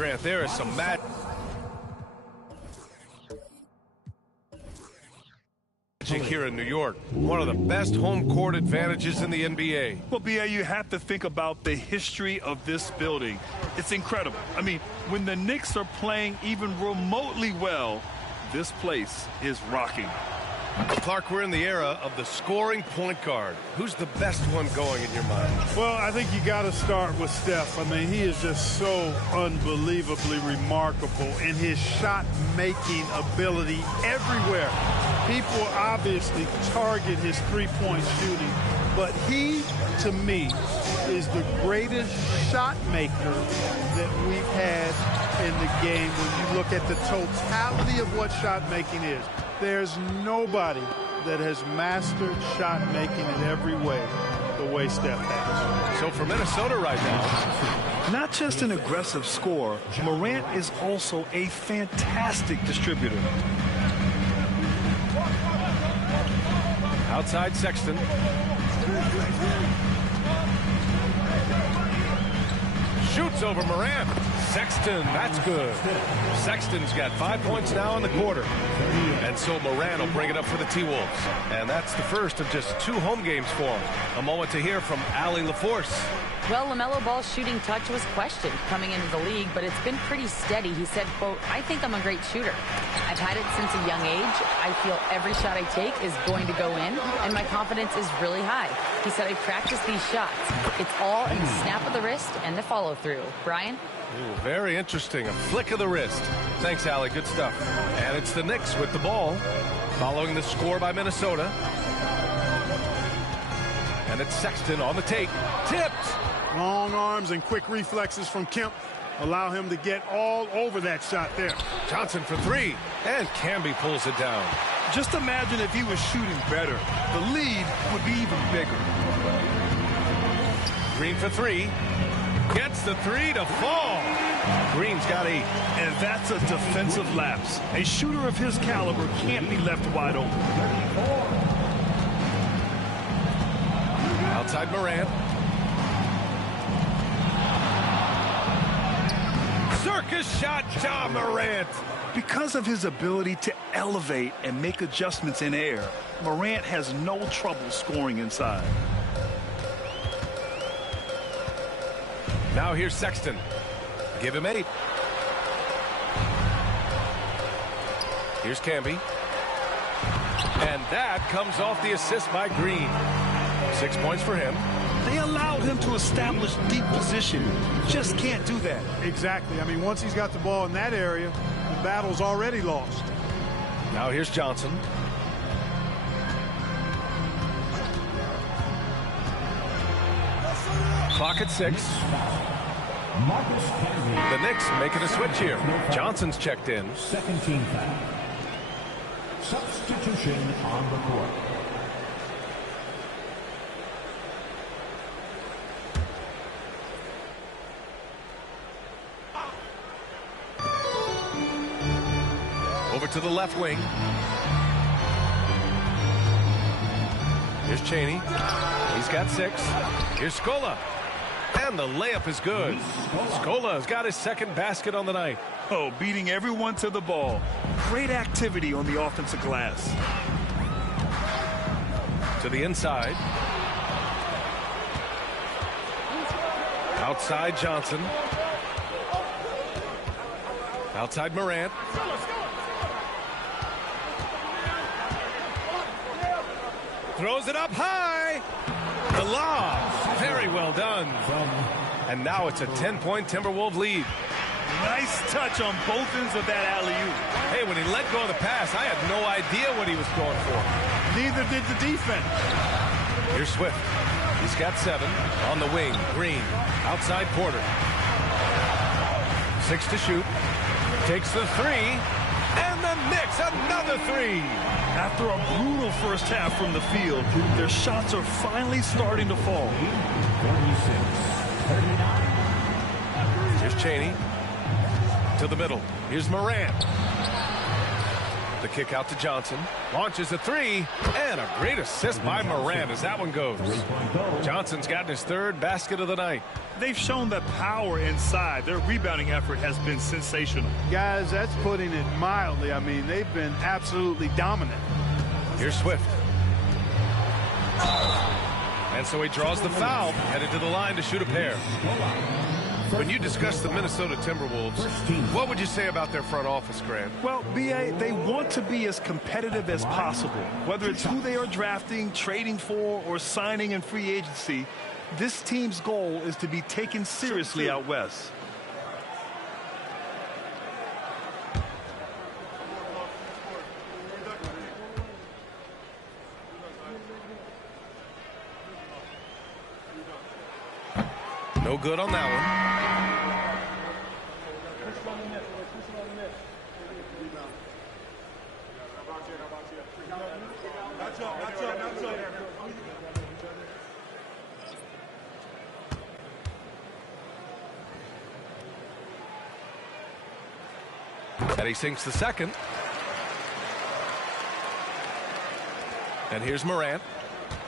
Grant, there is some magic here in New York. One of the best home court advantages in the NBA. Well, B.A., you have to think about the history of this building. It's incredible. I mean, when the Knicks are playing even remotely well, this place is rocking. Clark, we're in the era of the scoring point guard. Who's the best one going in your mind? Well, I think you got to start with Steph. I mean, he is just so unbelievably remarkable in his shot-making ability everywhere. People obviously target his three-point shooting, but he, to me, is the greatest shot maker that we've had in the game when you look at the totality of what shot making is. There's nobody that has mastered shot making in every way the way Steph has. So for Minnesota right now, not just an aggressive scorer, Morant is also a fantastic distributor. Outside Sexton. Shoots over Morant. Sexton, that's good. Sexton's got 5 points now in the quarter. And so Morant will bring it up for the T-Wolves. And that's the first of just 2 home games for him. A moment to hear from Allie LaForce. Well, LaMelo Ball's shooting touch was questioned coming into the league, but it's been pretty steady. He said, quote, "I think I'm a great shooter. I've had it since a young age. I feel every shot I take is going to go in, and my confidence is really high." He said, "I practice these shots. It's all in the snap of the wrist and the follow-through." Brian? Ooh, very interesting. A flick of the wrist. Thanks, Allie. Good stuff. And it's the Knicks with the ball, following the score by Minnesota. And it's Sexton on the take. Tipped! Long arms and quick reflexes from Kemp allow him to get all over that shot there. Johnson for 3, and Camby pulls it down. Just imagine if he was shooting better. The lead would be even bigger. Green for 3. Gets the 3 to fall. Green's got 8. And that's a defensive lapse. A shooter of his caliber can't be left wide open. Outside Morant. Circus shot, Ja Morant. Because of his ability to elevate and make adjustments in air, Morant has no trouble scoring inside. Now here's Sexton. Give him 8. Here's Camby. And that comes off the assist by Green. 6 points for him. They allowed him to establish deep position. Just can't do that. Exactly. I mean, once he's got the ball in that area, the battle's already lost. Now here's Johnson. Clock at 6. The Knicks making a switch here. Johnson's checked in. Second team foul. Substitution on the court. Over to the left wing. Here's Chaney. He's got 6. Here's Scola. And the layup is good. Scola has got his second basket on the night. Oh, beating everyone to the ball. Great activity on the offensive glass. To the inside. Outside Johnson. Outside Morant. Throws it up high. The lob. Very well done. And now it's a 10-point Timberwolves lead. Nice touch on both ends of that alley-oop. Hey, when he let go of the pass, I had no idea what he was going for. Neither did the defense. Here's Swift. He's got 7 on the wing. Green. Outside Porter. 6 to shoot. Takes the 3. And the Knicks, another 3. After a brutal first half from the field, their shots are finally starting to fall. 36-39. Here's Chaney. To the middle. Here's Morant. The kick out to Johnson. Launches a three. And a great assist by Moran as that one goes. Johnson's gotten his third basket of the night. They've shown that power inside. Their rebounding effort has been sensational. Guys, that's putting it mildly. I mean, they've been absolutely dominant. Here's Swift. And so he draws the foul, headed to the line to shoot a pair. When you discuss the Minnesota Timberwolves, what would you say about their front office, Grant? Well, B.A., they want to be as competitive as possible. Whether it's who they are drafting, trading for, or signing in free agency, this team's goal is to be taken seriously out west. No good on that one. And he sinks the second. And here's Morant.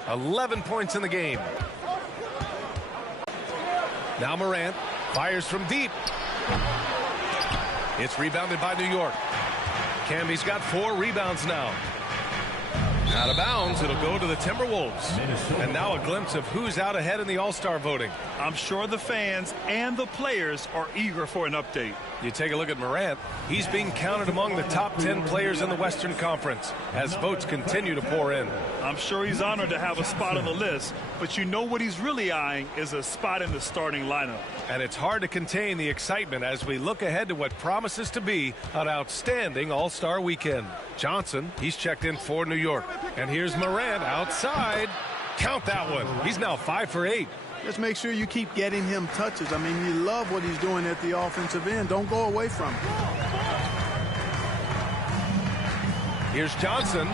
11 points in the game. Now Morant fires from deep. It's rebounded by New York. Camby's got 4 rebounds now. Out of bounds, it'll go to the Timberwolves. And now a glimpse of who's out ahead in the All-Star voting. I'm sure the fans and the players are eager for an update. You take a look at Morant. He's being counted among the top 10 players in the Western Conference as votes continue to pour in. I'm sure he's honored to have a spot on the list, but you know what he's really eyeing is a spot in the starting lineup. And it's hard to contain the excitement as we look ahead to what promises to be an outstanding All-Star weekend. Johnson, he's checked in for New York. And here's Morant outside. Count that one. He's now 5 for 8. Just make sure you keep getting him touches. I mean, you love what he's doing at the offensive end. Don't go away from him. Here's Johnson.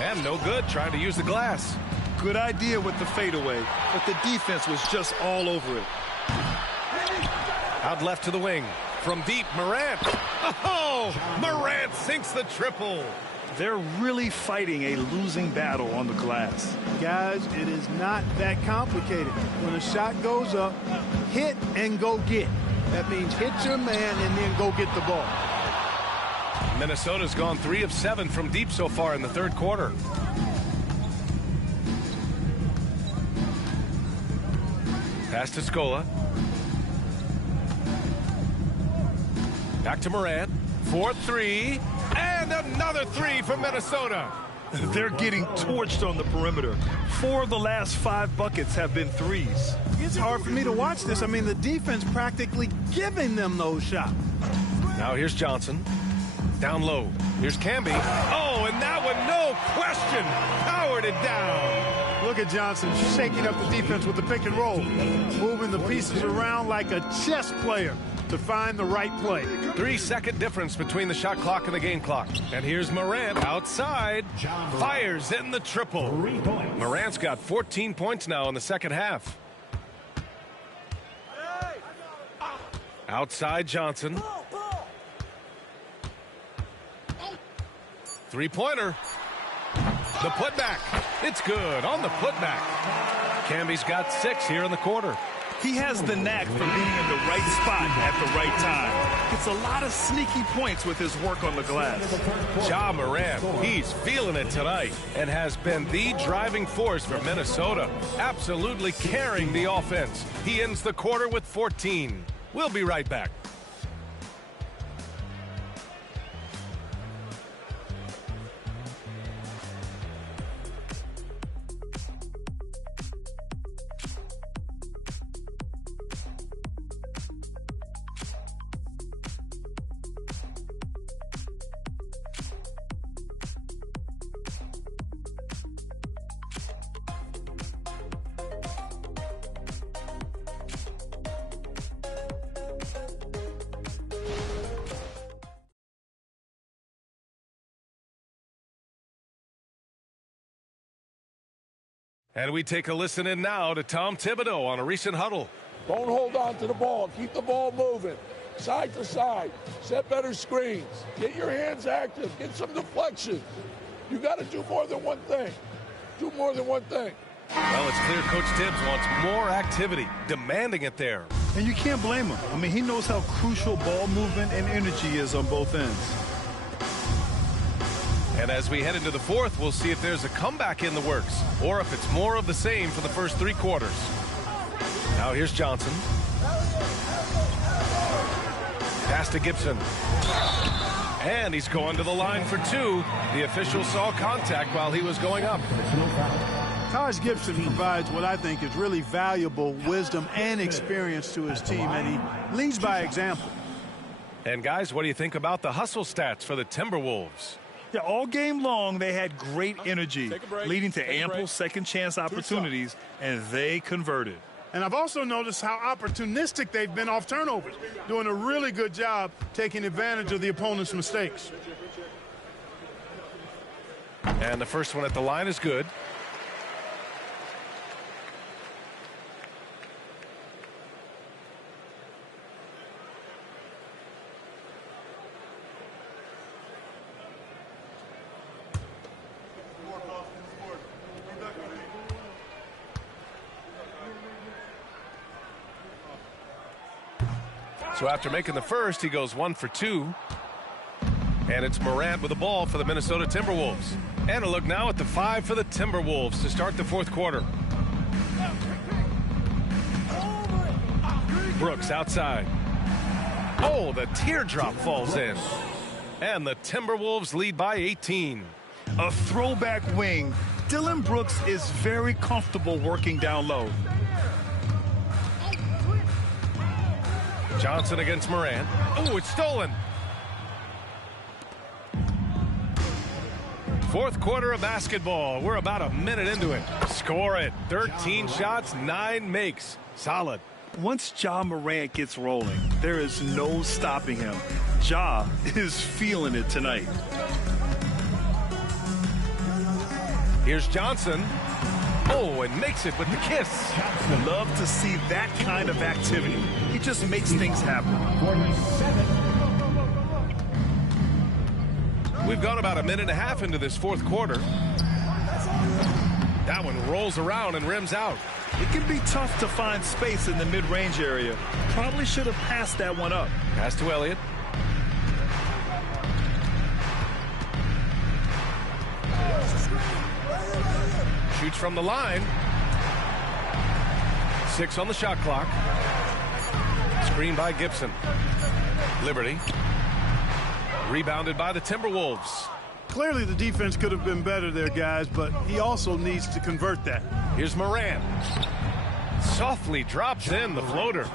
And no good, trying to use the glass. Good idea with the fadeaway, but the defense was just all over it. Out left to the wing. From deep, Morant. Oh, Morant sinks the triple. They're really fighting a losing battle on the glass. Guys, it is not that complicated. When a shot goes up, hit and go get. That means hit your man and then go get the ball. Minnesota's gone 3 of 7 from deep so far in the third quarter. Pass to Scola. Back to Morant. 4-3. And another 3 from Minnesota. They're getting torched on the perimeter. 4 of the last 5 buckets have been threes. It's hard for me to watch this. I mean, the defense practically giving them those shots. Now here's Johnson. Down low. Here's Camby. Oh, and that one, no question, powered it down. Look at Johnson shaking up the defense with the pick and roll. Moving the pieces around like a chess player to find the right play. 3-second difference between the shot clock and the game clock. And here's Morant outside. Fires in the triple. Morant's got 14 points now in the second half. Outside Johnson. Three-pointer. The putback. It's good on the putback. Camby's got 6 here in the quarter. He has the knack for being in the right spot at the right time. Gets a lot of sneaky points with his work on the glass. Ja Morant, he's feeling it tonight and has been the driving force for Minnesota, absolutely carrying the offense. He ends the quarter with 14. We'll be right back. And we take a listen in now to Tom Thibodeau on a recent huddle. Don't hold on to the ball. Keep the ball moving. side to side, set better screens, get your hands active, get some deflection. You got to do more than one thing. Do more than one thing. Well, it's clear Coach Tibbs wants more activity, demanding it there. And you can't blame him. I mean, he knows how crucial ball movement and energy is on both ends. And as we head into the fourth, we'll see if there's a comeback in the works or if it's more of the same for the first 3 quarters. Now here's Johnson. Pass to Gibson. And he's going to the line for 2. The official saw contact while he was going up. Taj Gibson provides what I think is really valuable wisdom and experience to his team, and he leads by example. And guys, what do you think about the hustle stats for the Timberwolves? Yeah, all game long, they had great energy, leading to ample second chance opportunities, and they converted. And I've also noticed how opportunistic they've been off turnovers, doing a really good job taking advantage of the opponent's mistakes. And the first one at the line is good. So after making the first, he goes 1 for 2. And it's Morant with the ball for the Minnesota Timberwolves. And a look now at the 5 for the Timberwolves to start the fourth quarter. Brooks outside. Oh, the teardrop falls in. And the Timberwolves lead by 18. A throwback wing. Dylan Brooks is very comfortable working down low. Johnson against Morant. Oh, it's stolen. Fourth quarter of basketball. We're about a minute into it. Score it. 13 shots, 9 makes. Solid. Once Ja Morant gets rolling, there is no stopping him. Ja is feeling it tonight. Here's Johnson. Oh, and makes it with the kiss. Love to see that kind of activity. He just makes things happen. We've gone about a minute and a half into this fourth quarter. That one rolls around and rims out. It can be tough to find space in the mid-range area. Probably should have passed that one up. Pass to Elliott. Shoots from the line. 6 on the shot clock. Screen by Gibson. Liberty. Rebounded by the Timberwolves. Clearly the defense could have been better there, guys, but he also needs to convert that. Here's Morant. Softly drops in the floater.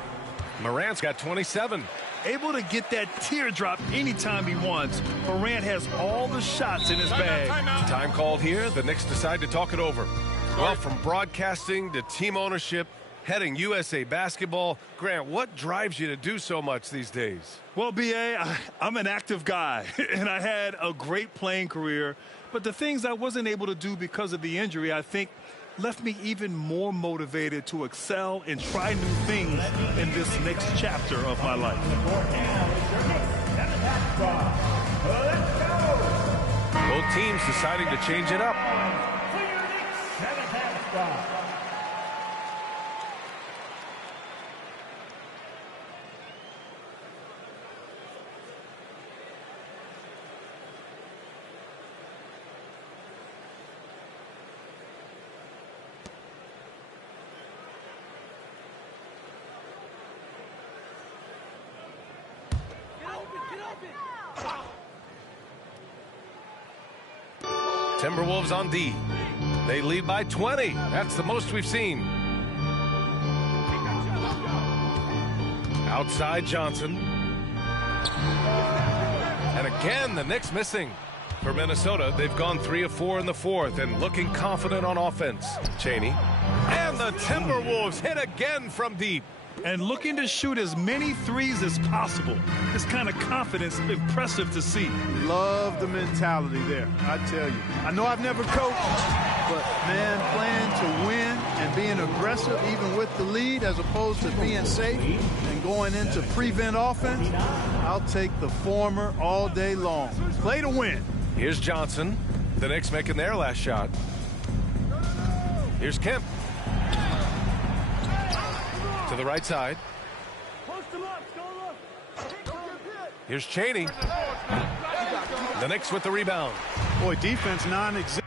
Morant's got 27. Able to get that teardrop anytime he wants. Morant has all the shots in his bag. Time called here. The Knicks decide to talk it over. Well, from broadcasting to team ownership, heading USA basketball, Grant, what drives you to do so much these days? Well, B.A., I'm an active guy, and I had a great playing career. But the things I wasn't able to do because of the injury, I think, left me even more motivated to excel and try new things in this next chapter of my life. Both teams deciding to change it up. Timberwolves on D. They lead by 20. That's the most we've seen. Outside Johnson. And again, the Knicks missing. For Minnesota, they've gone 3 of 4 in the fourth and looking confident on offense. Cheney. And the Timberwolves hit again from deep. And looking to shoot as many threes as possible. This kind of confidence is impressive to see. Love the mentality there, I tell you. I know I've never coached, But, man, playing to win and being aggressive even with the lead as opposed to being safe and going into prevent offense, I'll take the former all day long. Play to win. Here's Johnson. The Knicks making their last shot. Here's Kemp. To the right side. Here's Cheney. The Knicks with the rebound. Boy, defense non-existent.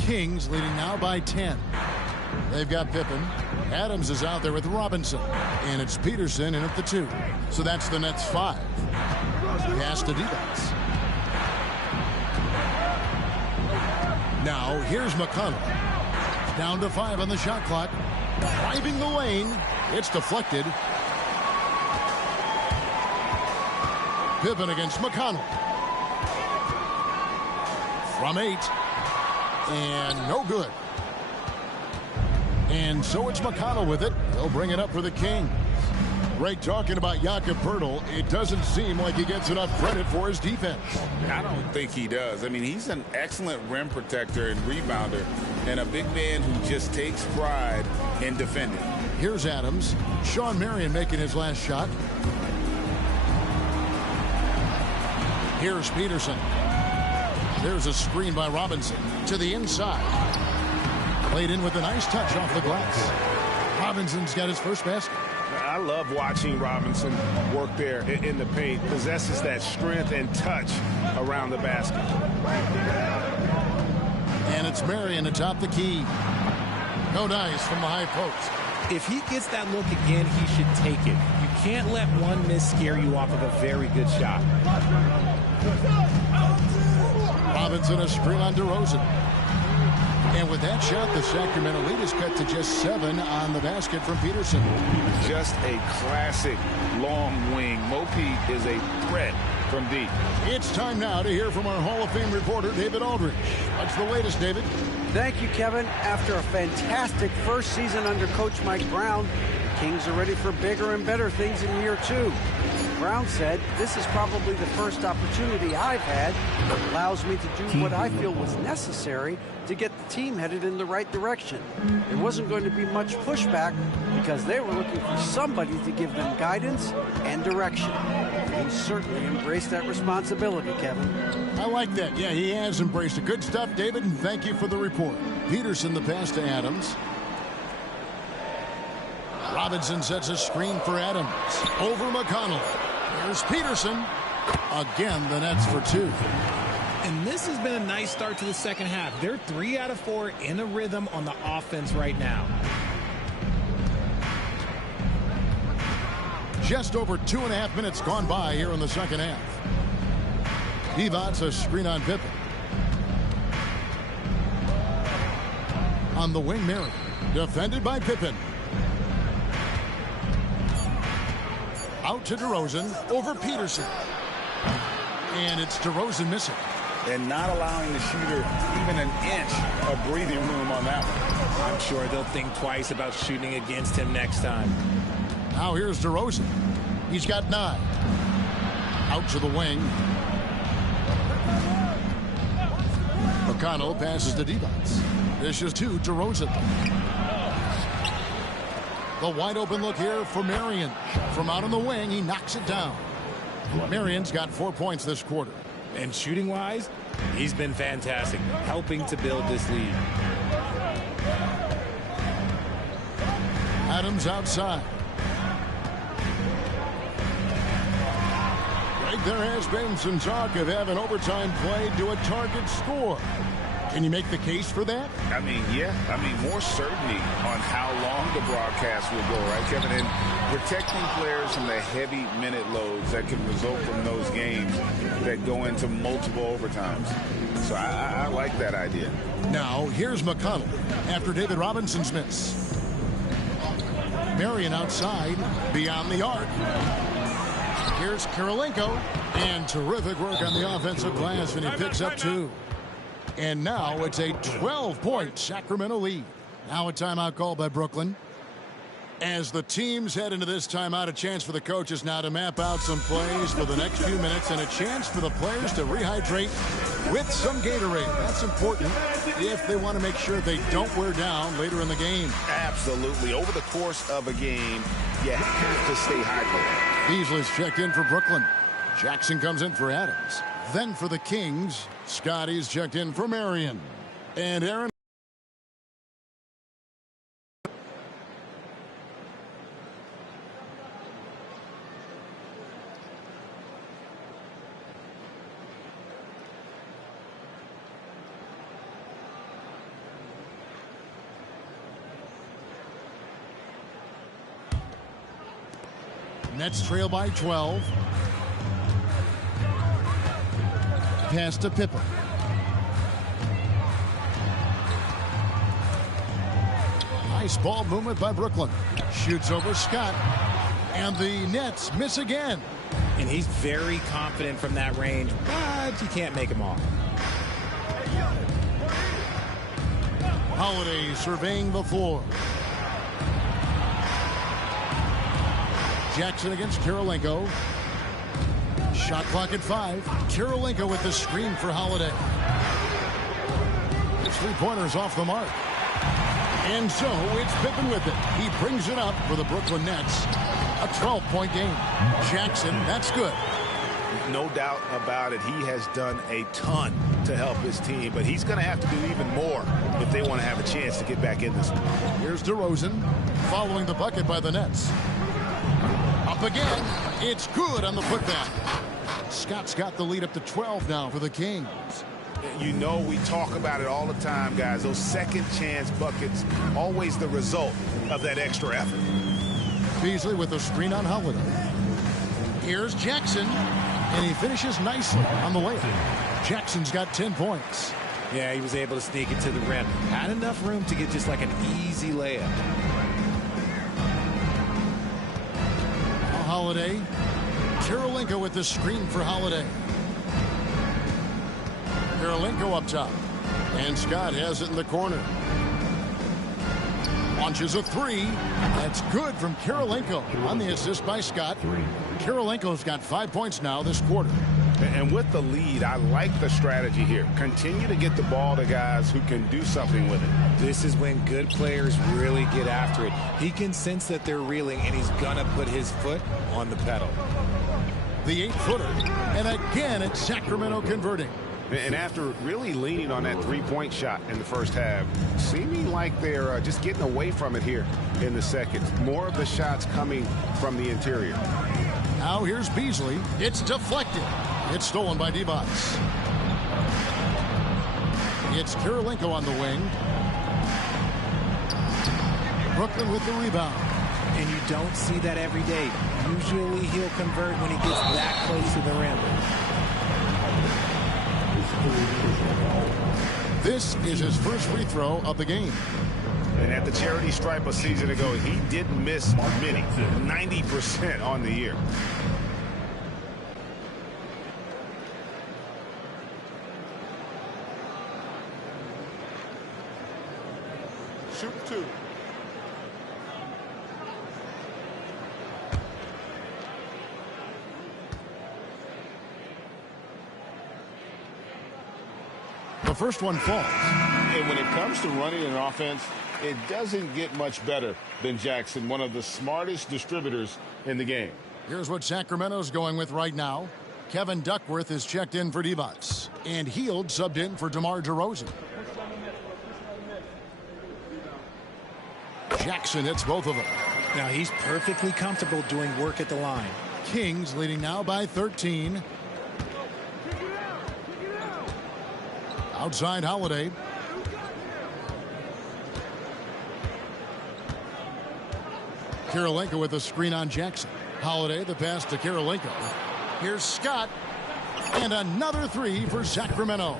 Kings leading now by 10. They've got Pippen. Adams is out there with Robinson. And it's Peterson in at the 2. So that's the Nets 5. Pass to Divas. Now here's McConnell. Down to 5 on the shot clock. Driving the lane. It's deflected. Pippen against McConnell. From 8. And no good. And so it's McConnell with it. He'll bring it up for the Kings. Great talking about Jakob Poeltl. It doesn't seem like he gets enough credit for his defense. I don't think he does. I mean, he's an excellent rim protector and rebounder, and a big man who just takes pride in defending. Here's Adams. Sean Marion making his last shot. Here's Peterson. There's a screen by Robinson to the inside. Played in with a nice touch off the glass. Robinson's got his first basket. I love watching Robinson work there in the paint. Possesses that strength and touch around the basket. And it's Marion atop the key. No dice from the high post. If he gets that look again, he should take it. You can't let one miss scare you off of a very good shot. Robinson a screen on DeRozan. And with that shot, the Sacramento lead is cut to just 7 on the basket from Peterson. Just a classic long wing. Mopi is a threat from deep. It's time now to hear from our Hall of Fame reporter, David Aldridge. What's the latest, David? Thank you, Kevin. After a fantastic first season under Coach Mike Brown, the Kings are ready for bigger and better things in year 2. Brown said, "This is probably the first opportunity I've had that allows me to do what I feel was necessary to get the team headed in the right direction. There wasn't going to be much pushback because they were looking for somebody to give them guidance and direction." He certainly embraced that responsibility, Kevin. I like that. Yeah, he has embraced it. Good stuff, David, and thank you for the report. Peterson the pass to Adams. Robinson sets a screen for Adams. Over McConnell. Here's Peterson. Again, the Nets for 2. And this has been a nice start to the second half. They're 3 out of 4 in a rhythm on the offense right now. Just over 2.5 minutes gone by here in the second half. Divac a screen on Pippen. On the wing, Marion. Defended by Pippen. Out to DeRozan, over Peterson. And it's DeRozan missing. And not allowing the shooter even an inch of breathing room on that one. I'm sure they'll think twice about shooting against him next time. Now here's DeRozan. He's got 9. Out to the wing. McConnell passes to Divac. This is to DeRozan. The wide open look here for Marion. From out on the wing, he knocks it down. Marion's got 4 points this quarter. And shooting-wise, he's been fantastic, helping to build this lead. Adams outside. Right, there has been some talk of having overtime play to a target score. Can you make the case for that? I mean, yeah. I mean, more certainty on how long the broadcast will go, right, Kevin? And protecting players from the heavy minute loads that can result from those games that go into multiple overtimes. So I like that idea. Now, here's McConnell after David Robinson's miss. Marion outside, beyond the arc. Here's Kirilenko, and terrific work on the offensive glass, and he picks up 2. And now it's a 12-point Sacramento lead. Now a timeout called by Brooklyn. As the teams head into this timeout, a chance for the coaches now to map out some plays for the next few minutes and a chance for the players to rehydrate with some Gatorade. That's important if they want to make sure they don't wear down later in the game. Absolutely. Over the course of a game, you have to stay hydrated. Beasley's checked in for Brooklyn. Jackson comes in for Adams. Then for the Kings, Scotty's checked in for Marion. And Aaron. Nets trail by 12. Pass to Pippen. Nice ball movement by Brooklyn. Shoots over Scott. And the Nets miss again. And he's very confident from that range, but you can't make him all. Holiday surveying the floor. Jackson against Kirilenko. Shot clock at 5. Kirilenko with the screen for Holiday. It's 3-pointers off the mark. And so it's Pippen with it. He brings it up for the Brooklyn Nets. A 12-point game. Jackson, that's good. No doubt about it. He has done a ton to help his team, but he's going to have to do even more if they want to have a chance to get back in this one. Here's DeRozan following the bucket by the Nets. Up again. It's good on the putback. Scott's got the lead up to 12 now for the Kings. You know, we talk about it all the time, guys. Those second chance buckets, always the result of that extra effort. Beasley with the screen on Holiday. Here's Jackson, and he finishes nicely on the layup. Jackson's got 10 points. Yeah, he was able to sneak it to the rim. Had enough room to get just like an easy layup. Holiday. Kirilenko with the screen for Holiday. Kirilenko up top. And Scott has it in the corner. Launches a 3. That's good from Kirilenko on the assist by Scott. Kirilenko's got 5 points now this quarter. And with the lead, I like the strategy here. Continue to get the ball to guys who can do something with it. This is when good players really get after it. He can sense that they're reeling, and he's going to put his foot on the pedal. The 8-footer. And again, it's Sacramento converting. And after really leaning on that three-point shot in the first half, seeming like they're just getting away from it here in the second. More of the shots coming from the interior. Now here's Beasley. It's deflected. It's stolen by Divac. It's Kirilenko on the wing. Brooklyn with the rebound. And you don't see that every day. Usually he'll convert when he gets that close to the rim. This is his first free throw of the game. And at the charity stripe a season ago, he didn't miss many, 90% on the year. Shoot 2. the first one falls. And when it comes to running an offense, it doesn't get much better than Jackson, one of the smartest distributors in the game. Here's what Sacramento's going with right now. Kevin Duckworth is checked in for Divac, and Heald subbed in for DeMar DeRozan. Jackson hits both of them. Now he's perfectly comfortable doing work at the line. Kings leading now by 13. Outside Holiday. Kirilenko with a screen on Jackson. Holiday, the pass to Kirilenko. Here's Scott. And another three for Sacramento.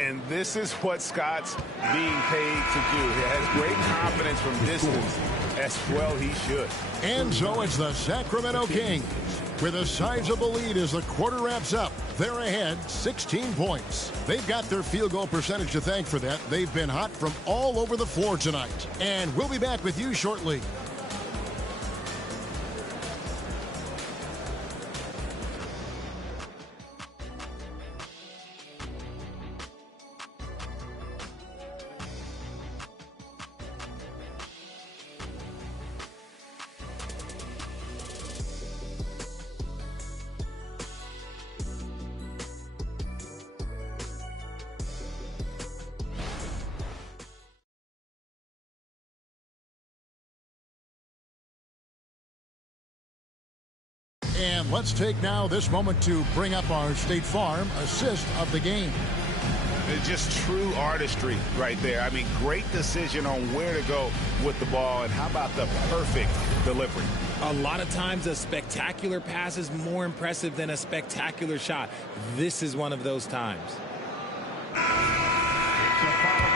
And this is what Scott's being paid to do. He has great confidence from distance, as well he should. And so it's the Sacramento Kings with a sizable lead as the quarter wraps up. They're ahead 16 points. They've got their field goal percentage to thank for that. They've been hot from all over the floor tonight. And we'll be back with you shortly. And let's take now this moment to bring up our State Farm assist of the game. It's just true artistry right there. I mean, great decision on where to go with the ball, and how about the perfect delivery? A lot of times a spectacular pass is more impressive than a spectacular shot. This is one of those times.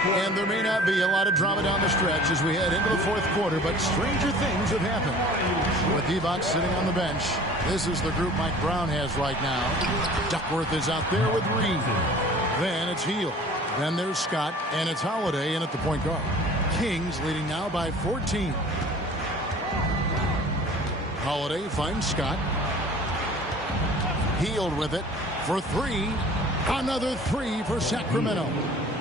And there may not be a lot of drama down the stretch as we head into the fourth quarter, but stranger things have happened. With Divac sitting on the bench, this is the group Mike Brown has right now. Duckworth is out there with Reed. Then it's Heald. Then there's Scott, and it's Holiday in at the point guard. Kings leading now by 14. Holiday finds Scott. Heald with it for three. Another three for Sacramento.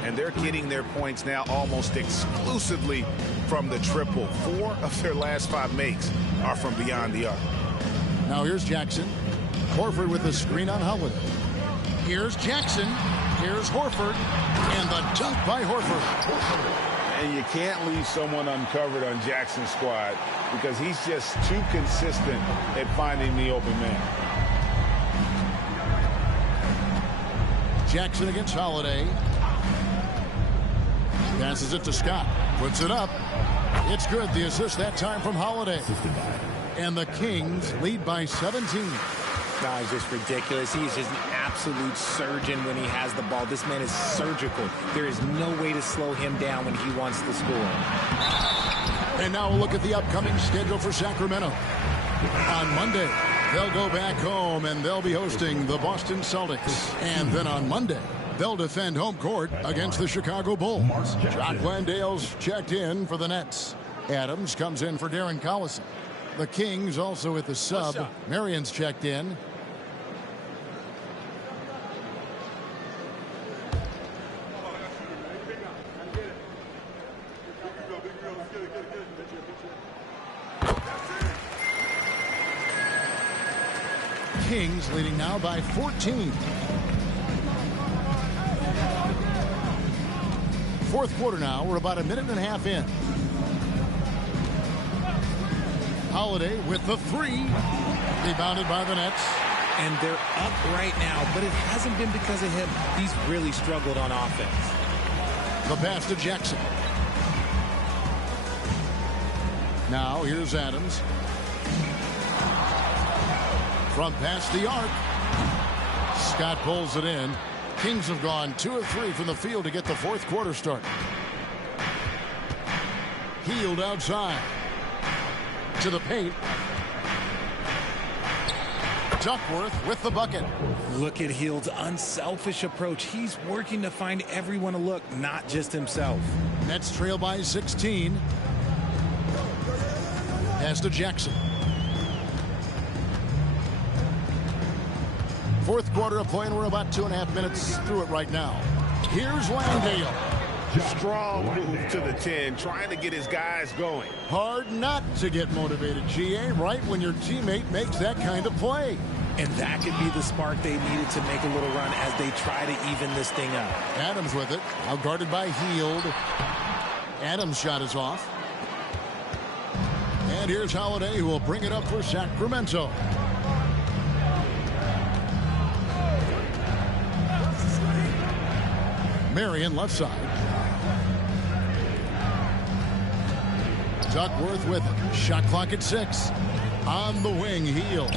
And they're getting their points now almost exclusively from the triple. 4 of their last 5 makes are from beyond the arc. Now here's Jackson. Horford with the screen on Holiday. Here's Jackson. Here's Horford. And the dunk by Horford. And you can't leave someone uncovered on Jackson's squad because he's just too consistent at finding the open man. Jackson against Holiday. Passes it to Scott. Puts it up. It's good. The assist that time from Holiday. And the Kings lead by 17. That is just ridiculous. He's just an absolute surgeon when he has the ball. This man is surgical. There is no way to slow him down when he wants to score. And now we'll look at the upcoming schedule for Sacramento. On Monday, they'll go back home and they'll be hosting the Boston Celtics. And then on Monday, they'll defend home court against the Chicago Bulls. Jock Landale's checked in for the Nets. Adams comes in for Darren Collison. The Kings also with the sub. Marion's checked in. Kings leading now by 14. Fourth quarter now. We're about a minute and a half in. Holiday with the three. Rebounded by the Nets. And they're up right now, but it hasn't been because of him. He's really struggled on offense. The pass to Jackson. Now here's Adams. Front past the arc. Scott pulls it in. Kings have gone 2 of 3 from the field to get the fourth quarter started. Heald outside. To the paint. Duckworth with the bucket. Look at Heald's unselfish approach. He's working to find everyone a look, not just himself. Nets trail by 16. Pass to Jackson. Fourth quarter of play, and we're about 2.5 minutes through it right now. Here's Landale. Strong move to the 10, trying to get his guys going. Hard not to get motivated, GA, right when your teammate makes that kind of play. And that could be the spark they needed to make a little run as they try to even this thing up. Adams with it. Now guarded by Hield. Adams' shot is off. And here's Holiday, who will bring it up for Sacramento. Marion left side. Duckworth with it. Shot clock at 6. On the wing, Hield.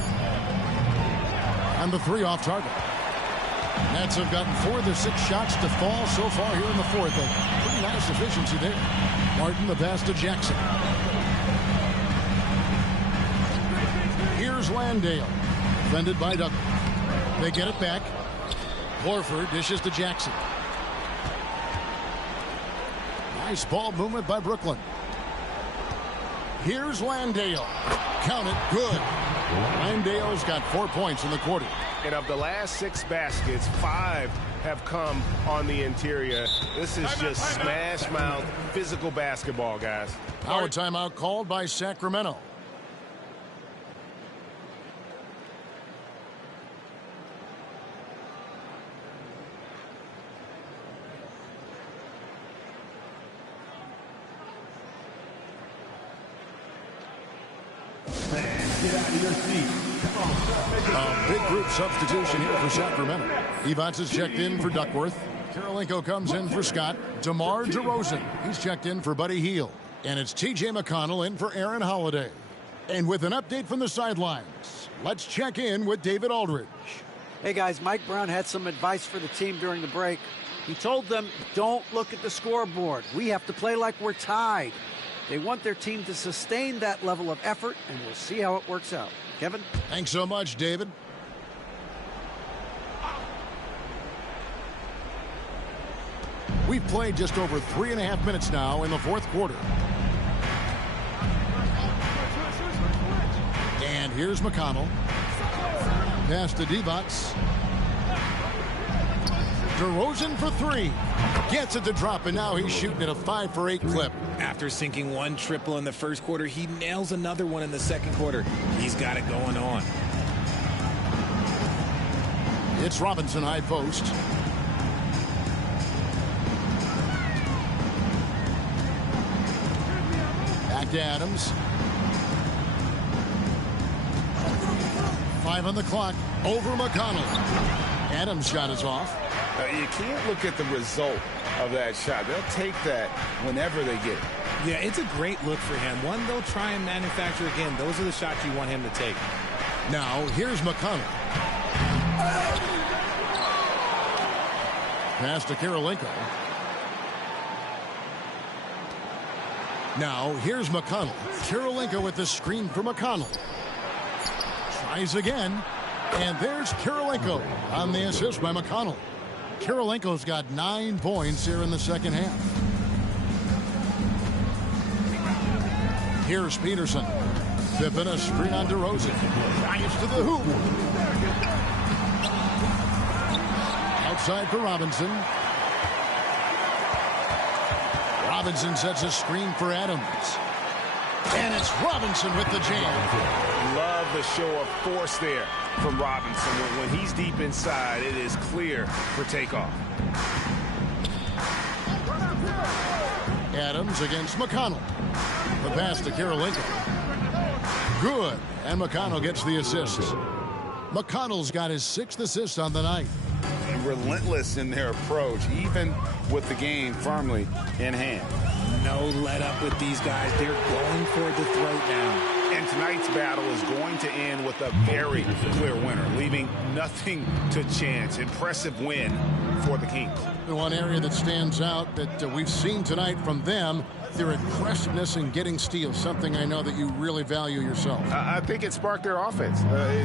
And the 3 off target. Nets have gotten 4 of their 6 shots to fall so far here in the 4th. A pretty nice efficiency there. Martin the pass to Jackson. Here's Landale. Defended by Duckworth. They get it back. Horford dishes to Jackson. Nice ball movement by Brooklyn. Here's Landale. Count it. Good. Landale's got 4 points in the quarter. And of the last 6 baskets, 5 have come on the interior. This is just smash mouth physical basketball, guys. Now a timeout called by Sacramento. Get out of your seat. Come on, a big group substitution here for Sacramento. Evans is checked in for Duckworth. Karolinko comes in for Scott. DeMar DeRozan, he's checked in for Buddy Hield. And it's T.J. McConnell in for Aaron Holiday. And with an update from the sidelines, let's check in with David Aldridge. Hey guys, Mike Brown had some advice for the team during the break. He told them, don't look at the scoreboard. We have to play like we're tied. They want their team to sustain that level of effort, and we'll see how it works out. Kevin? Thanks so much, David. We've played just over 3.5 minutes now in the 4th quarter. And here's McConnell. Pass to Divac. DeRozan for 3. Gets it to drop, and now he's shooting at a 5 for 8 clip. After sinking 1 triple in the first quarter, he nails another one in the second quarter. He's got it going on. It's Robinson high post. Back to Adams. 5 on the clock. Over McConnell. Adams' shot is off. You can't look at the result of that shot. They'll take that whenever they get it. Yeah, it's a great look for him. One they'll try and manufacture again. Those are the shots you want him to take. Now, here's McConnell. Pass to Karolinko. Now, here's McConnell. Karolinko with the screen for McConnell. Tries again. And there's Karolinko on the assist by McConnell. Karolinko's got 9 points here in the second half. Here's Peterson. Pippen a screen on DeRozan. Drives to the hoop. Outside for Robinson. Robinson sets a screen for Adams. And it's Robinson with the jam. Love the show of force there from Robinson. When he's deep inside, it is clear for takeoff. Adams against McConnell. The pass to Karolinko. Good. And McConnell gets the assist. McConnell's got his 6th assist on the night. And relentless in their approach, even with the game firmly in hand. No let up with these guys. They're going for the throat now. And tonight's battle is going to end with a very clear winner, leaving nothing to chance. Impressive win for the Kings. The one area that stands out that we've seen tonight from them, their aggressiveness in getting steals, something I know that you really value yourself. I think it sparked their offense.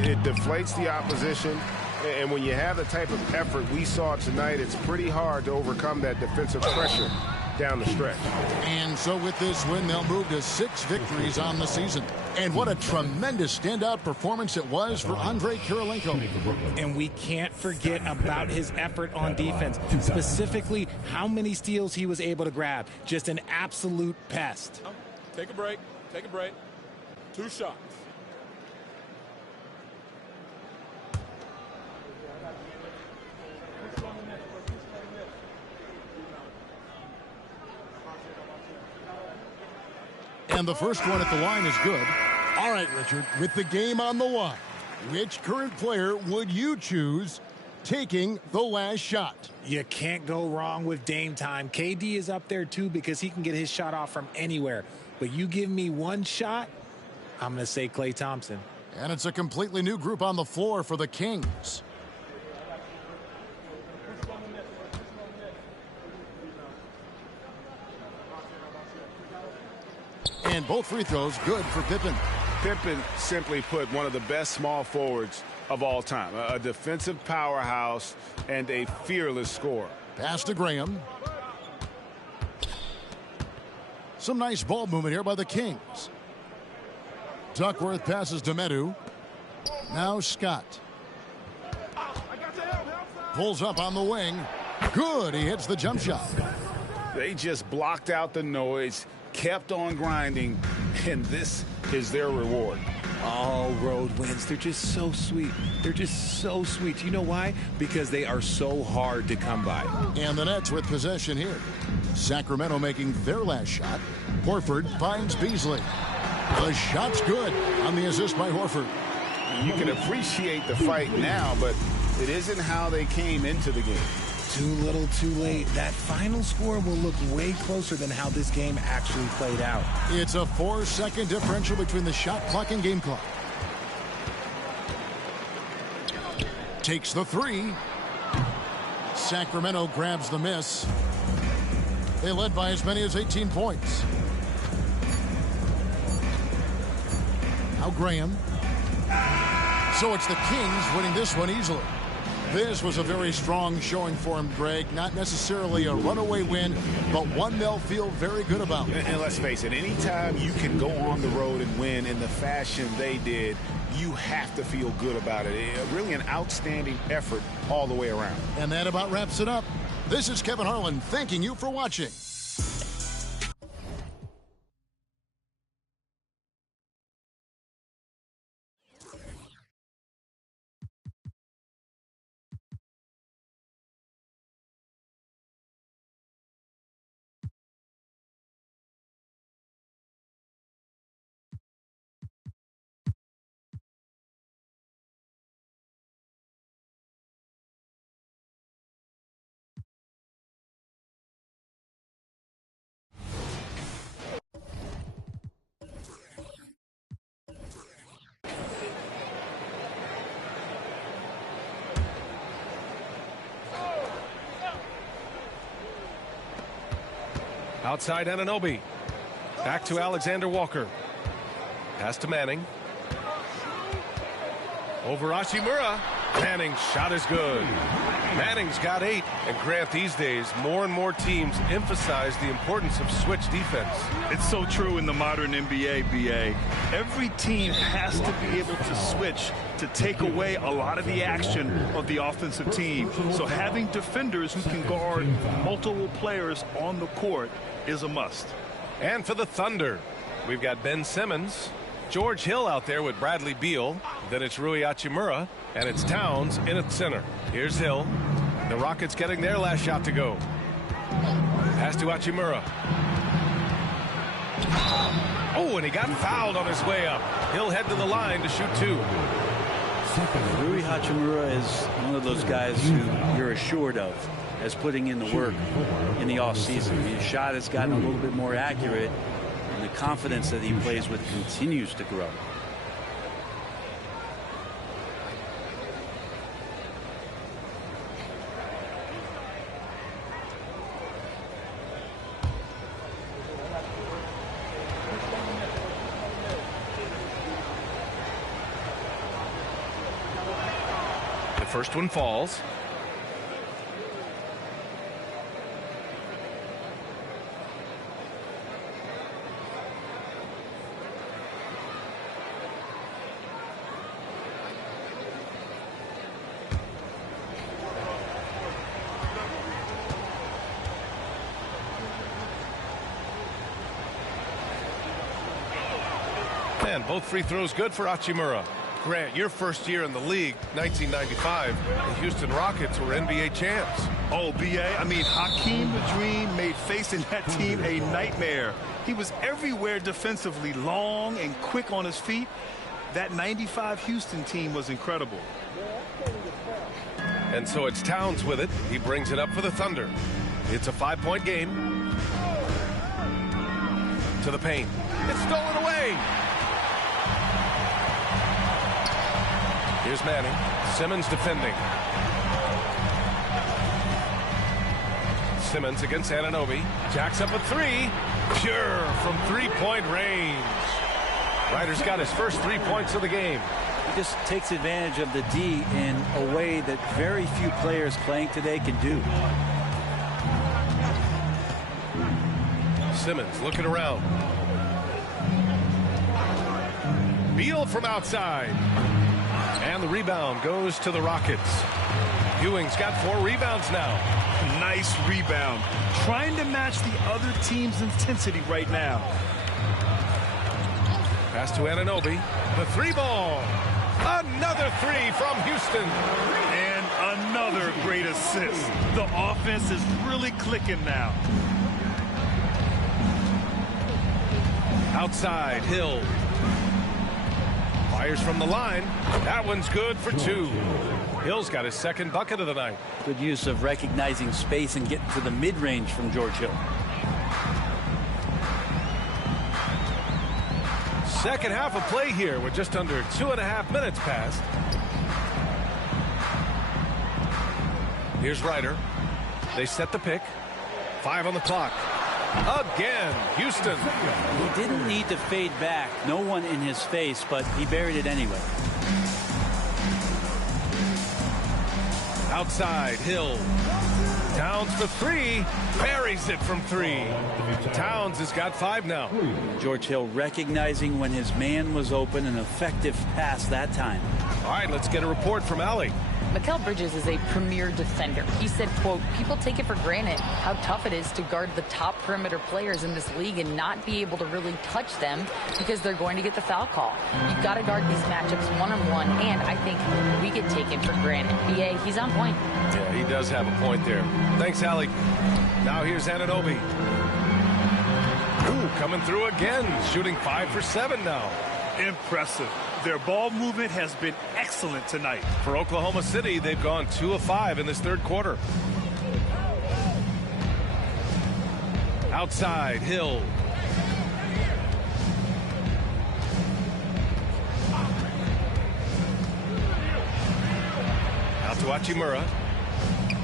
It deflates the opposition. And when you have the type of effort we saw tonight, it's pretty hard to overcome that defensive pressure down the stretch. And so with this win, they'll move to 6 victories on the season. And what a tremendous standout performance it was for Andrei Kirilenko. And we can't forget about his effort on defense, specifically how many steals he was able to grab. Just an absolute pest. Take a break. Take a break. 2 shots. And the first one at the line is good. All right, Richard, with the game on the line, which current player would you choose taking the last shot? You can't go wrong with Dame time. KD is up there too because he can get his shot off from anywhere. But you give me one shot, I'm going to say Klay Thompson. And it's a completely new group on the floor for the Kings. And both free throws good for Pippen. Pippen, simply put, one of the best small forwards of all time. A defensive powerhouse and a fearless scorer. Pass to Graham. Some nice ball movement here by the Kings. Duckworth passes to Medu. Now Scott. Pulls up on the wing. Good. He hits the jump shot. They just blocked out the noise, kept on grinding, and this is their reward. All road wins. They're just so sweet. They're just so sweet. You know why? Because they are so hard to come by. And the Nets with possession here. Sacramento making their last shot. Horford finds Beasley. The shot's good on the assist by Horford. You can appreciate the fight now, but it isn't how they came into the game. Too little, too late. That final score will look way closer than how this game actually played out. It's a 4-second differential between the shot clock and game clock. Takes the three. Sacramento grabs the miss. They led by as many as 18 points. Now Graham. So it's the Kings winning this one easily. This was a very strong showing for him, Greg. Not necessarily a runaway win, but one they'll feel very good about. And let's face it, anytime you can go on the road and win in the fashion they did, you have to feel good about it. Really an outstanding effort all the way around. And that about wraps it up. This is Kevin Harlan thanking you for watching. Outside Anunoby. Back to Alexander Walker. Pass to Manning. Over Hachimura. Manning's shot is good. Manning's got 8. And Grant, these days, more and more teams emphasize the importance of switch defense. It's so true in the modern NBA, BA. Every team has to be able to switch to take away a lot of the action of the offensive team. So having defenders who can guard multiple players on the court is a must. And for the Thunder, we've got Ben Simmons, George Hill out there with Bradley Beal. Then it's Rui Hachimura, and it's Towns in at center. Here's Hill. The Rockets getting their last shot to go. Pass to Hachimura. Oh, and he got fouled on his way up. He'll head to the line to shoot 2. Rui Hachimura is one of those guys who you're assured of as putting in the work in the offseason. His shot has gotten a little bit more accurate, and the confidence that he plays with continues to grow. The first one falls. And both free throws good for Hachimura. Grant, your first year in the league, 1995, the Houston Rockets were NBA champs. Oh, B.A., I mean, Hakeem the Dream made facing that team a nightmare. He was everywhere defensively, long and quick on his feet. That 95 Houston team was incredible. And so it's Towns with it. He brings it up for the Thunder. It's a 5-point game. To the paint. It's stolen away. Here's Manning. Simmons defending. Simmons against Anunoby. Jacks up a three. Pure from three-point range. Ryder's got his first 3 points of the game. He just takes advantage of the D in a way that very few players playing today can do. Simmons looking around. Beal from outside. And the rebound goes to the Rockets. Ewing's got 4 rebounds now. Nice rebound. Trying to match the other team's intensity right now. Pass to Anunoby. The 3-ball. Another 3 from Houston. And another great assist. The offense is really clicking now. Outside, Hill. Fires from the line. That one's good for 2. Hill's got his second bucket of the night. Good use of recognizing space and getting to the mid-range from George Hill. Second half of play here with just under 2.5 minutes passed. Here's Ryder. They set the pick. 5 on the clock. Again, Houston. He didn't need to fade back. No one in his face, but he buried it anyway. Outside, Hill. Towns for 3. Buries it from 3. Towns has got 5 now. George Hill recognizing when his man was open. An effective pass that time. All right, let's get a report from Allie. Mikal Bridges is a premier defender. He said, quote, people take it for granted how tough it is to guard the top perimeter players in this league and not be able to really touch them because they're going to get the foul call. You've got to guard these matchups one-on-one, and I think we get taken for granted. B.A., he's on point. Yeah, he does have a point there. Thanks, Allie. Now here's Anunoby. Ooh, coming through again, shooting 5 for 7 now. Impressive. Their ball movement has been excellent tonight. For Oklahoma City, they've gone 2 of 5 in this third quarter. Outside, Hill. Out to Hachimura.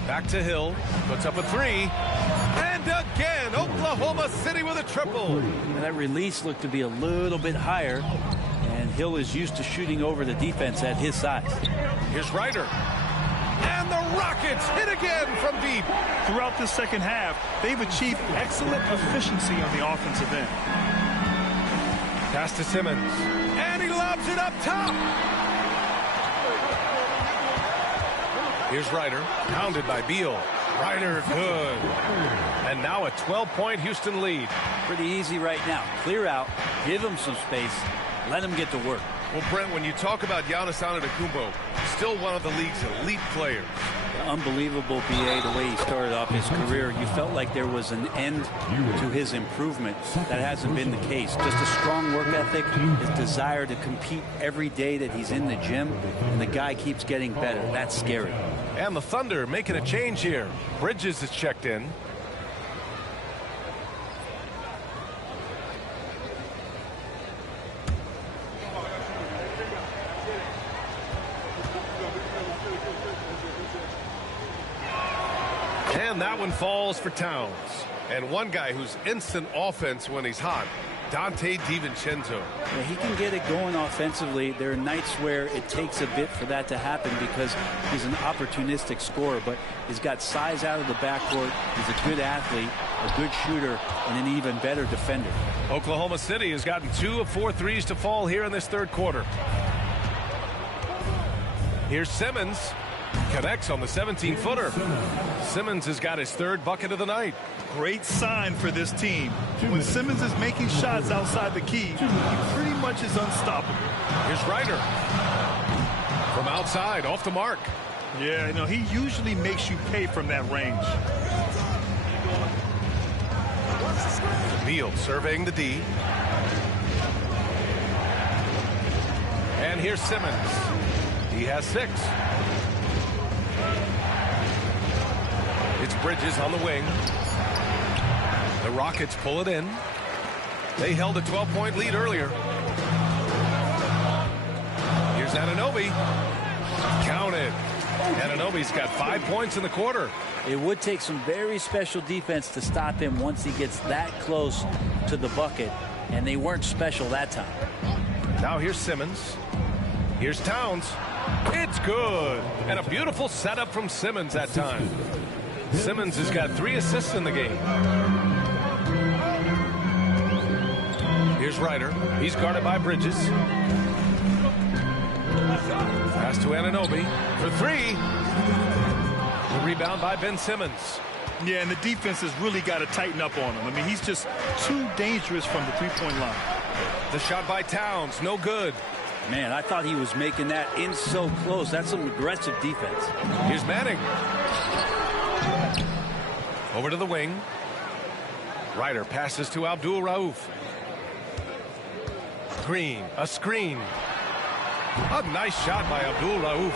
Back to Hill. Puts up a 3. And again, Oklahoma City with a triple. And that release looked to be a little bit higher. And Hill is used to shooting over the defense at his size. Here's Ryder. And the Rockets hit again from deep. Throughout the second half, they've achieved excellent efficiency on the offensive end. Pass to Simmons. And he lobs it up top. Here's Ryder. Pounded by Beal. Ryder good. And now a 12-point Houston lead. Pretty easy right now. Clear out. Give him some space. Let him get to work. Well, Brent, when you talk about Giannis Antetokounmpo, still one of the league's elite players. Unbelievable, B.A., the way he started off his career. You felt like there was an end to his improvement. That hasn't been the case. Just a strong work ethic, his desire to compete every day that he's in the gym, and the guy keeps getting better. That's scary. And the Thunder making a change here. Bridges is checked in. And that one falls for Towns. And one guy who's instant offense when he's hot, Dante DiVincenzo. Yeah, he can get it going offensively. There are nights where it takes a bit for that to happen because he's an opportunistic scorer, but he's got size out of the backcourt. He's a good athlete, a good shooter, and an even better defender. Oklahoma City has gotten 2 of 4 threes to fall here in this third quarter. Here's Simmons. Connects on the 17-footer. Simmons has got his third bucket of the night. Great sign for this team. When Simmons is making shots outside the key, he pretty much is unstoppable. Here's Ryder. From outside, off the mark. Yeah, you know, he usually makes you pay from that range. Neal surveying the D. And here's Simmons. He has 6. It's Bridges on the wing. The Rockets pull it in. They held a 12-point lead earlier. Here's Anunoby. Counted. Anunoby's got 5 points in the quarter. It would take some very special defense to stop him once he gets that close to the bucket, and they weren't special that time. Now here's Simmons. Here's Towns. It's good. And a beautiful setup from Simmons that time. Simmons has got 3 assists in the game. Here's Ryder. He's guarded by Bridges. Pass to Anunoby for 3. The rebound by Ben Simmons. Yeah, and the defense has really got to tighten up on him. I mean, he's just too dangerous from the three-point line. The shot by Towns, no good. Man, I thought he was making that in so close. That's some aggressive defense. Here's Manning. Over to the wing. Ryder passes to Abdul Rauf. Green, a screen. A nice shot by Abdul Rauf.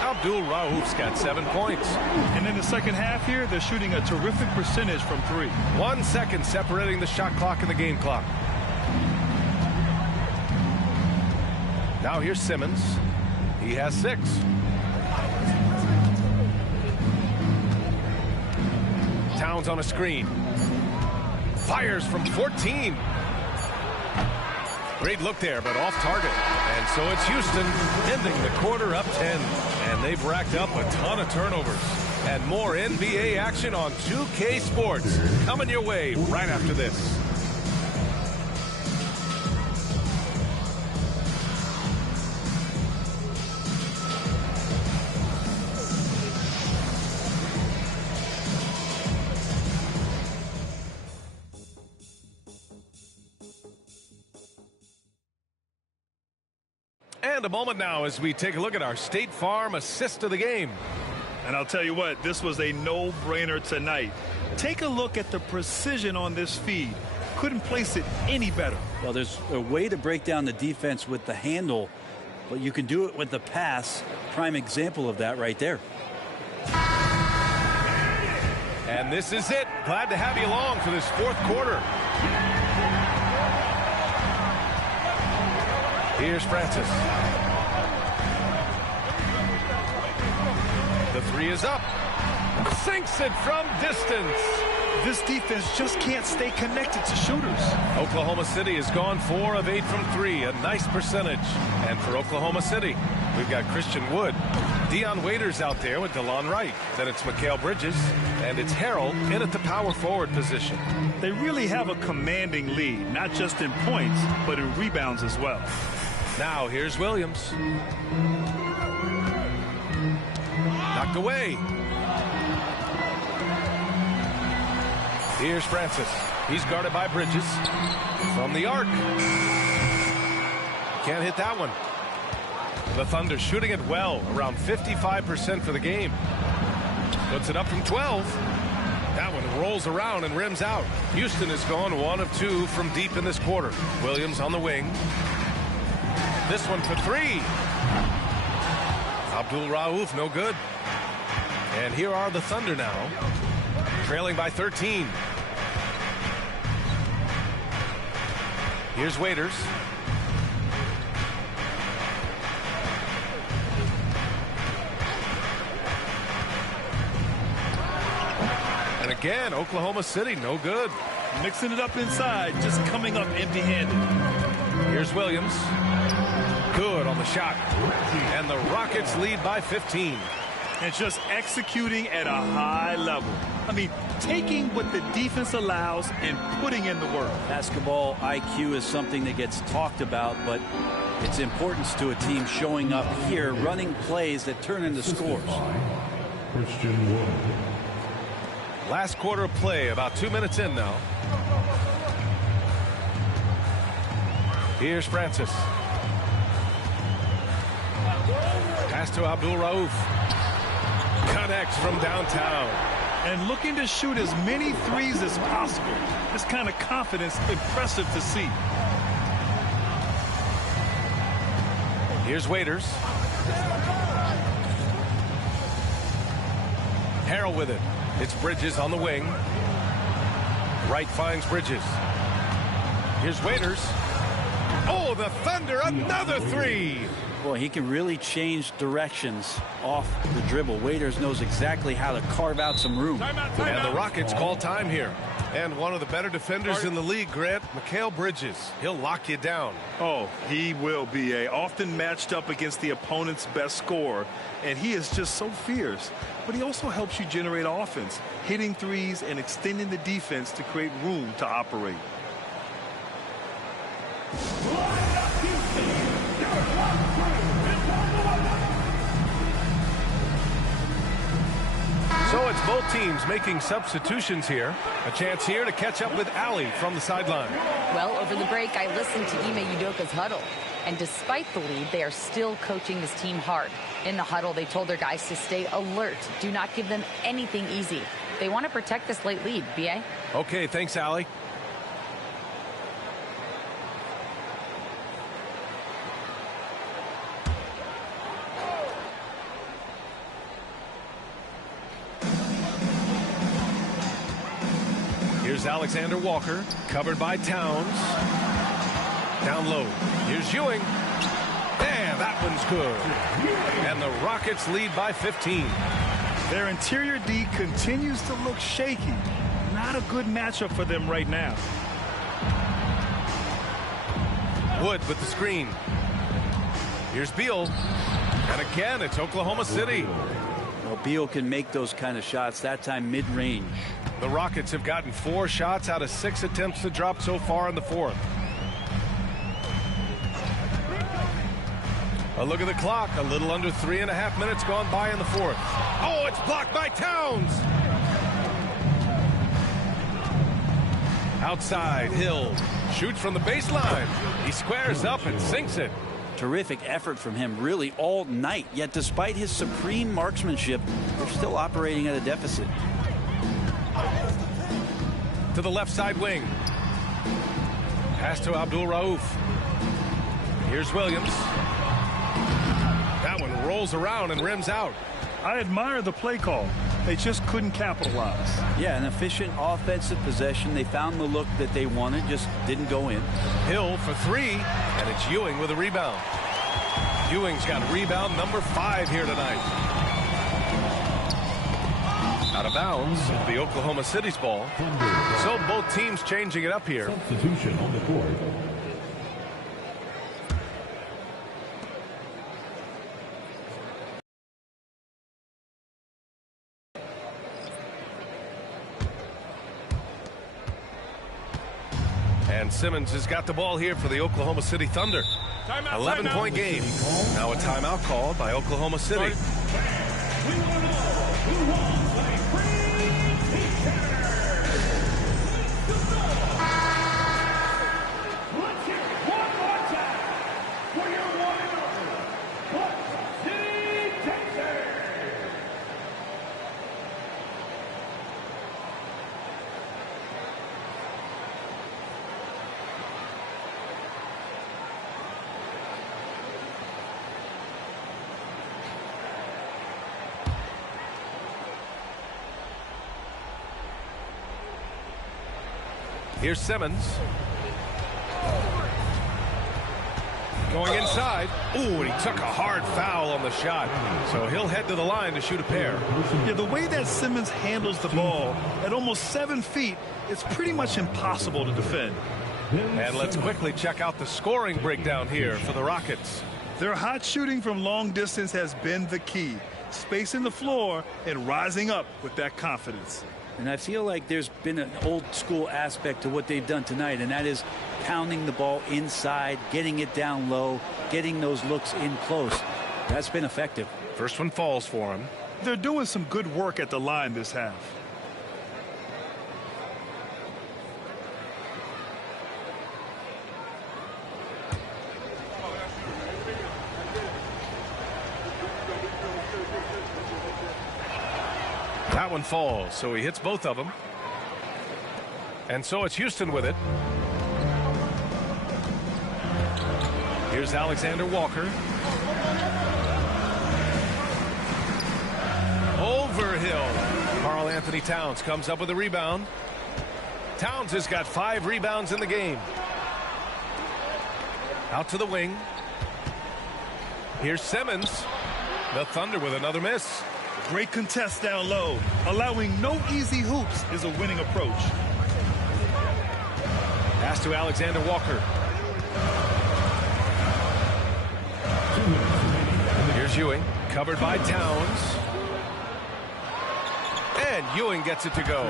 Abdul Rauf's got 7 points. And in the second half here, they're shooting a terrific percentage from 3. 1 second separating the shot clock and the game clock. Now here's Simmons. He has 6. Towns on a screen. Fires from 14. Great look there, but off target. And so it's Houston ending the quarter up 10. And they've racked up a ton of turnovers. And more NBA action on 2K Sports coming your way right after this. And a moment now as we take a look at our State Farm assist of the game. And I'll tell you what, this was a no-brainer tonight. Take a look at the precision on this feed. Couldn't place it any better. Well, there's a way to break down the defense with the handle, but you can do it with the pass. Prime example of that right there. And this is it. Glad to have you along for this 4th quarter. Here's Francis. The 3 is up. Sinks it from distance. This defense just can't stay connected to shooters. Oklahoma City has gone 4 of 8 from 3. A nice percentage. And for Oklahoma City, we've got Christian Wood. Dion Waiters out there with DeLon Wright. Then it's Mikal Bridges. And it's Harrell in at the power forward position. They really have a commanding lead, not just in points, but in rebounds as well. Now here's Williams. Knocked away. Here's Francis. He's guarded by Bridges. From the arc. Can't hit that one. The Thunder shooting it well, around 55% for the game. Puts it up from 12. That one rolls around and rims out. Houston has gone 1 of 2 from deep in this quarter. Williams on the wing. This one for 3. Abdul Rauf, no good. And here are the Thunder now, trailing by 13. Here's Waiters. And again, Oklahoma City, no good. Mixing it up inside, just coming up empty-handed. Here's Williams. Good on the shot. And the Rockets lead by 15. and just executing at a high level. I mean, taking what the defense allows and putting in the work. Basketball IQ is something that gets talked about, but its importance to a team showing up here, running plays that turn into scores. Last quarter of play, about 2 minutes in now. Here's Francis. Pass to Abdul Rauf. Connects from downtown. And looking to shoot as many threes as possible. This kind of confidence, impressive to see. Here's Waiters. Harrell with it. It's Bridges on the wing. Wright finds Bridges. Here's Waiters. Oh, the Thunder, another three. Boy, he can really change directions off the dribble. Waiters knows exactly how to carve out some room. And the Rockets call time here. And one of the better defenders in the league, Grant, Mikal Bridges. He'll lock you down. Oh, he will be often matched up against the opponent's best scorer. And he is just so fierce. But he also helps you generate offense, hitting threes and extending the defense to create room to operate. So it's both teams making substitutions here. A chance here to catch up with Allie from the sideline. Well, over the break, I listened to Ime Udoka's huddle. And despite the lead, they are still coaching this team hard. In the huddle, they told their guys to stay alert. Do not give them anything easy. They want to protect this late lead, B.A. Okay, thanks, Allie. Here's Alexander Walker, covered by Towns. Down low. Here's Ewing. And that one's good. And the Rockets lead by 15. Their interior D continues to look shaky. Not a good matchup for them right now. Wood with the screen. Here's Beal. And again, it's Oklahoma City. Well, Beal can make those kind of shots, that time mid-range. The Rockets have gotten 4 shots out of 6 attempts to drop so far in the fourth. A look at the clock. A little under 3.5 minutes gone by in the fourth. Oh, it's blocked by Towns. Outside, Hill shoots from the baseline. He squares up and sinks it. Terrific effort from him really all night. Yet despite his supreme marksmanship, they're still operating at a deficit. To the left side wing. Pass to Abdul Rauf. Here's Williams. That one rolls around and rims out. I admire the play call. They just couldn't capitalize. Yeah, an efficient offensive possession. They found the look that they wanted, just didn't go in. Hill for 3, and it's Ewing with a rebound. Ewing's got rebound number 5 here tonight. Out of bounds, the Oklahoma City's ball. So both teams changing it up here. Substitution on the court. And Simmons has got the ball here for the Oklahoma City Thunder. 11-point game. Now a timeout called by Oklahoma City. Here's Simmons. Going inside. Ooh, and he took a hard foul on the shot. So he'll head to the line to shoot a pair. Yeah, the way that Simmons handles the ball at almost 7 feet, it's pretty much impossible to defend. And let's quickly check out the scoring breakdown here for the Rockets. Their hot shooting from long distance has been the key. spacing the floor and rising up with that confidence. And I feel like there's been an old school aspect to what they've done tonight, and that is pounding the ball inside, getting it down low, getting those looks in close. That's been effective. First one falls for him. They're doing some good work at the line this half. That one falls, so he hits both of them. And so it's Houston with it. Here's Alexander Walker. Over Hill. Karl Anthony Towns comes up with a rebound. Towns has got 5 rebounds in the game. Out to the wing. Here's Simmons. The Thunder with another miss. Great contest down low. Allowing no easy hoops is a winning approach. Pass to Alexander Walker. Here's Ewing, covered by Towns. And Ewing gets it to go.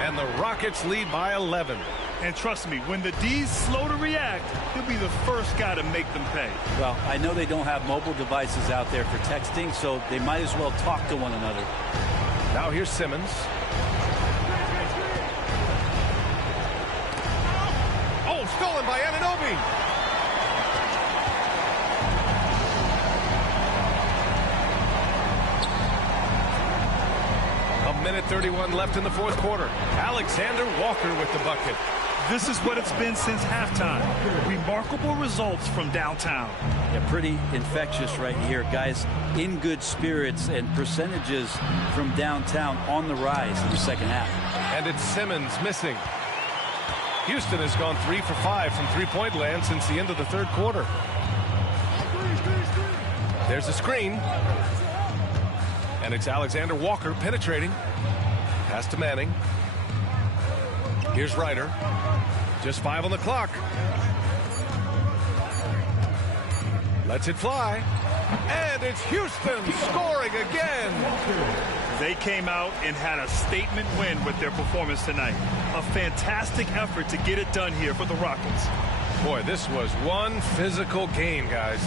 And the Rockets lead by 11. And trust me, when the D's slow to react, he'll be the first guy to make them pay. Well, I know they don't have mobile devices out there for texting, so they might as well talk to one another. Now here's Simmons. Oh, stolen by Anunoby. A minute 31 left in the fourth quarter. Alexander Walker with the bucket. This is what it's been since halftime. Remarkable results from downtown. Yeah, pretty infectious right here. Guys in good spirits, and percentages from downtown on the rise in the second half. And it's Simmons missing. Houston has gone 3 for 5 from three-point land since the end of the third quarter. There's a screen. And it's Alexander Walker penetrating. Pass to Manning. Here's Ryder. Just 5 on the clock. Lets it fly. And it's Houston scoring again. They came out and had a statement win with their performance tonight. A fantastic effort to get it done here for the Rockets. Boy, this was one physical game, guys.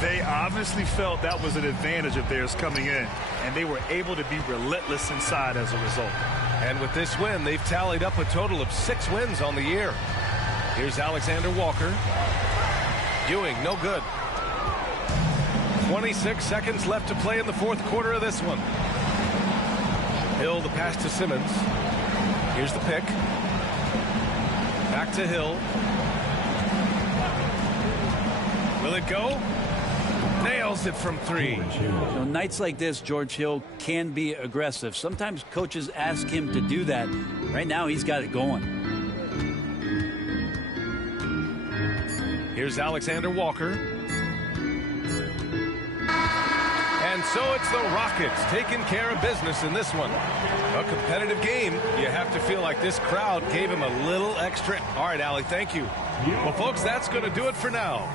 They obviously felt that was an advantage of theirs coming in, and they were able to be relentless inside as a result. And with this win, they've tallied up a total of 6 wins on the year. Here's Alexander Walker. Ewing, no good. 26 seconds left to play in the fourth quarter of this one. Hill, the pass to Simmons. Here's the pick. Back to Hill. Will it go? Nails it from 3. So nights like this, George Hill can be aggressive. Sometimes coaches ask him to do that. Right now, he's got it going. Here's Alexander Walker. And so it's the Rockets taking care of business in this one. A competitive game. You have to feel like this crowd gave him a little extra. All right, Allie, thank you. Well, folks, that's going to do it for now.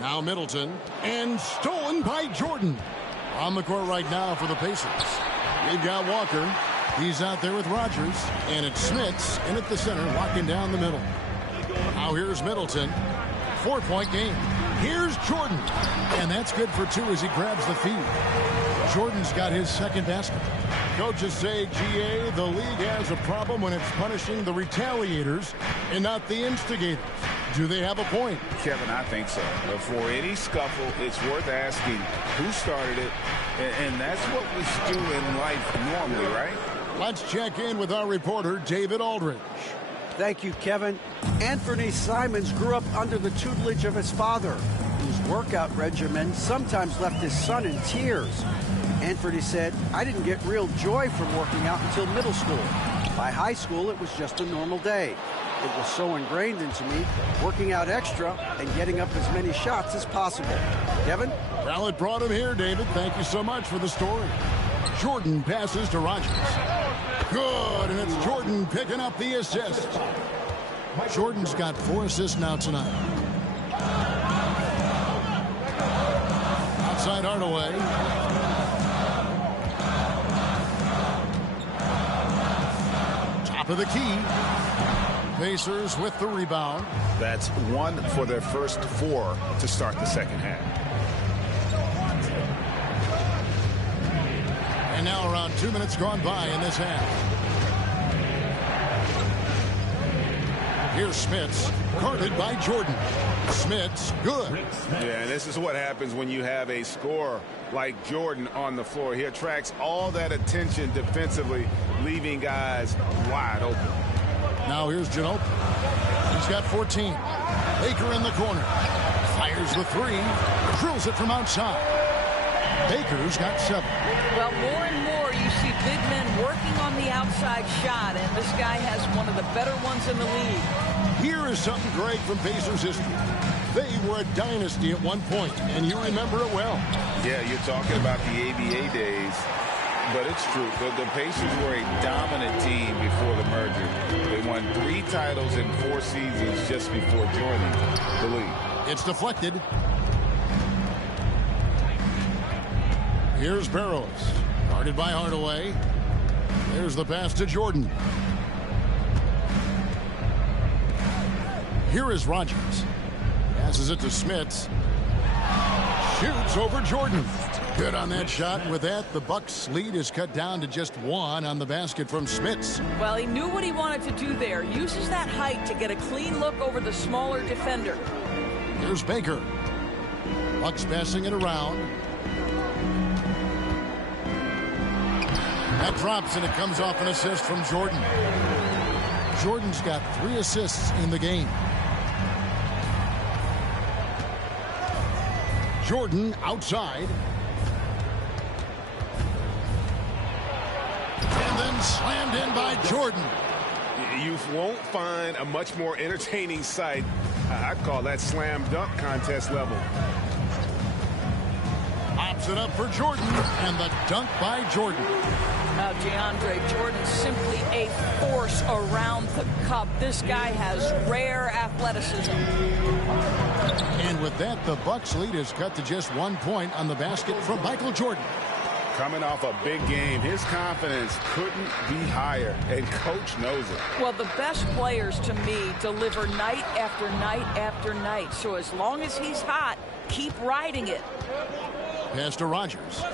Now Middleton, and stolen by Jordan. On the court right now for the Pacers. They've got Walker. He's out there with Rogers. And it's Smits in at the center, locking down the middle. Now here's Middleton. 4-point game. Here's Jordan. And And that's good for 2 as he grabs the feed. Jordan's got his second basket. Coaches say, GA, the league has a problem when it's punishing the retaliators and not the instigators. Do they have a point? Kevin, I think so. But for any scuffle, it's worth asking who started it, and that's what we do in life normally, right? Let's check in with our reporter, David Aldridge. Thank you, Kevin. Anthony Simons grew up under the tutelage of his father, whose workout regimen sometimes left his son in tears. Anthony said, I didn't get real joy from working out until middle school. By high school, it was just a normal day. It was so ingrained into me, working out extra and getting up as many shots as possible. Kevin? Well, it brought him here, David. Thank you so much for the story. Jordan passes to Rogers. Good, and it's Jordan picking up the assist. Jordan's got 4 assists now tonight. Outside Hardaway. Top of the key. Pacers with the rebound. That's 1 for their first 4 to start the second half. And now around 2 minutes gone by in this half. Here's Smits, guarded by Jordan. Smits, good. Yeah, and this is what happens when you have a scorer like Jordan on the floor. He attracts all that attention defensively, leaving guys wide open. Now here's Ginobili. He's got 14. Baker in the corner. Fires the 3. Drills it from outside. Baker's got 7. Well, more and more you see big men working on the outside shot, and this guy has one of the better ones in the league. Here is something great from Pacers history. They were a dynasty at one point, and you remember it well. Yeah, you're talking about the ABA days, but it's true. The Pacers were a dominant team before the merger. They won 3 titles in 4 seasons just before joining the league. It's deflected. Here's Barrows, guarded by Hardaway. There's the pass to Jordan. Here is Rogers. Passes it to Smits. Shoots over Jordan. Good on that shot. With that, the Bucks' lead is cut down to just 1 on the basket from Smits. Well, he knew what he wanted to do there. Uses that height to get a clean look over the smaller defender. Here's Baker. Bucks passing it around. That drops, and it comes off an assist from Jordan. Jordan's got 3 assists in the game. Jordan outside. And then slammed in by Jordan. You won't find a much more entertaining sight. I'd call that slam dunk contest level. Pops it up for Jordan, and the dunk by Jordan. Now, DeAndre Jordan simply a force around the cup. This guy has rare athleticism. And with that, the Bucks lead is cut to just 1 point on the basket from Michael Jordan. Coming off a big game, his confidence couldn't be higher, and coach knows it. Well, the best players to me deliver night after night after night. So as long as he's hot, keep riding it. Pass to Rogers.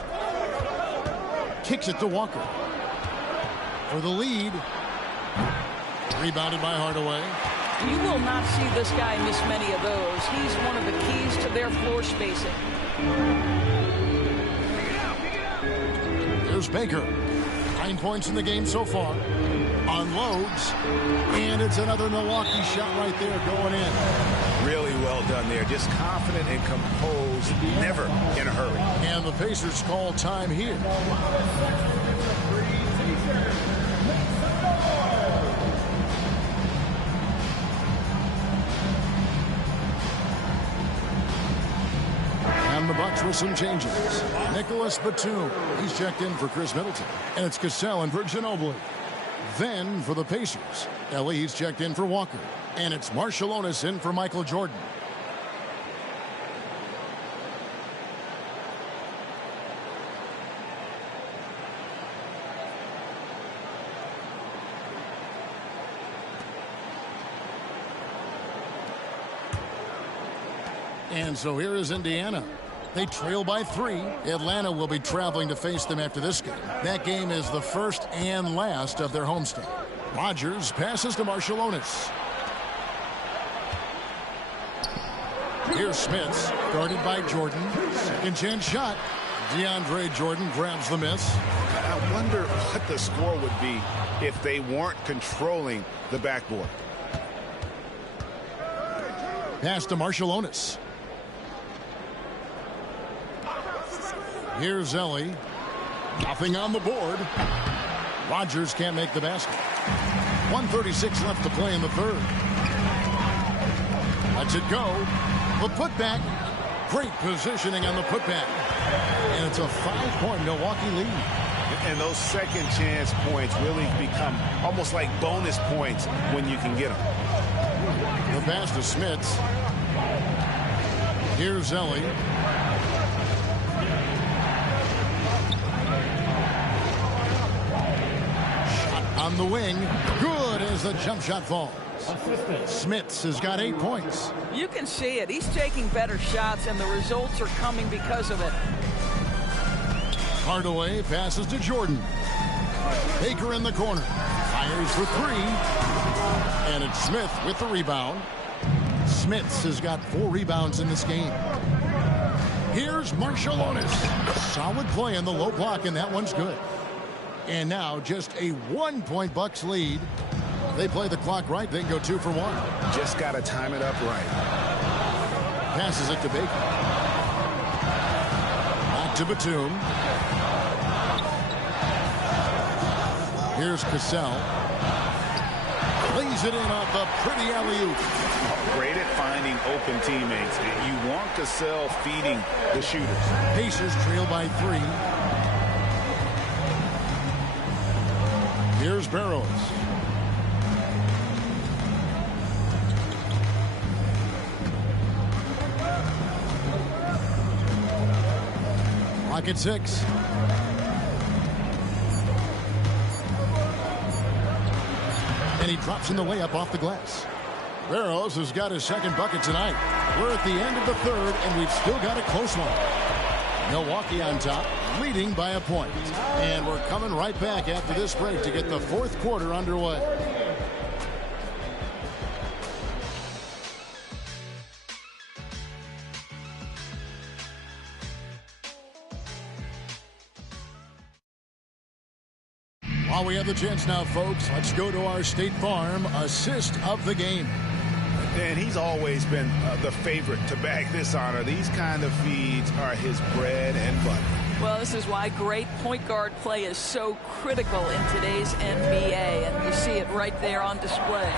Kicks it to Walker. For the lead. Rebounded by Hardaway. You will not see this guy miss many of those. He's one of the keys to their floor spacing. There's Baker. 9 points in the game so far. Unloads. And it's another Milwaukee shot right there going in. Really well done there. Just confident and composed, never in a hurry. And the Pacers call time here. And the Bucks with some changes. Nicholas Batum, he's checked in for Chris Middleton. And it's Cassell in for Ginobili. Then for the Pacers, he's checked in for Walker. And it's Marciulionis in for Michael Jordan. And so here is Indiana. They trail by 3. Atlanta will be traveling to face them after this game. That game is the first and last of their homestand. Rodgers passes to Marciulionis. Here's Smits, guarded by Jordan. Second chance shot. DeAndre Jordan grabs the miss. I wonder what the score would be if they weren't controlling the backboard. Pass to Marciulionis. Here's Ellie. Nothing on the board. Rodgers can't make the basket. 1:36 left to play in the third. Lets it go. The putback. Great positioning on the putback. And it's a 5-point Milwaukee lead. And those second chance points really become almost like bonus points when you can get them. The pass to Smits. Here's Ellie. On the wing, good as the jump shot falls. Smits has got 8 points. You can see it. He's taking better shots, and the results are coming because of it. Hardaway passes to Jordan. Baker in the corner. Fires for 3. And it's Smith with the rebound. Smits has got 4 rebounds in this game. Here's Marciulionis. Solid play in the low block, and that one's good. And now just a 1-point Bucks lead. They play the clock right. They can go 2 for 1. Just got to time it up right. Passes it to Baker. Back to Batum. Here's Cassell. Lays it in off the pretty alley-oop. Great at finding open teammates. You want Cassell feeding the shooters. Pacers trail by 3. Here's Barrows. Clock at 6. And he drops in the layup off the glass. Barrows has got his second bucket tonight. We're at the end of the third, and we've still got a close one. Milwaukee on top, leading by a point. And we're coming right back after this break to get the fourth quarter underway. While we have the chance now, folks, let's go to our State Farm assist of the game. And he's always been the favorite to bag this honor. These kind of feeds are his bread and butter. Well, this is why great point guard play is so critical in today's NBA, and you see it right there on display.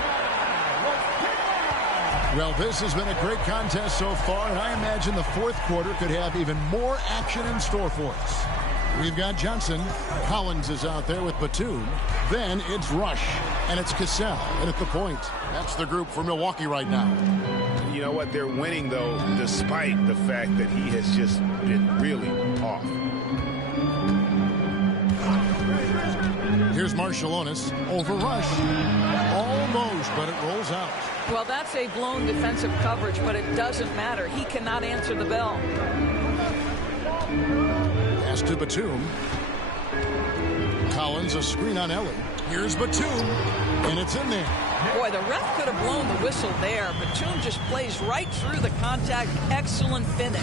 Well, this has been a great contest so far, and I imagine the fourth quarter could have even more action in store for us. We've got Johnson. Collins is out there with Batum. Then it's Rush, and it's Cassell. And at the point, that's the group for Milwaukee right now. You know what? They're winning, though, despite the fact that he has just been really off. Here's Marciulionis over Rush. Almost, but it rolls out. Well, that's a blown defensive coverage, but it doesn't matter. He cannot answer the bell. Pass to Batum. Collins, a screen on Ellie. Here's Batum, and it's in there. Boy, the ref could have blown the whistle there. Batum just plays right through the contact. Excellent finish.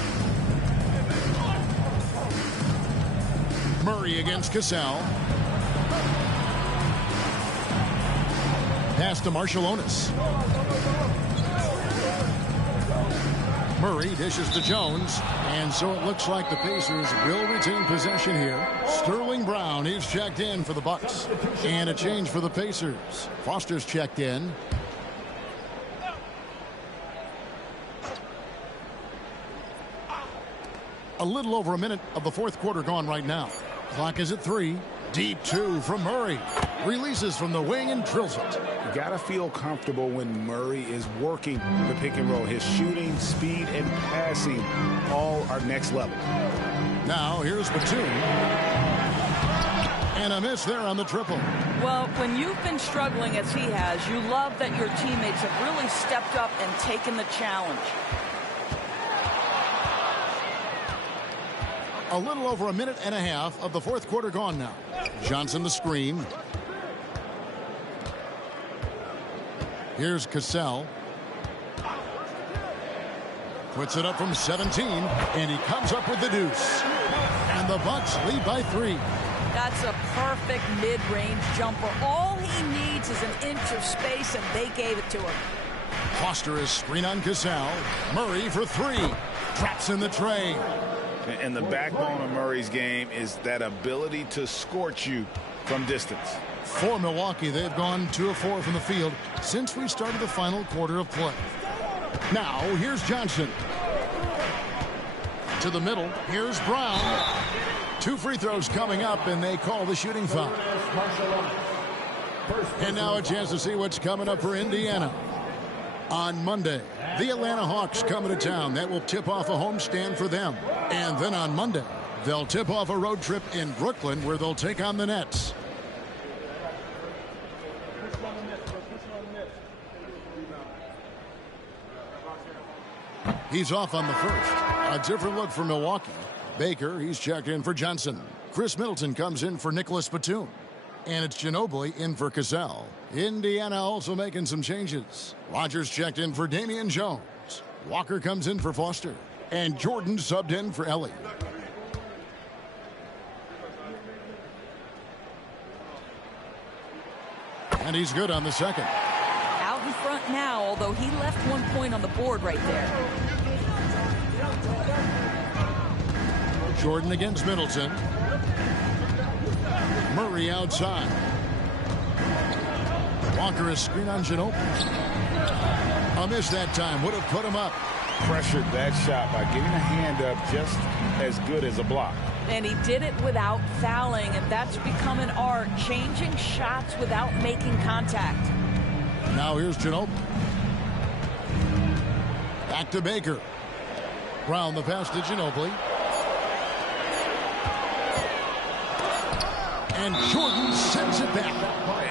Murray against Cassell. Pass to Marciulionis. Murray dishes to Jones, and so it looks like the Pacers will retain possession here. Sterling Brown is checked in for the Bucks, and a change for the Pacers. Foster's checked in. A little over a minute of the fourth quarter gone right now. Clock is at 3. Deep 2 from Murray. Releases from the wing and drills it. You got to feel comfortable when Murray is working the pick and roll. His shooting, speed, and passing all are next level. Now here's Batum. And a miss there on the triple. Well, when you've been struggling as he has, you love that your teammates have really stepped up and taken the challenge. A little over a minute and a half of the fourth quarter gone now. Johnson the screen. Here's Cassell. Puts it up from 17, and he comes up with the deuce. And the Bucks lead by 3. That's a perfect mid-range jumper. All he needs is an inch of space, and they gave it to him. Foster is screen on Cassell. Murray for 3. Traps in the tray. And the backbone of Murray's game is that ability to scorch you from distance. For Milwaukee, they've gone 2 of 4 from the field since we started the final quarter of play. Now, here's Johnson. To the middle. Here's Brown. 2 free throws coming up, and they call the shooting foul. And now a chance to see what's coming up for Indiana. On Monday, the Atlanta Hawks coming to town. That will tip off a homestand for them. And then on Monday, they'll tip off a road trip in Brooklyn where they'll take on the Nets. He's off on the first. A different look for Milwaukee. Baker, he's checked in for Johnson. Chris Middleton comes in for Nicholas Batum. And it's Ginobili in for Cassell. Indiana also making some changes. Rogers checked in for Damian Jones. Walker comes in for Foster. And Jordan subbed in for Ellie. And he's good on the second. Out in front now, although he left 1 point on the board right there. Jordan against Middleton. Murray outside. Walker is screen on Ginobili. A miss that time. Would have put him up. Pressured that shot by getting a hand up just as good as a block. And he did it without fouling, and that's become an art. Changing shots without making contact. Now here's Ginobili. Back to Baker. Brown the pass to Ginobili. And Jordan sends it back.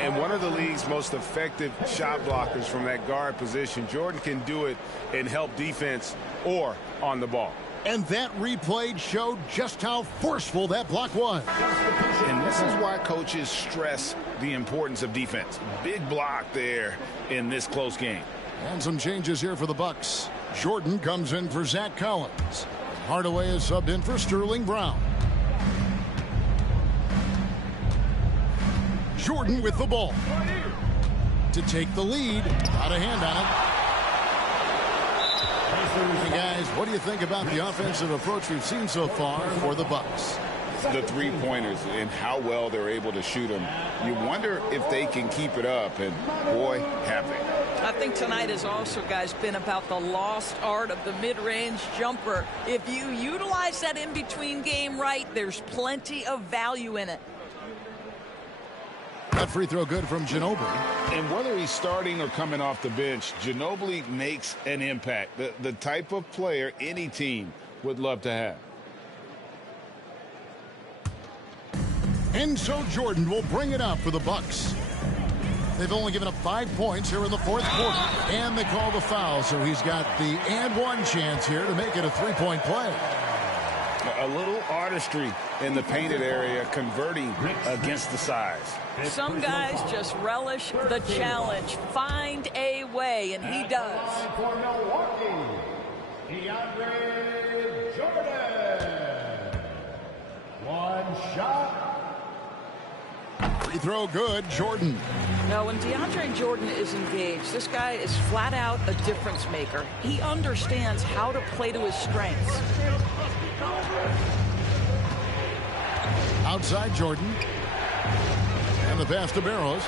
And one of the league's most effective shot blockers from that guard position. Jordan can do it and help defense or on the ball. And that replay showed just how forceful that block was. And this is why coaches stress the importance of defense. Big block there in this close game. And some changes here for the Bucks. Jordan comes in for Zach Collins. Hardaway is subbed in for Sterling Brown. Jordan with the ball to take the lead. Got a hand on it. Hey guys, what do you think about the offensive approach we've seen so far for the Bucks? The three-pointers and how well they're able to shoot them. You wonder if they can keep it up, and boy, have they. I think tonight has also, guys, been about the lost art of the mid-range jumper. If you utilize that in-between game right, there's plenty of value in it. That free throw good from Ginobili. And whether he's starting or coming off the bench, Ginobili makes an impact. The type of player any team would love to have. And so Jordan will bring it up for the Bucks. They've only given up 5 points here in the fourth quarter. And they call the foul, so he's got the and one chance here to make it a three-point play. A little artistry in the painted area, converting against the size. Some guys just relish the challenge. Find a way, and he does. For Milwaukee, DeAndre Jordan. One shot. Free throw good, Jordan. Now, when DeAndre Jordan is engaged, this guy is flat out a difference maker. He understands how to play to his strengths. Outside Jordan. And the pass to Barrows.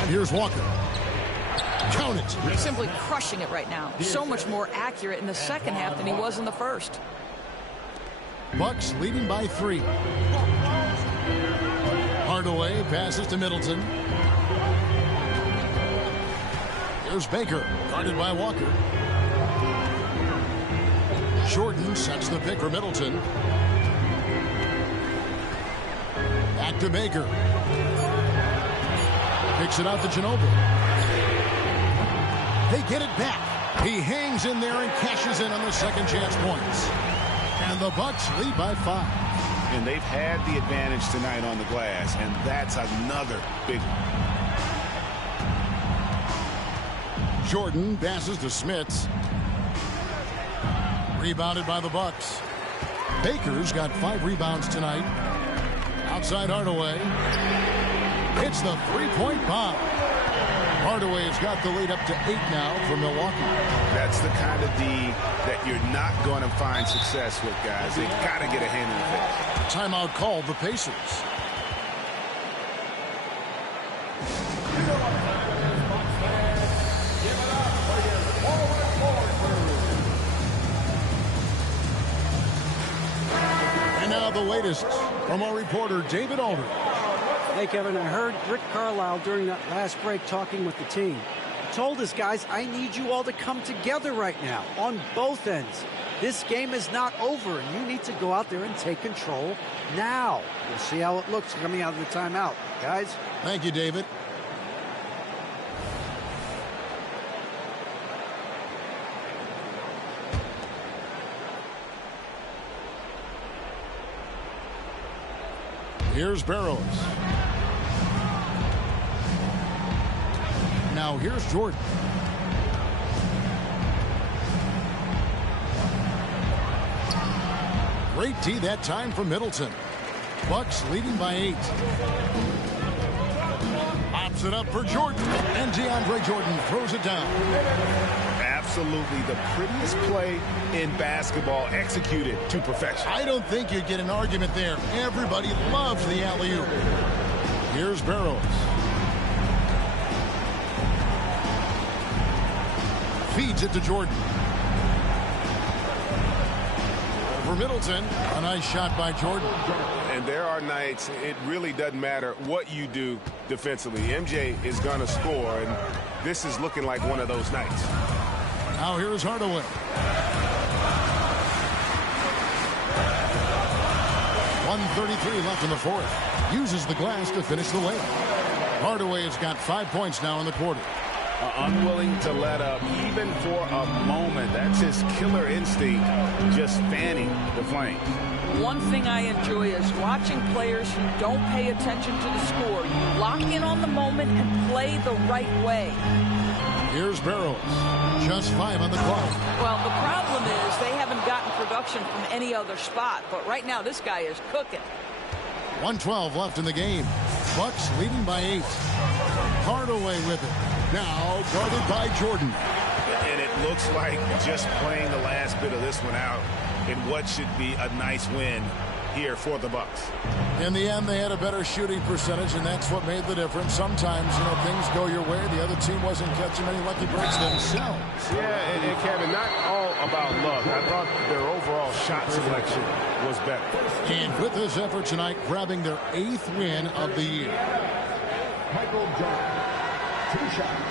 And here's Walker. Count it. He's simply crushing it right now. So much more accurate in the second half than he was in the first. Bucks leading by 3. Hardaway passes to Middleton. Here's Baker, guarded by Walker. Jordan sets the pick for Middleton. Back to Baker. Kicks it out to Ginobili. They get it back. He hangs in there and cashes in on the second chance points. And the Bucks lead by 5. And they've had the advantage tonight on the glass, and that's another big one. Jordan passes to Smits. Rebounded by the Bucks. Baker's got 5 rebounds tonight. Outside Hardaway. Hits the three-point bomb. Hardaway has got the lead up to 8 now for Milwaukee. That's the kind of D that you're not going to find success with, guys. They've got to get a hand in the face. Timeout called the Pacers. And now the latest from our reporter, David Aldridge. Hey, Kevin, I heard Rick Carlisle during that last break talking with the team. He told his guys, I need you all to come together right now on both ends. This game is not over, and you need to go out there and take control now. We'll see how it looks coming out of the timeout. Guys? Thank you, David. Here's Barrows. Now here's Jordan. Great D that time from Middleton. Bucks leading by 8. Pops it up for Jordan. And DeAndre Jordan throws it down. Absolutely the prettiest play in basketball, executed to perfection. I don't think you get an argument there. Everybody loves the alley-oop. Here's Barrows. Feeds it to Jordan. Over Middleton. A nice shot by Jordan. And there are nights it really doesn't matter what you do defensively. MJ is going to score, and this is looking like one of those nights. Now here's Hardaway. .133 left in the fourth. Uses the glass to finish the layup. Hardaway has got 5 points now in the quarter. Unwilling to let up even for a moment. That's his killer instinct, just fanning the flames. One thing I enjoy is watching players who don't pay attention to the score. You lock in on the moment and play the right way. Here's Barrows. Just 5 on the clock. Well, the problem is they haven't gotten production from any other spot. But right now, this guy is cooking. 1:12 left in the game. Bucks leading by 8. Hardaway with it. Now guarded by Jordan. And it looks like just playing the last bit of this one out in what should be a nice win here for the Bucks. In the end, they had a better shooting percentage, and that's what made the difference. Sometimes, things go your way. The other team wasn't catching many lucky breaks themselves. Yeah, and Kevin, not all about luck. I thought their overall shot selection was better. And with this effort tonight, grabbing their 8th win of the year. Michael Jordan, 2 shots.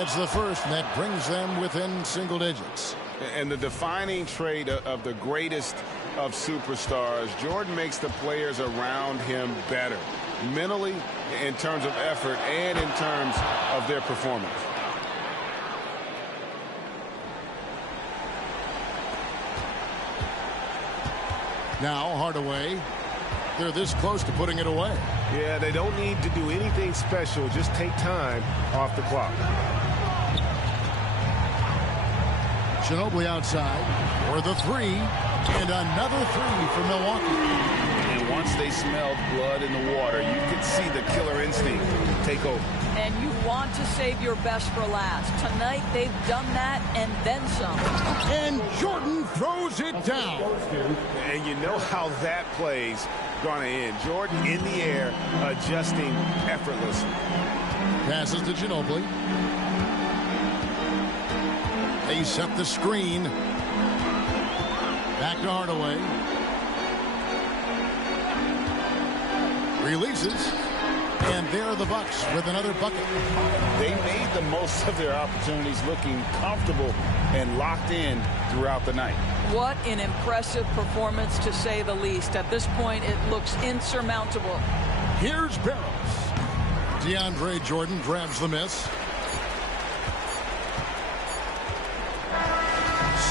It's the first, and that brings them within single digits. And the defining trait of the greatest of superstars, Jordan makes the players around him better, mentally, in terms of effort, and in terms of their performance. Now Hardaway. They're this close to putting it away. Yeah, they don't need to do anything special. Just take time off the clock. Ginobili outside for the 3, and another 3 for Milwaukee. And once they smelled blood in the water, you could see the killer instinct take over. And you want to save your best for last. Tonight, they've done that and then some. And Jordan throws it down. And you know how that play's going to end. Jordan in the air, adjusting effortlessly. Passes to Ginobili. They set the screen. Back to Hardaway. Releases. And there are the Bucks with another bucket. They made the most of their opportunities, looking comfortable and locked in throughout the night. What an impressive performance, to say the least. At this point, it looks insurmountable. Here's Barrows. DeAndre Jordan grabs the miss.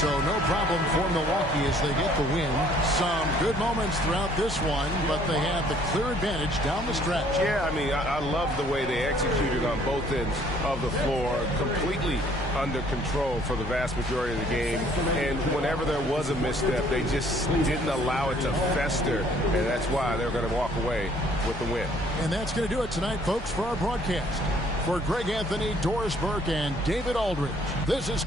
So no problem for Milwaukee as they get the win. Some good moments throughout this one, but they had the clear advantage down the stretch. Yeah, I mean, I love the way they executed on both ends of the floor. Completely under control for the vast majority of the game. And whenever there was a misstep, they just didn't allow it to fester. And that's why they're going to walk away with the win. And that's going to do it tonight, folks, for our broadcast. For Greg Anthony, Doris Burke, and David Aldridge, this is...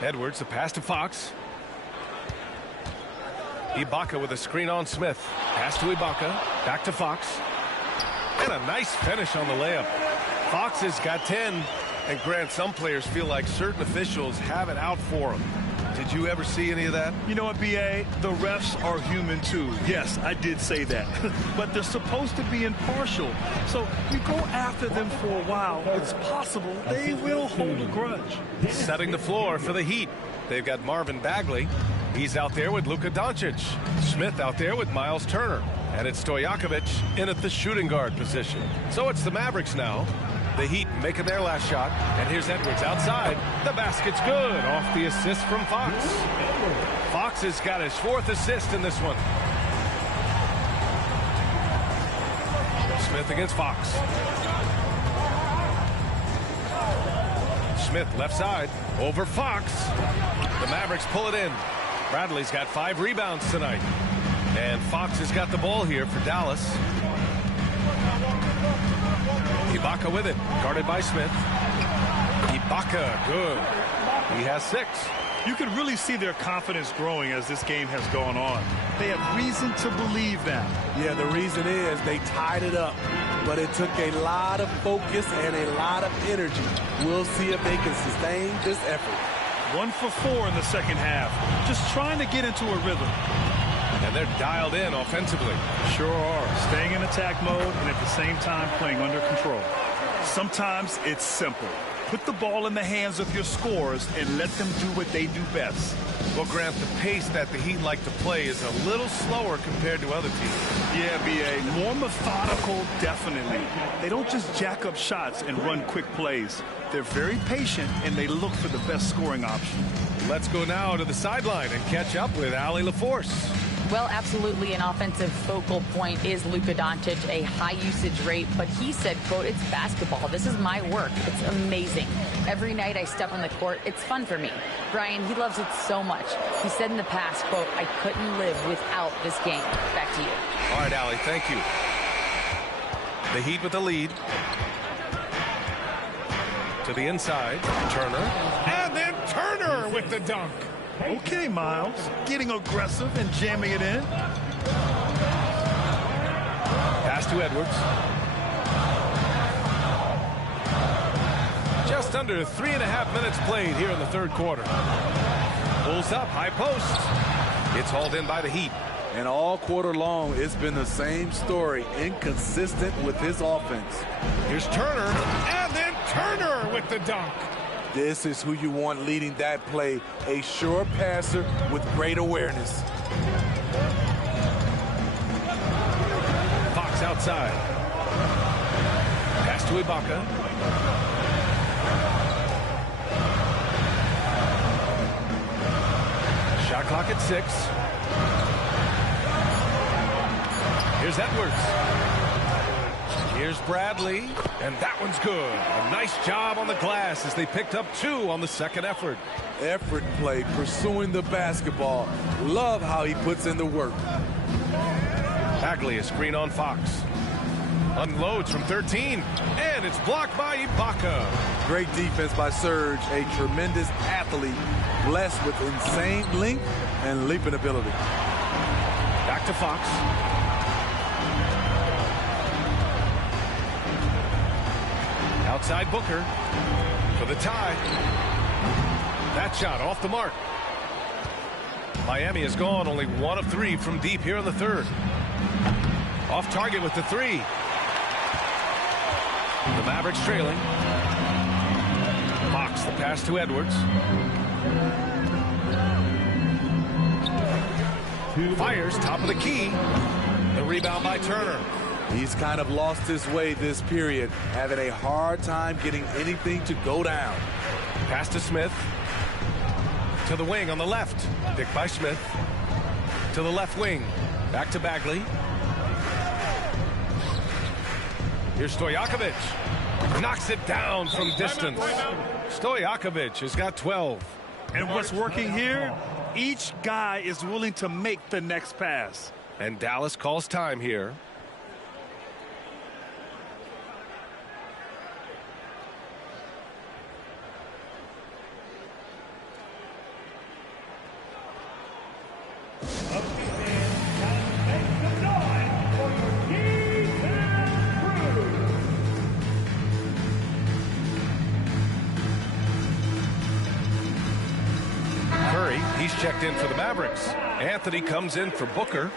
Edwards, the pass to Fox. Ibaka with a screen on Smith. Pass to Ibaka. Back to Fox. And a nice finish on the layup. Fox has got 10. And Grant, some players feel like certain officials have it out for them. Did you ever see any of that? You know what, B.A.? The refs are human, too. Yes, I did say that. But they're supposed to be impartial. So you go after them for a while, it's possible they will hold a grudge. Setting the floor for the Heat. They've got Marvin Bagley. He's out there with Luka Doncic. Smith out there with Miles Turner. And it's Stojakovic in at the shooting guard position. So it's the Mavericks now. The Heat making their last shot. And here's Edwards outside. The basket's good off the assist from Fox. Fox has got his 4th assist in this one. Smith against Fox. Smith left side over Fox. The Mavericks pull it in. Bradley's got 5 rebounds tonight. And Fox has got the ball here for Dallas. Ibaka with it, guarded by Smith. Ibaka, good. He has 6. You can really see their confidence growing as this game has gone on. They have reason to believe that. Yeah, the reason is they tied it up, but it took a lot of focus and a lot of energy. We'll see if they can sustain this effort. 1 for 4 in the second half. Just trying to get into a rhythm. And they're dialed in offensively. Sure are. Staying in attack mode and at the same time playing under control. Sometimes it's simple. Put the ball in the hands of your scorers and let them do what they do best. Well, Grant, the pace that the Heat like to play is a little slower compared to other teams. Yeah, B.A. More methodical, definitely. They don't just jack up shots and run quick plays. They're very patient, and they look for the best scoring option. Let's go now to the sideline and catch up with Allie LaForce. Well, absolutely an offensive focal point is Luka Doncic, a high usage rate, but he said, quote, it's basketball. This is my work. It's amazing. Every night I step on the court, it's fun for me. Brian, he loves it so much. He said in the past, quote, I couldn't live without this game. Back to you. All right, Allie, thank you. The Heat with the lead. To the inside, Turner. And then Turner with the dunk. Okay, Miles. Getting aggressive and jamming it in. Pass to Edwards. Just under 3.5 minutes played here in the third quarter. Pulls up, high post. It's hauled in by the Heat. And all quarter long, it's been the same story. Inconsistent with his offense. Here's Turner. And then Turner with the dunk. This is who you want leading that play. A sure passer with great awareness. Fox outside. Pass to Ibaka. Shot clock at 6. Here's Edwards. Here's Bradley. And that one's good. A nice job on the glass as they picked up 2 on the second effort. Effort play, pursuing the basketball. Love how he puts in the work. Bagley, a screen on Fox. Unloads from 13, and it's blocked by Ibaka. Great defense by Serge, a tremendous athlete, blessed with insane length and leaping ability. Back to Fox. Outside Booker for the tie. That shot off the mark. Miami has gone only 1 of 3 from deep here in the third. Off target with the 3. The Mavericks trailing. Fox, the pass to Edwards. Fires, top of the key. The rebound by Turner. He's kind of lost his way this period, having a hard time getting anything to go down. Pass to Smith. To the wing on the left. Picked by Smith. To the left wing. Back to Bagley. Here's Stojakovic. Knocks it down from distance. Stojakovic has got 12. And what's working here? Each guy is willing to make the next pass. And Dallas calls time here. He's checked in for the Mavericks. Anthony comes in for Booker.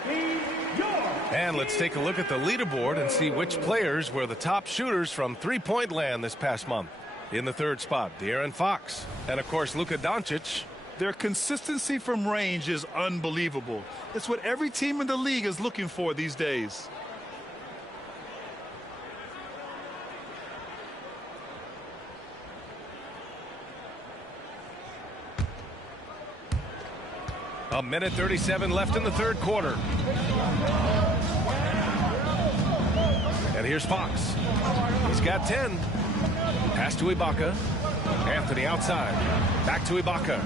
And let's take a look at the leaderboard and see which players were the top shooters from three-point land this past month. In the third spot, De'Aaron Fox. And, of course, Luka Doncic. Their consistency from range is unbelievable. It's what every team in the league is looking for these days. A minute 37 left in the third quarter. And here's Fox. He's got 10. Pass to Ibaka. Anthony outside. Back to Ibaka.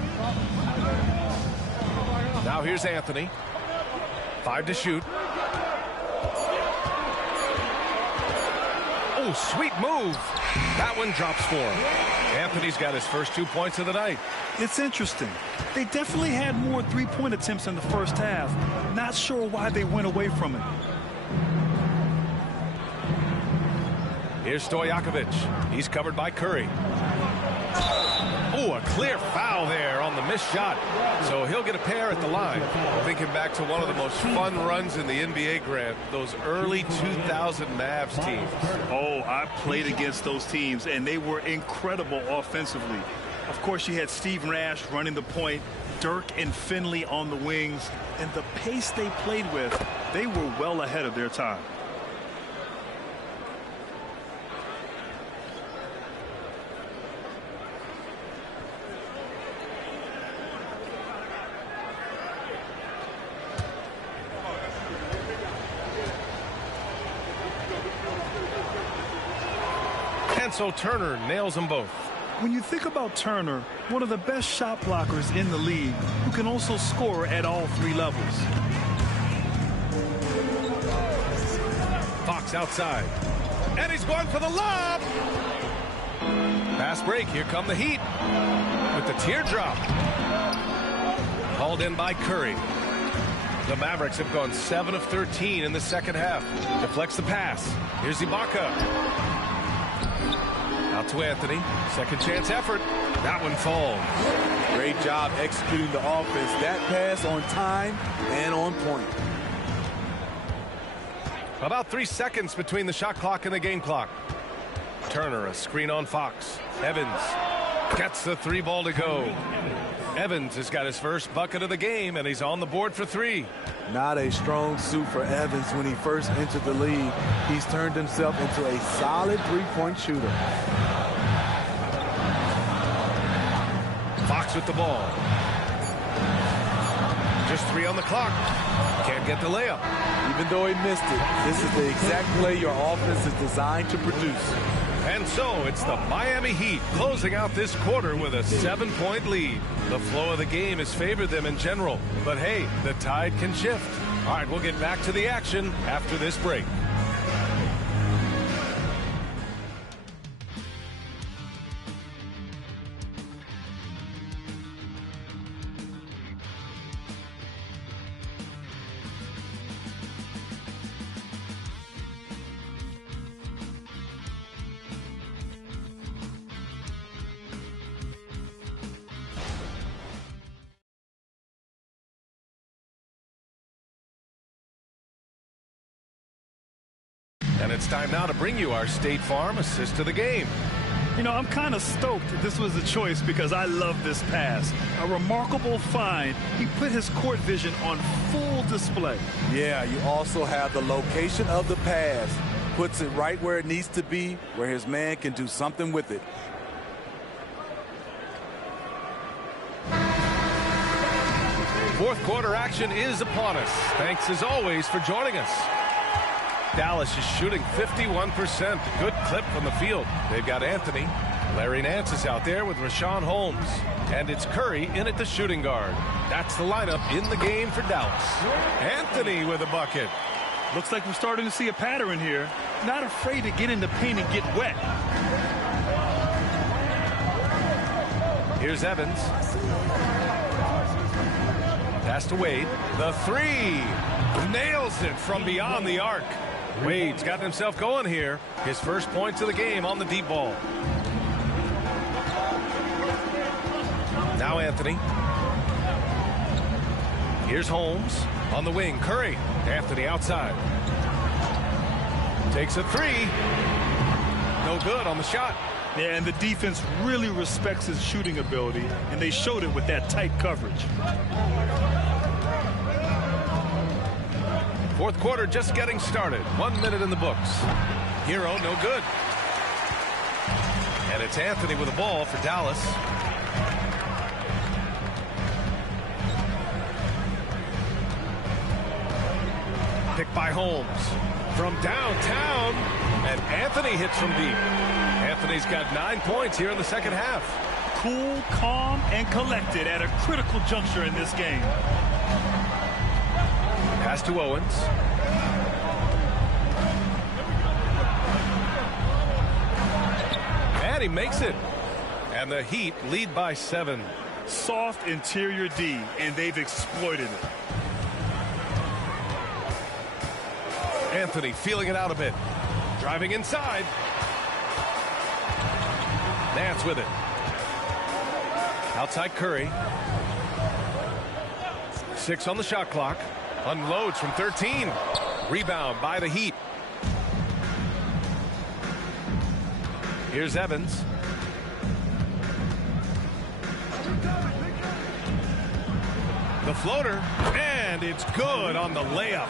Now here's Anthony. 5 to shoot. Oh, sweet move. That one drops for him. Anthony's got his first 2 points of the night. It's interesting. They definitely had more three-point attempts in the first half. Not sure why they went away from it. Here's Stojakovic. He's covered by Curry. Oh, a clear foul there on the missed shot. So he'll get a pair at the line. Thinking back to one of the most fun runs in the NBA, Grant, those early 2000 Mavs teams. Oh, I played against those teams, and they were incredible offensively. Of course, you had Steve Nash running the point, Dirk and Finley on the wings, and the pace they played with, they were well ahead of their time. And so Turner nails them both. When you think about Turner, one of the best shot blockers in the league who can also score at all 3 levels. Fox outside. And he's going for the lob. Pass break. Here come the Heat with the teardrop. Hauled in by Curry. The Mavericks have gone 7 of 13 in the second half. Deflects the pass. Here's Ibaka. Out to Anthony. Second chance effort. That one falls. Great job executing the offense. That pass on time and on point. About 3 seconds between the shot clock and the game clock. Turner, a screen on Fox. Evans gets the 3 ball to go. Evans has got his first bucket of the game, and he's on the board for 3. Not a strong suit for Evans when he first entered the league. He's turned himself into a solid 3-point shooter. Fox with the ball. Just 3 on the clock. Can't get the layup. Even though he missed it, this is the exact play your offense is designed to produce. And so it's the Miami Heat closing out this quarter with a 7-point lead. The flow of the game has favored them in general. But hey, the tide can shift. All right, we'll get back to the action after this break. And it's time now to bring you our State Farm assist to the game. You know, I'm kind of stoked that this was a choice because I love this pass. A remarkable find. He put his court vision on full display. Yeah, you also have the location of the pass. Puts it right where it needs to be, where his man can do something with it. Fourth quarter action is upon us. Thanks as always for joining us. Dallas is shooting 51%. Good clip from the field. They've got Anthony. Larry Nance is out there with Rashawn Holmes. And it's Curry in at the shooting guard. That's the lineup in the game for Dallas. Anthony with a bucket. Looks like we're starting to see a pattern here. Not afraid to get in the paint and get wet. Here's Evans. Pass to Wade. The three. Nails it from beyond the arc. Wade's got himself going here. His first points of the game on the deep ball. Now Anthony. Here's Holmes on the wing. Curry. Anthony outside. Takes a three. No good on the shot. Yeah, and the defense really respects his shooting ability, and they showed it with that tight coverage. Fourth quarter just getting started. 1 minute in the books. Hero, no good. And it's Anthony with the ball for Dallas. Picked by Holmes. From downtown. And Anthony hits from deep. Anthony's got 9 points here in the second half. Cool, calm, and collected at a critical juncture in this game. Pass to Owens. And he makes it. And the Heat lead by 7. Soft interior D, and they've exploited it. Anthony feeling it out a bit. Driving inside. Nance with it. Outside Curry. 6 on the shot clock. Unloads from 13. Rebound by the Heat. Here's Evans. The floater. And it's good on the layup.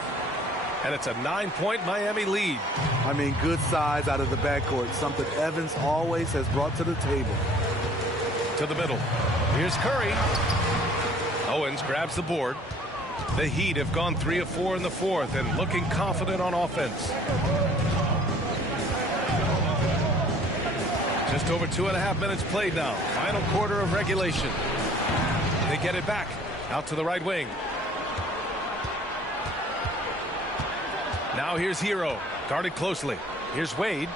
And it's a 9-point Miami lead. I mean, good size out of the backcourt. Something Evans always has brought to the table. To the middle. Here's Curry. Owens grabs the board. The Heat have gone 3 of 4 in the fourth and looking confident on offense. Just over 2.5 minutes played now. Final quarter of regulation. They get it back. Out to the right wing. Now here's Hero. Guarded closely. Here's Wade.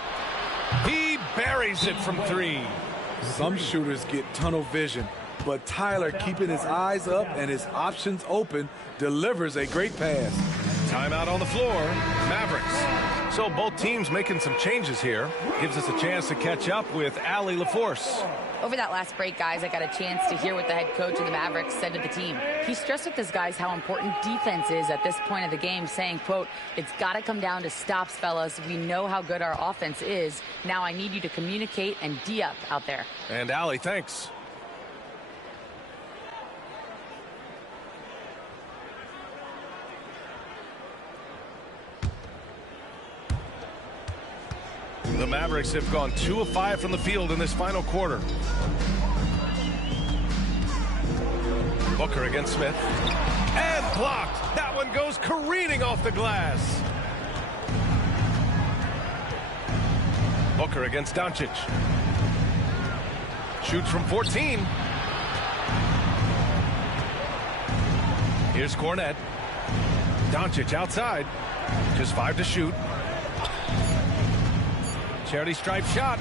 He buries it from 3. Some shooters get tunnel vision, but Tyler, keeping his eyes up and his options open, delivers a great pass. Timeout on the floor. Mavericks. So both teams making some changes here. Gives us a chance to catch up with Allie LaForce. Over that last break, guys, I got a chance to hear what the head coach of the Mavericks said to the team. He stressed with his guys how important defense is at this point of the game, saying, quote, "It's got to come down to stops, fellas. We know how good our offense is. Now I need you to communicate and D-up out there." And Allie, thanks. The Mavericks have gone 2 of 5 from the field in this final quarter. Booker against Smith. And blocked. That one goes careening off the glass. Booker against Doncic. Shoots from 14. Here's Cornette. Doncic outside. Just 5 to shoot. Charity stripe shot.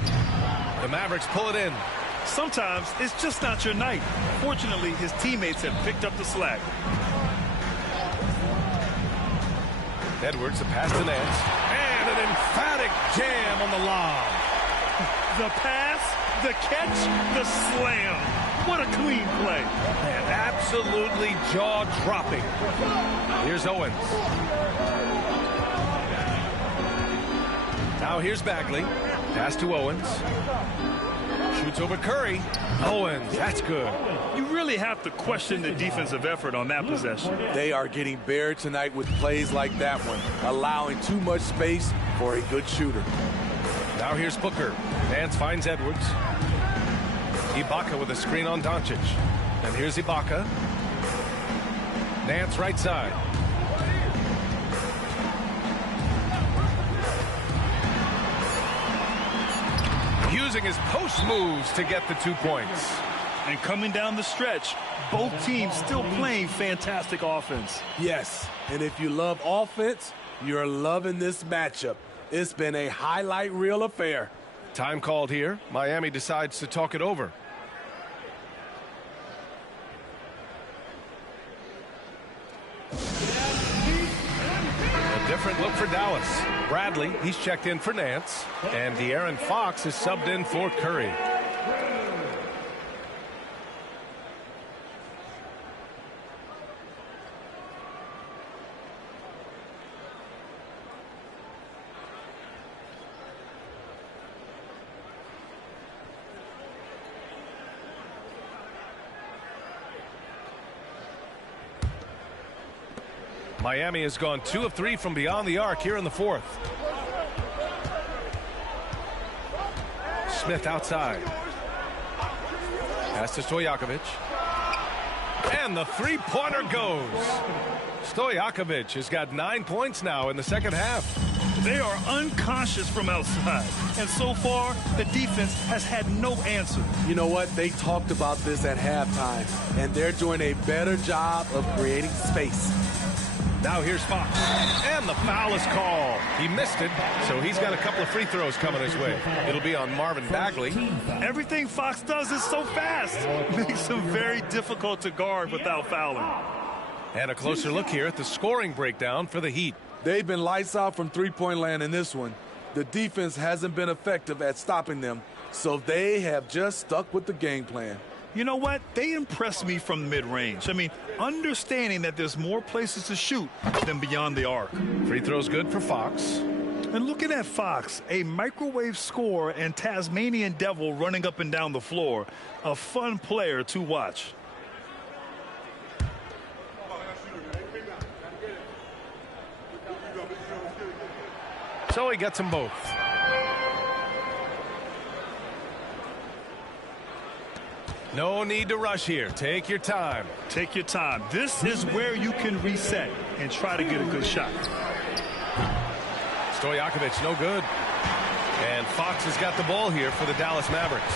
The Mavericks pull it in. Sometimes it's just not your night. Fortunately, his teammates have picked up the slack. Edwards, the pass to Nance. And an emphatic jam on the lob. The pass, the catch, the slam. What a clean play. And absolutely jaw-dropping. Here's Owens. Now here's Bagley. Pass to Owens. Shoots over Curry. Owens, that's good. You really have to question the defensive effort on that possession. They are getting buried tonight with plays like that one, allowing too much space for a good shooter. Now here's Booker. Nance finds Edwards. Ibaka with a screen on Doncic. And here's Ibaka. Nance right side. Using his post moves to get the 2 points. And coming down the stretch, both teams still playing fantastic offense. Yes, and if you love offense, you're loving this matchup. It's been a highlight reel affair. Time called here. Miami decides to talk it over. A different look for Dallas. Bradley, he's checked in for Nance. And De'Aaron Fox is subbed in for Curry. Miami has gone 2 of 3 from beyond the arc here in the 4th. Smith outside. Pass to Stojakovic. And the three-pointer goes. Stojakovic has got 9 points now in the second half. They are unconscious from outside. And so far, the defense has had no answer. You know what? They talked about this at halftime, and they're doing a better job of creating space. Now here's Fox. And the foul is called. He missed it, so he's got a couple of free throws coming his way. It'll be on Marvin Bagley. Everything Fox does is so fast. Makes him very difficult to guard without fouling. And a closer look here at the scoring breakdown for the Heat. They've been lights out from three-point land in this one. The defense hasn't been effective at stopping them, so they have just stuck with the game plan. You know what? They impressed me from mid-range. I mean, understanding that there's more places to shoot than beyond the arc. Free throws good for Fox. And looking at Fox, a microwave scorer and Tasmanian devil running up and down the floor. A fun player to watch. So he gets them both. No need to rush here. Take your time. Take your time. This is where you can reset and try to get a good shot. Stojakovic, no good. And Fox has got the ball here for the Dallas Mavericks.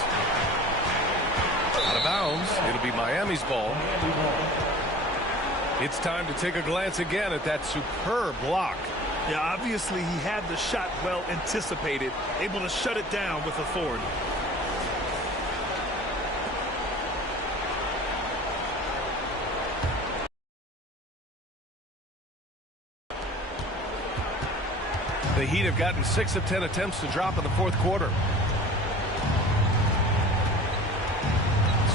Out of bounds. It'll be Miami's ball. It's time to take a glance again at that superb block. Yeah, obviously he had the shot well anticipated, able to shut it down with authority. The Heat have gotten 6 of 10 attempts to drop in the fourth quarter.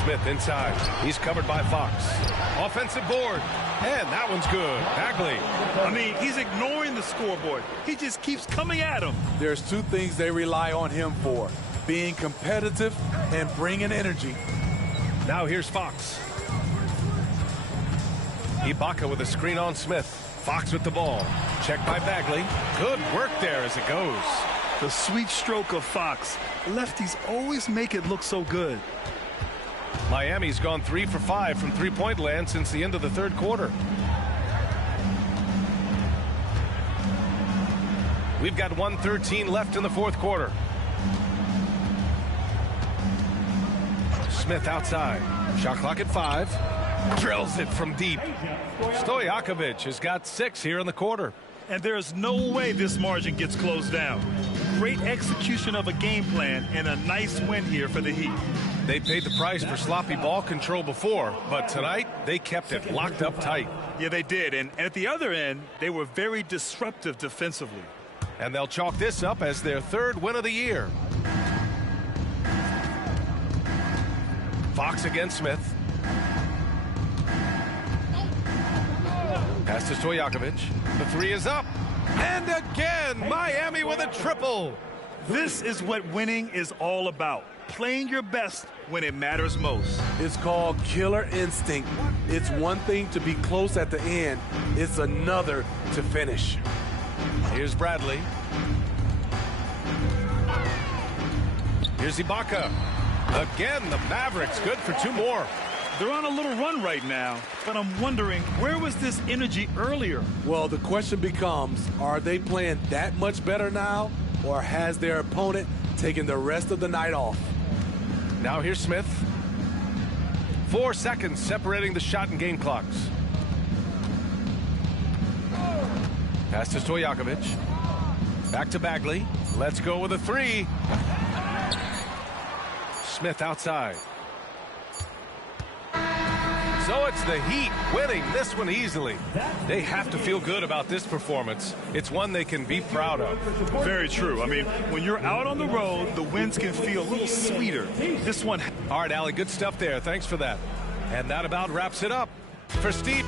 Smith inside. He's covered by Fox. Offensive board. And that one's good. Bagley. I mean, he's ignoring the scoreboard. He just keeps coming at him. There's two things they rely on him for: being competitive and bringing energy. Now here's Fox. Ibaka with a screen on Smith. Fox with the ball. Checked by Bagley. Good work there as it goes. The sweet stroke of Fox. Lefties always make it look so good. Miami's gone 3 for 5 from three-point land since the end of the third quarter. We've got 1:13 left in the fourth quarter. Smith outside. Shot clock at 5. Drills it from deep. Stojakovic has got 6 here in the quarter. And there's no way this margin gets closed down. Great execution of a game plan and a nice win here for the Heat. They paid the price for sloppy ball control before, but tonight they kept it locked up tight. Yeah, they did. And at the other end, they were very disruptive defensively. And they'll chalk this up as their 3rd win of the year. Fox against Smith. Pass to Stojakovic. The 3 is up. And again, Miami with a triple. This is what winning is all about. Playing your best when it matters most. It's called killer instinct. It's one thing to be close at the end. It's another to finish. Here's Bradley. Here's Ibaka. Again, the Mavericks good for 2 more. They're on a little run right now, but I'm wondering, where was this energy earlier? Well, the question becomes, are they playing that much better now, or has their opponent taken the rest of the night off? Now here's Smith. 4 seconds separating the shot and game clocks. Pass to Stojakovic. Back to Bagley. Let's go with a 3. Smith outside. So it's the Heat winning this one easily. They have to feel good about this performance. It's one they can be proud of. Very true. I mean, when you're out on the road, the wins can feel a little sweeter. This one. All right, Allie, good stuff there. Thanks for that. And that about wraps it up. For Steve.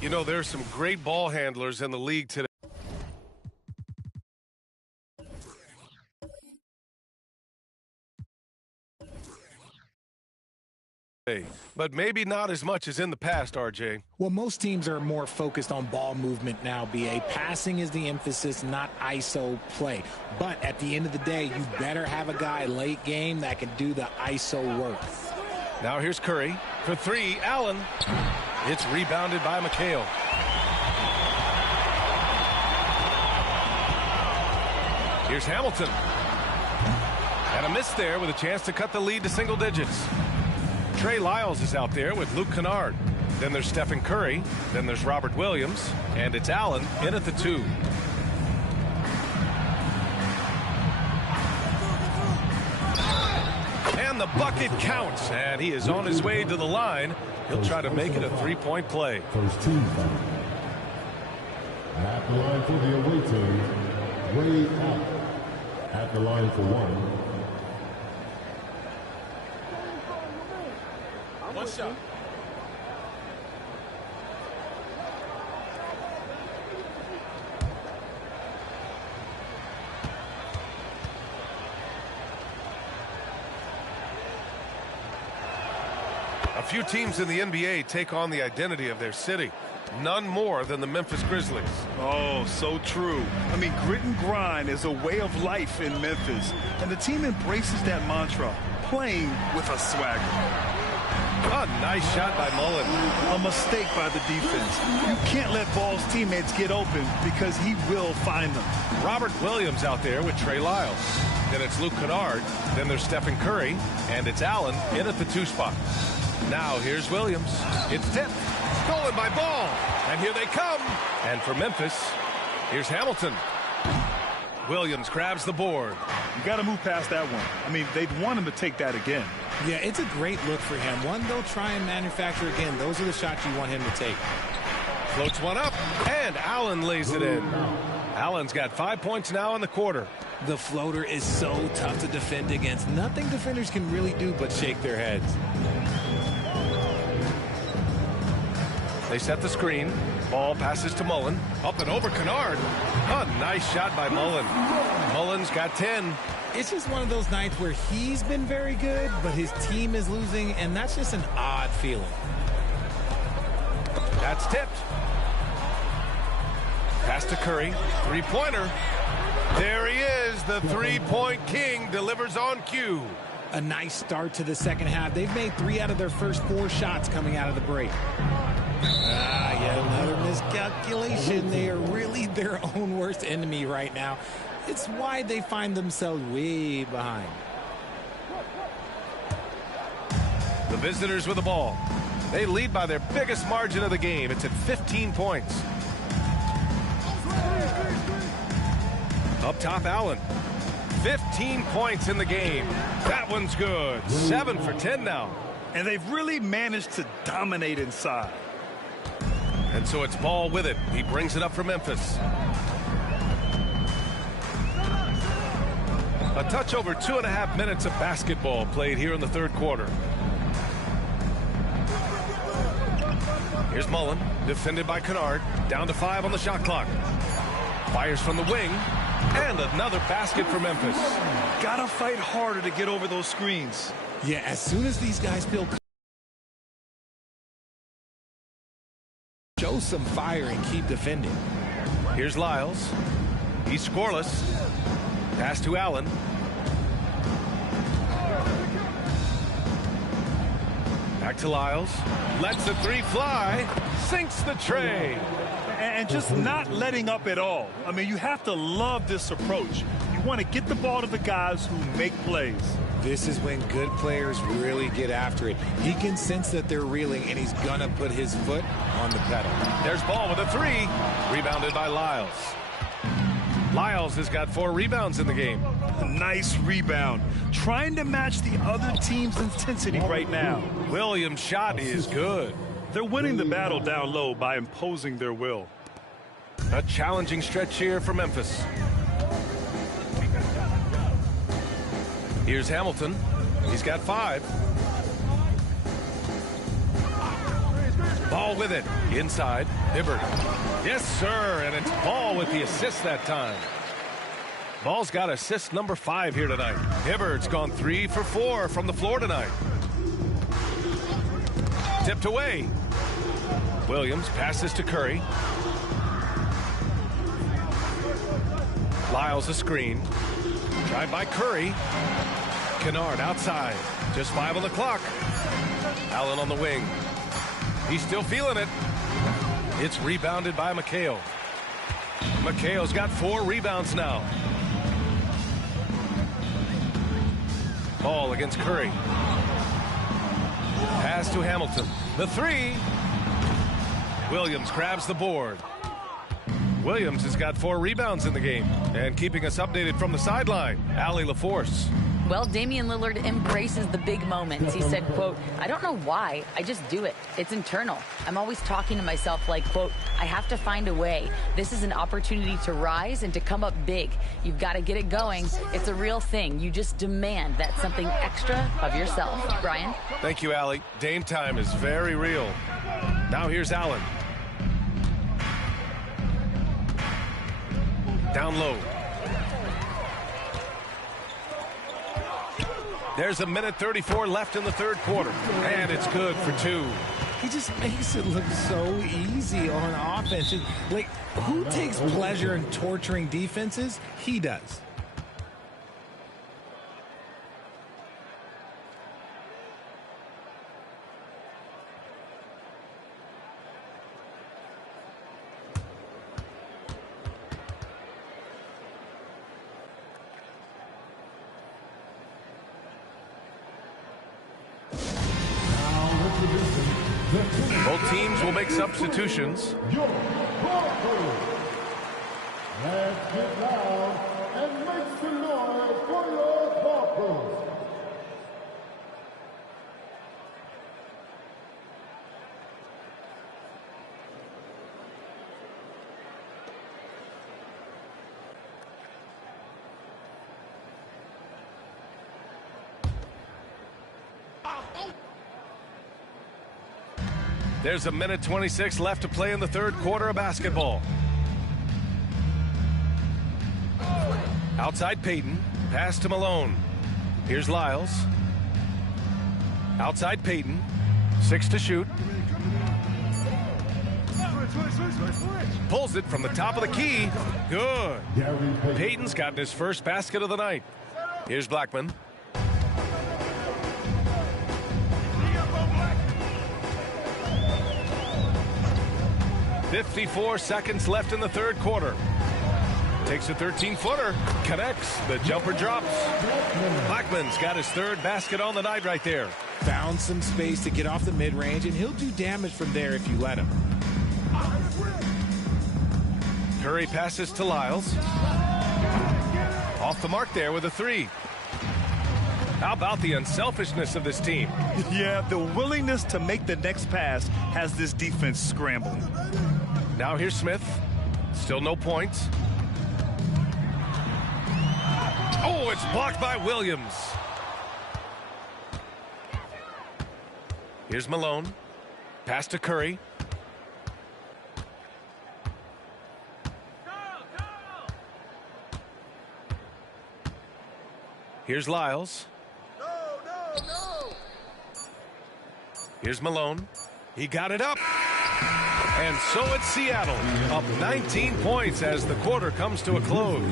You know, there's some great ball handlers in the league today. But maybe not as much as in the past, RJ. Well, most teams are more focused on ball movement now, BA. Passing is the emphasis, not ISO play. But at the end of the day, you better have a guy late game that can do the ISO work. Now here's Curry. For 3, Allen. It's rebounded by McHale. Here's Hamilton. And a miss there with a chance to cut the lead to single digits. Trey Lyles is out there with Luke Kennard. Then there's Stephen Curry. Then there's Robert Williams. And it's Allen in at the 2. And the bucket counts. And he is on his way to the line. He'll try to make it a 3-point play. First team. At the line for the away team, Ray out. At the line for 1. One shot. few teams in the NBA take on the identity of their city. None more than the Memphis Grizzlies. Oh, so true. I mean, grit and grind is a way of life in Memphis, and the team embraces that mantra, playing with a swagger. A nice shot by Mullen. A mistake by the defense. You can't let Ball's teammates get open because he will find them. Robert Williams out there with Trey Lyles. Then it's Luke Kennard. Then there's Stephen Curry. And it's Allen in at the 2 spot. Now here's Williams. It's tipped. Stolen by Ball. And here they come. And for Memphis, here's Hamilton. Williams grabs the board. You got to move past that one. I mean, they'd want him to take that again. Yeah, it's a great look for him. One they'll try and manufacture again. Those are the shots you want him to take. Floats one up, and Allen lays it in. Allen's got 5 points now in the quarter. The floater is so tough to defend against. Nothing defenders can really do but shake their heads. They set the screen. Ball passes to Mullen. Up and over Kennard. A nice shot by Mullen. Mullen's got 10. It's just one of those nights where he's been very good, but his team is losing, and that's just an odd feeling. That's tipped. Pass to Curry. Three-pointer. There he is. The three-point king delivers on cue. A nice start to the second half. They've made 3 out of their first 4 shots coming out of the break. Yet another miscalculation. They are really their own worst enemy right now. It's why they find themselves way behind. The visitors with the ball. They lead by their biggest margin of the game. It's at 15 points. Up top, Allen. 15 points in the game. That one's good. 7 for 10 now. And they've really managed to dominate inside. And so it's Ball with it. He brings it up for Memphis. A touch over 2.5 minutes of basketball played here in the third quarter. Here's Mullen, defended by Kennard. Down to 5 on the shot clock. Fires from the wing. And another basket for Memphis. Gotta fight harder to get over those screens. Yeah, as soon as these guys feel, show some fire and keep defending. Here's Lyles. He's scoreless. Pass to Allen. Back to Lyles. Lets the 3 fly. Sinks the tray. And just not letting up at all. I mean, you have to love this approach. You want to get the ball to the guys who make plays. This is when good players really get after it. He can sense that they're reeling, and he's going to put his foot on the pedal. There's Ball with a 3. Rebounded by Lyles. Lyles has got 4 rebounds in the game. A nice rebound. Trying to match the other team's intensity right now. Williams' shot is good. They're winning the battle down low by imposing their will. A challenging stretch here for Memphis. Here's Hamilton. He's got 5. Ball with it. Inside. Hibbert. Yes, sir. And it's Ball with the assist that time. Ball's got assist number 5 here tonight. Hibbert's gone 3 for 4 from the floor tonight. Tipped away. Williams passes to Curry. Lyles a screen. Drive by Curry. Kennard outside. Just 5 on the clock. Allen on the wing. He's still feeling it. It's rebounded by McHale. McHale's got 4 rebounds now. Ball against Curry. Pass to Hamilton. The 3. Williams grabs the board. Williams has got 4 rebounds in the game. And keeping us updated from the sideline, Allie LaForce. Well, Damian Lillard embraces the big moments. He said, quote, "I don't know why. I just do it. It's internal. I'm always talking to myself like, quote, I have to find a way. This is an opportunity to rise and to come up big. You've got to get it going. It's a real thing. You just demand that something extra of yourself." Brian? Thank you, Allie. Dame time is very real. Now here's Allen. Down low. There's a minute 34 left in the third quarter, and it's good for 2. He just makes it look so easy on offense. Like, who takes pleasure in torturing defenses? He does. Both teams will make substitutions. Let's get loud and make some noise for your Sparkles. There's a minute 26 left to play in the third quarter of basketball. Outside Payton, pass to Malone. Here's Lyles. Outside Payton, 6 to shoot. Pulls it from the top of the key. Good. Payton's gotten his first basket of the night. Here's Blackman. 54 seconds left in the third quarter. Takes a 13-footer, connects, the jumper drops. Blackman's got his third basket on the night right there. Found some space to get off the mid-range, and he'll do damage from there if you let him. Curry passes to Lyles. Off the mark there with a 3. How about the unselfishness of this team? Yeah, the willingness to make the next pass has this defense scrambling. Now here's Smith. Still no points. Oh, it's blocked by Williams. Here's Malone. Pass to Curry. Here's Lyles. Here's Malone. He got it up. And so it's Seattle, up 19 points as the quarter comes to a close.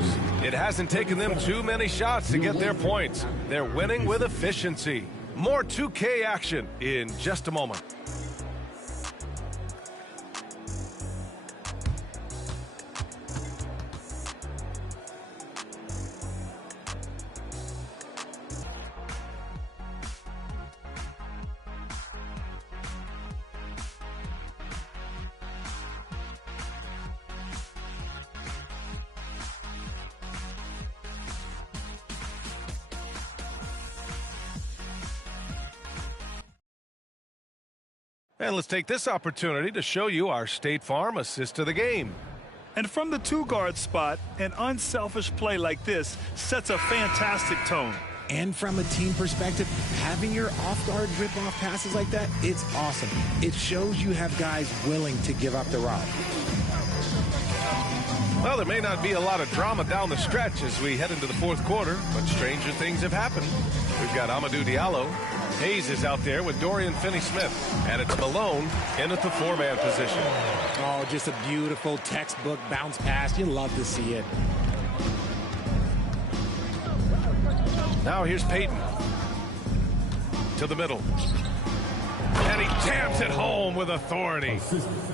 It hasn't taken them too many shots to get their points. They're winning with efficiency. More 2K action in just a moment. And let's take this opportunity to show you our State Farm assist of the game. And from the 2-guard spot, an unselfish play like this sets a fantastic tone. And from a team perspective, having your off-guard rip-off passes like that, it's awesome. It shows you have guys willing to give up the rock. Well, there may not be a lot of drama down the stretch as we head into the fourth quarter, but stranger things have happened. We've got Amadou Diallo. Hayes is out there with Dorian Finney-Smith, and it's Malone in at the 4-man position. Oh, just a beautiful textbook bounce pass. You love to see it. Now here's Payton to the middle. And he jams it home with authority.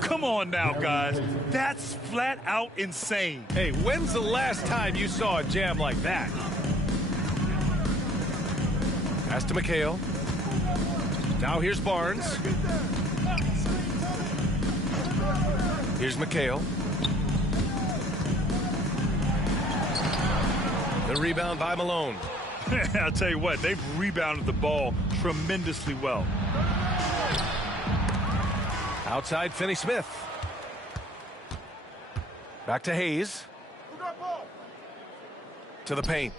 Come on now, guys. That's flat out insane. Hey, when's the last time you saw a jam like that? Pass to McHale. Now here's Barnes. Here's McHale. The rebound by Malone. I'll tell you what, they've rebounded the ball tremendously well. Outside Finney-Smith. Back to Hayes. To the paint.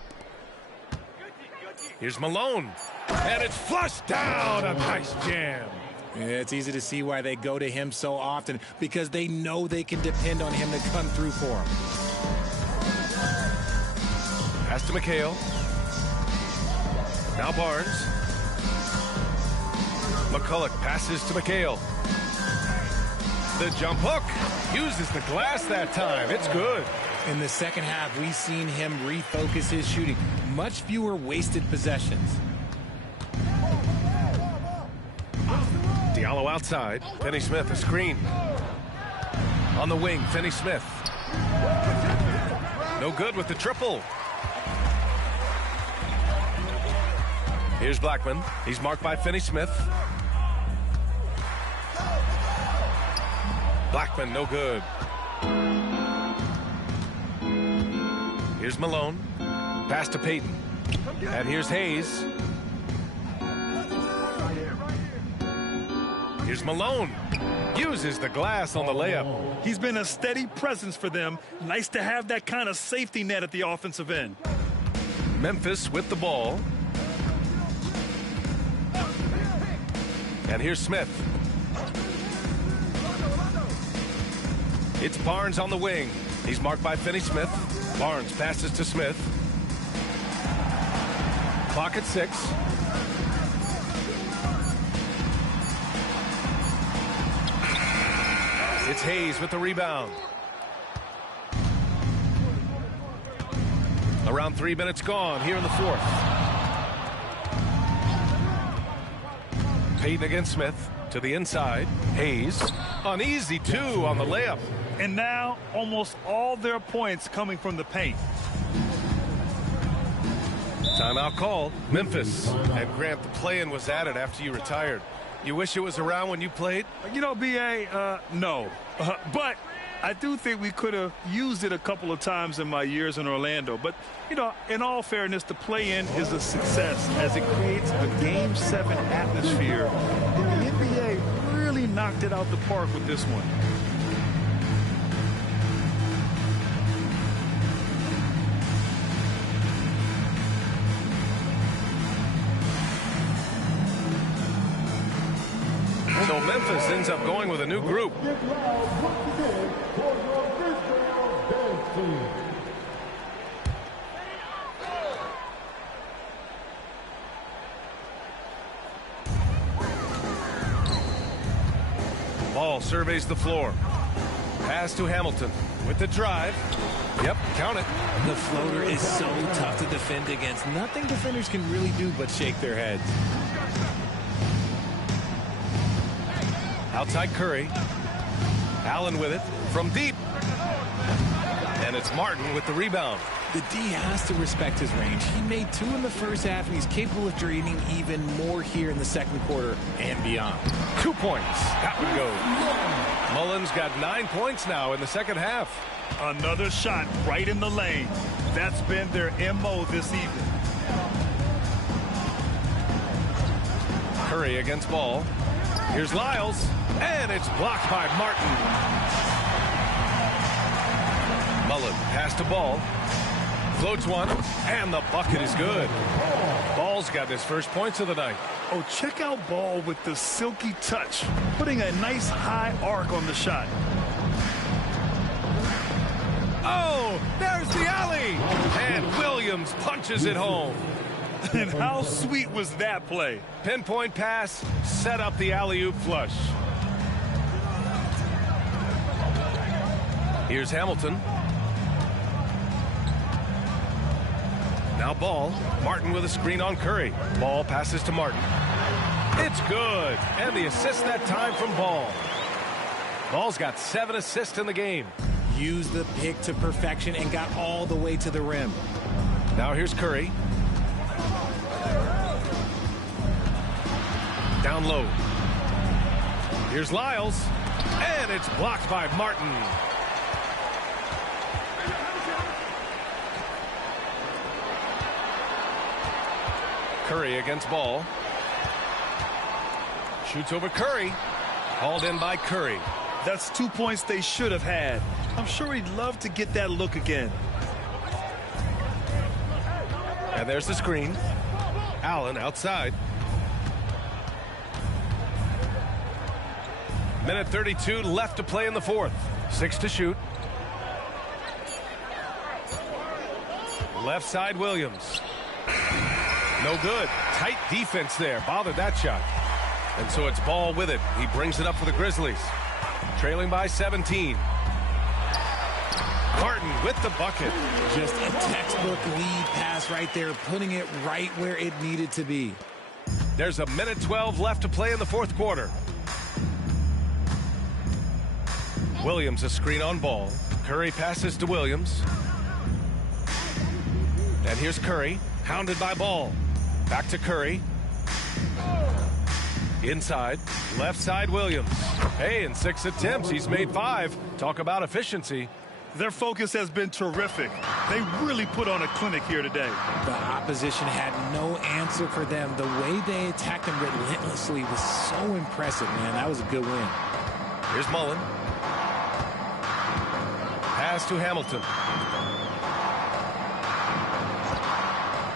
Here's Malone. And it's flushed down. A nice jam. Yeah, it's easy to see why they go to him so often, because they know they can depend on him to come through for them. Pass to McHale. Now Barnes. McCulloch passes to McHale. The jump hook. Uses the glass that time. It's good. In the second half, we've seen him refocus his shooting. Much fewer wasted possessions. Diallo outside. Finney-Smith, a screen. On the wing, Finney-Smith. No good with the triple. Here's Blackman. He's marked by Finney-Smith. Blackman, no good. Here's Malone. Pass to Payton. And here's Hayes. Here's Malone. Uses the glass on the layup. He's been a steady presence for them. Nice to have that kind of safety net at the offensive end. Memphis with the ball. And here's Smith. It's Barnes on the wing. He's marked by Finney-Smith. Barnes passes to Smith. Clock at 6. It's Hayes with the rebound. Around 3 minutes gone here in the fourth. Payton against Smith to the inside. Hayes. An easy 2 on the layup. And now almost all their points coming from the paint. Timeout called. Memphis. And Grant, the play-in was added after you retired. You wish it was around when you played? You know, B.A., no. But I do think we could have used it a couple of times in my years in Orlando. But, you know, in all fairness, the play-in is a success as it creates a Game 7 atmosphere. And the NBA really knocked it out the park with this one. So Memphis ends up going with a new group. Ball surveys the floor. Pass to Hamilton with the drive. Yep, count it. The floater is so tough to defend against. Nothing defenders can really do but shake their heads. Outside Curry. Allen with it from deep. And it's Martin with the rebound. The D has to respect his range. He made 2 in the first half, and he's capable of draining even more here in the second quarter and beyond. 2 points. That one goes. Mullins got 9 points now in the second half. Another shot right in the lane. That's been their MO this evening. Curry against ball. Here's Lyles, and it's blocked by Martin. Mullen pass to Ball. Floats one, and the bucket is good. Ball's got his first points of the night. Oh, check out Ball with the silky touch, putting a nice high arc on the shot. Oh, there's the alley, and Williams punches it home. And how sweet was that play? Pinpoint pass, set up the alley-oop flush. Here's Hamilton. Now Ball. Martin with a screen on Curry. Ball passes to Martin. It's good. And the assist that time from Ball. Ball's got 7 assists in the game. Used the pick to perfection and got all the way to the rim. Now here's Curry. Down low. Here's Lyles. And it's blocked by Martin. Curry against Ball. Shoots over Curry. Hauled in by Curry. That's 2 points they should have had. I'm sure he'd love to get that look again. And there's the screen. Allen outside. Minute 32 left to play in the fourth. 6 to shoot. Left side Williams. No good. Tight defense there. Bothered that shot. And so it's Ball with it. He brings it up for the Grizzlies. Trailing by 17. Martin with the bucket. Just a textbook lead pass right there, putting it right where it needed to be. There's a minute 12 left to play in the fourth quarter. Williams a screen on Ball. Curry passes to Williams. And here's Curry, hounded by Ball. Back to Curry. Inside, left side Williams. Hey, in 6 attempts, he's made 5. Talk about efficiency. Their focus has been terrific. They really put on a clinic here today. The opposition had no answer for them. The way they attacked them relentlessly was so impressive, man. That was a good win. Here's Mullen. Pass to Hamilton.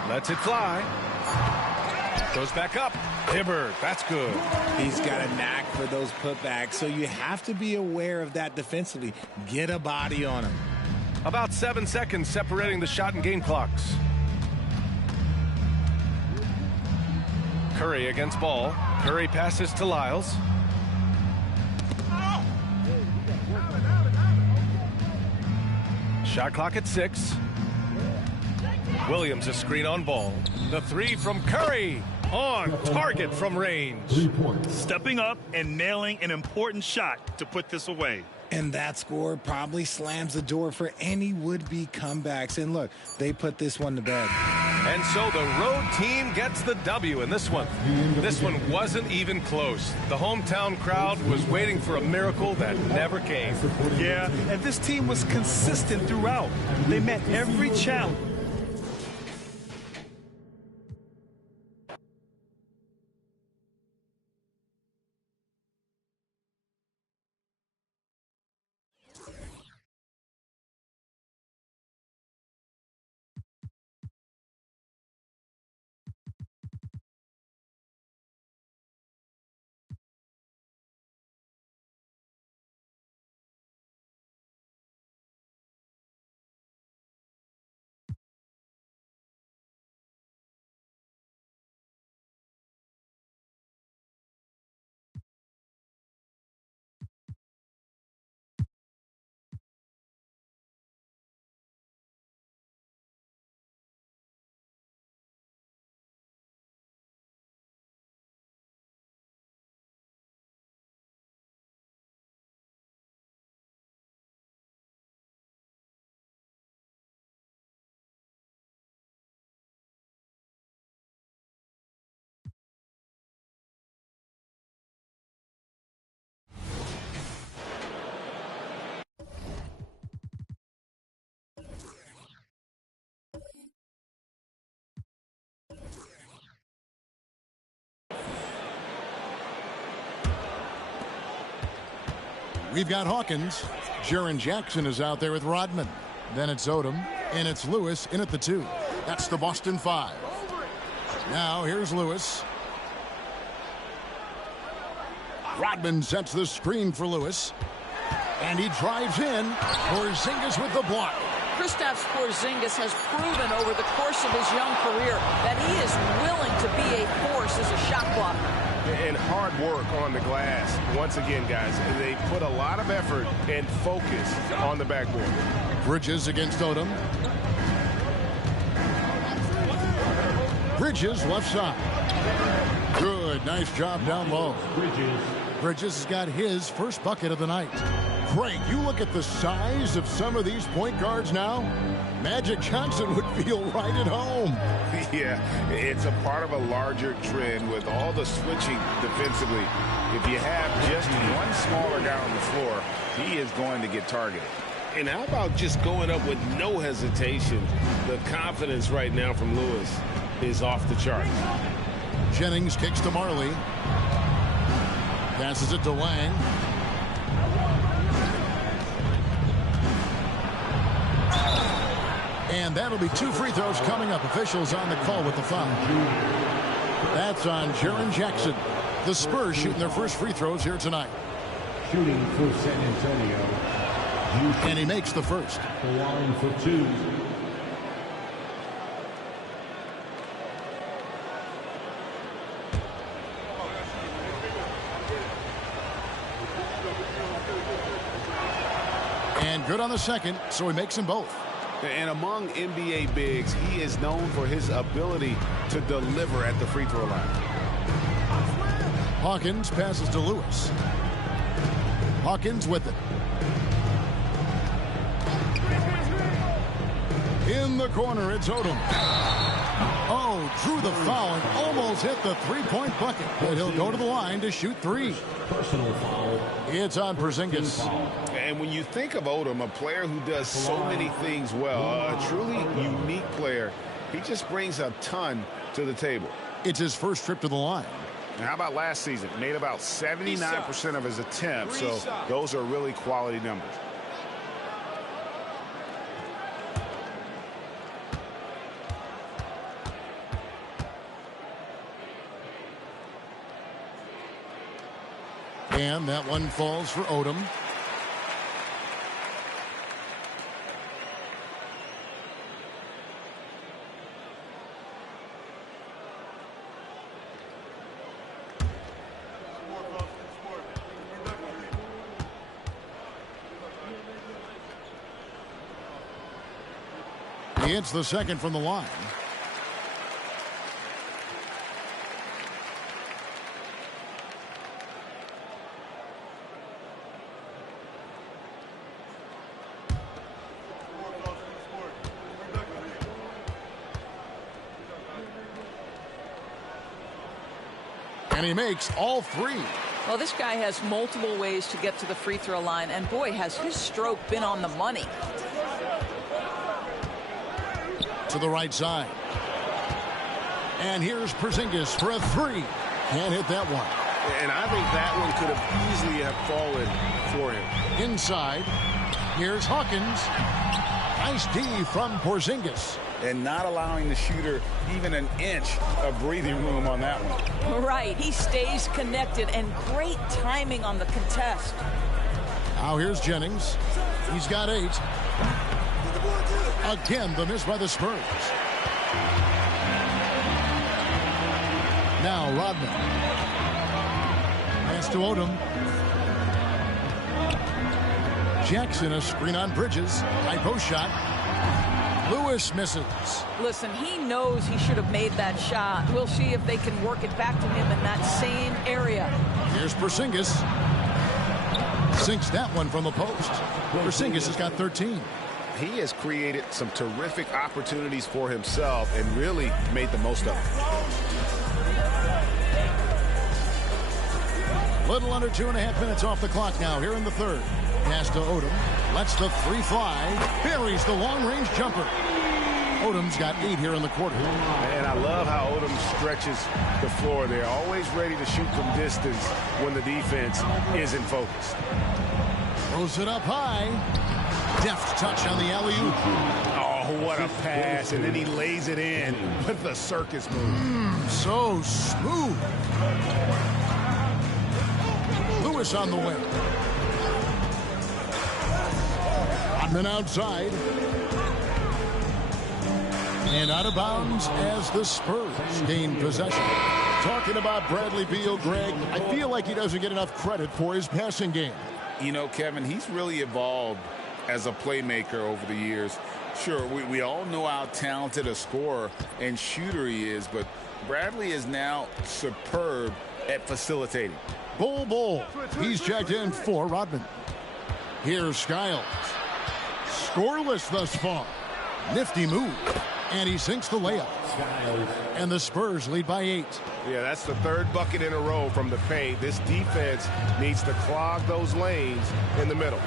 Lets it fly. Goes back up. Hibbert, that's good. He's got a knack for those putbacks, so you have to be aware of that defensively. Get a body on him. About 7 seconds separating the shot and game clocks. Curry against Ball. Curry passes to Lyles. Shot clock at 6. Williams a screen on Ball. The 3 from Curry. On target from range. Stepping up and nailing an important shot to put this away. And that score probably slams the door for any would-be comebacks. And look, they put this one to bed. And so the road team gets the W in this one. This one wasn't even close. The hometown crowd was waiting for a miracle that never came. Yeah, and this team was consistent throughout. They met every challenge. We've got Hawkins. Jaren Jackson is out there with Rodman. Then it's Odom, and it's Lewis in at the 2. That's the Boston 5. Now here's Lewis. Rodman sets the screen for Lewis. And he drives in. Porzingis with the block. Kristaps Porzingis has proven over the course of his young career that he is willing to be a force as a shot blocker. And hard work on the glass. Once again, guys, they put a lot of effort and focus on the backboard. Bridges against Odom. Bridges left side. Good, nice job down low. Bridges has got his first bucket of the night. Craig, you look at the size of some of these point guards now. Magic Johnson would feel right at home. Yeah, it's a part of a larger trend with all the switching defensively. If you have just one smaller guy on the floor, he is going to get targeted. And how about just going up with no hesitation? The confidence right now from Lewis is off the charts. Jennings kicks to Marley. Passes it to Lang. And that'll be 2 free throws coming up. Officials on the call with the foul. That's on Jaren Jackson. The Spurs shooting their first free throws here tonight. Shooting for San Antonio. And he makes the first. The line for 2. good on the second, so he makes them both. And among NBA bigs, he is known for his ability to deliver at the free throw line. Hawkins passes to Lewis. Hawkins with it. In the corner, it's Odom. Oh, drew the foul and almost hit the three-point bucket. But he'll go to the line to shoot three. Personal foul. It's on Porzingis. And when you think of Odom, a player who does so many things well, a truly unique player, he just brings a ton to the table. It's his first trip to the line. And how about last season? Made about 79% of his attempts, so those are really quality numbers. And that one falls for Odom. He hits the second from the line. And he makes all three. Well, this guy has multiple ways to get to the free throw line, and boy, has his stroke been on the money. To the right side. And here's Porzingis for a three. Can't hit that one. And I think that one could have easily have fallen for him. Inside. Here's Hawkins. Nice D from Porzingis. And not allowing the shooter even an inch of breathing room on that one. Right. He stays connected, and great timing on the contest. Now here's Jennings. He's got 8. Again, the miss by the Spurs. Now Rodman. Pass to Odom. Jackson, a screen on Bridges. High post shot. Lewis misses. Listen, he knows he should have made that shot. We'll see if they can work it back to him in that same area. Here's Porzingis. Sinks that one from the post. Porzingis has got 13. He has created some terrific opportunities for himself and really made the most of it. Little under 2.5 minutes off the clock now here in the third. Pass to Odom. Lets the three fly. Buries the long-range jumper. Odom's got 8 here in the quarter. And I love how Odom stretches the floor. They're always ready to shoot from distance when the defense isn't focused. Throws it up high. Deft touch on the alley-oop. Oh, what a pass. And then he lays it in with the circus move. So smooth. Lewis on the wing. Rodman outside. And out of bounds as the Spurs gain possession. Talking about Bradley Beal, Greg, I feel like he doesn't get enough credit for his passing game. You know, Kevin, he's really evolved as a playmaker over the years. Sure, we all know how talented a scorer and shooter he is, but Bradley is now superb at facilitating. Bull. He's checked in for Rodman. Here's Skiles. Scoreless thus far. Nifty move. And he sinks the layup. And the Spurs lead by 8. Yeah, that's the third bucket in a row from the paint. This defense needs to clog those lanes in the middle.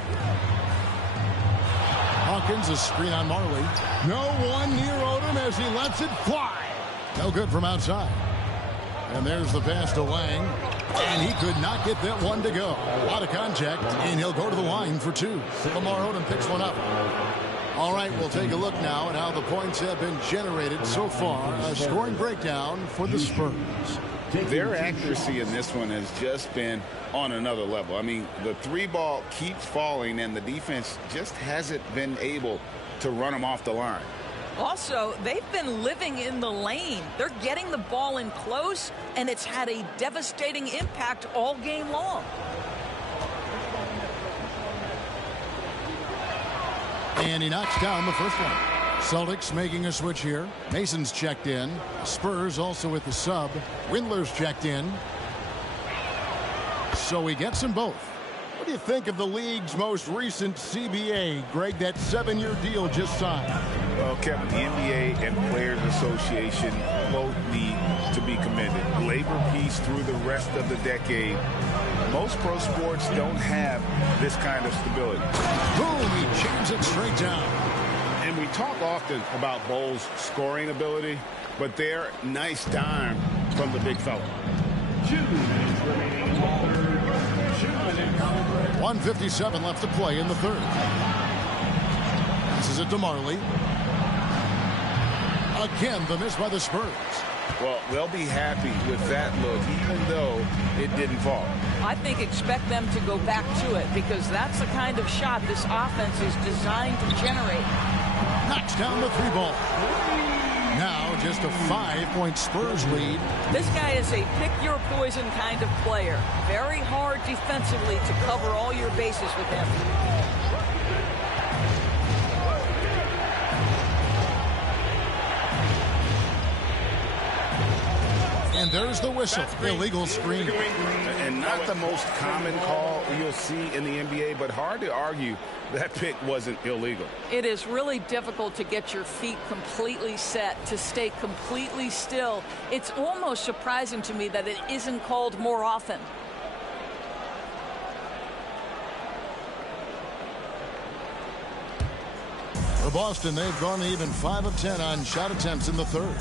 Hawkins, a screen on Marley. No one near Odom as he lets it fly. No good from outside. And there's the pass to Lang. And he could not get that one to go. A lot of contact, and he'll go to the line for 2. Lamar Odom picks one up. All right, we'll take a look now at how the points have been generated so far. A scoring breakdown for the Spurs. Their accuracy in this one has just been on another level. I mean, the 3 ball keeps falling, and the defense just hasn't been able to run them off the line. Also, they've been living in the lane. They're getting the ball in close, and it's had a devastating impact all game long. And he knocks down the first one. Celtics making a switch here. Mason's checked in. Spurs also with the sub. Windler's checked in. So he gets them both. What do you think of the league's most recent CBA, Greg, that 7-year deal just signed? Well, Kevin, the NBA and Players Association both need to be commended. Labor peace through the rest of the decade. Most pro sports don't have this kind of stability. Boom, he jams it straight down. And we talk often about Bull's scoring ability, but they're nice dime from the big fella. 1:57 left to play in the third. This is it to Marley. Again, the miss by the Spurs. Well, they'll be happy with that look, even though it didn't fall. I think expect them to go back to it because that's the kind of shot this offense is designed to generate. Knocks down the 3-ball. Now just a 5-point Spurs lead. This guy is a pick-your-poison kind of player. Very hard defensively to cover all your bases with him. And there's the whistle. Illegal screen. And not the most common call you'll see in the NBA, but hard to argue that pick wasn't illegal. It is really difficult to get your feet completely set, to stay completely still. It's almost surprising to me that it isn't called more often. For Boston, they've gone even 5 of 10 on shot attempts in the third.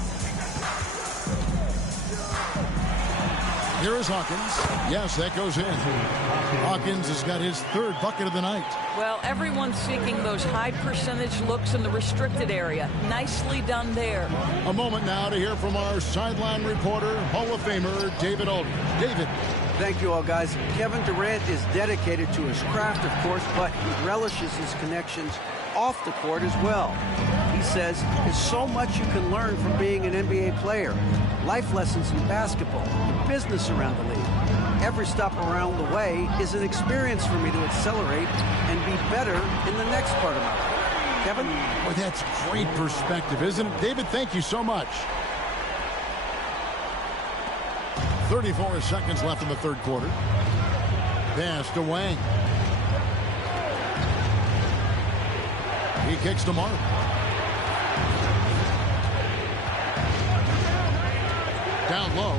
Here is Hawkins. Yes, that goes in. Hawkins has got his third bucket of the night. Well, everyone's seeking those high percentage looks in the restricted area. Nicely done there. A moment now to hear from our sideline reporter, Hall of Famer David Aldridge. David. Thank you all, guys. Kevin Durant is dedicated to his craft, of course, but he relishes his connections off the court as well. He says there's so much you can learn from being an NBA player. Life lessons in basketball, the business around the league. Every stop around the way is an experience for me to accelerate and be better in the next part of my life. Kevin? Boy, that's great perspective, isn't it? David, thank you so much. 34 seconds left in the third quarter. Pass to Wang. He kicks to Mark. Down low.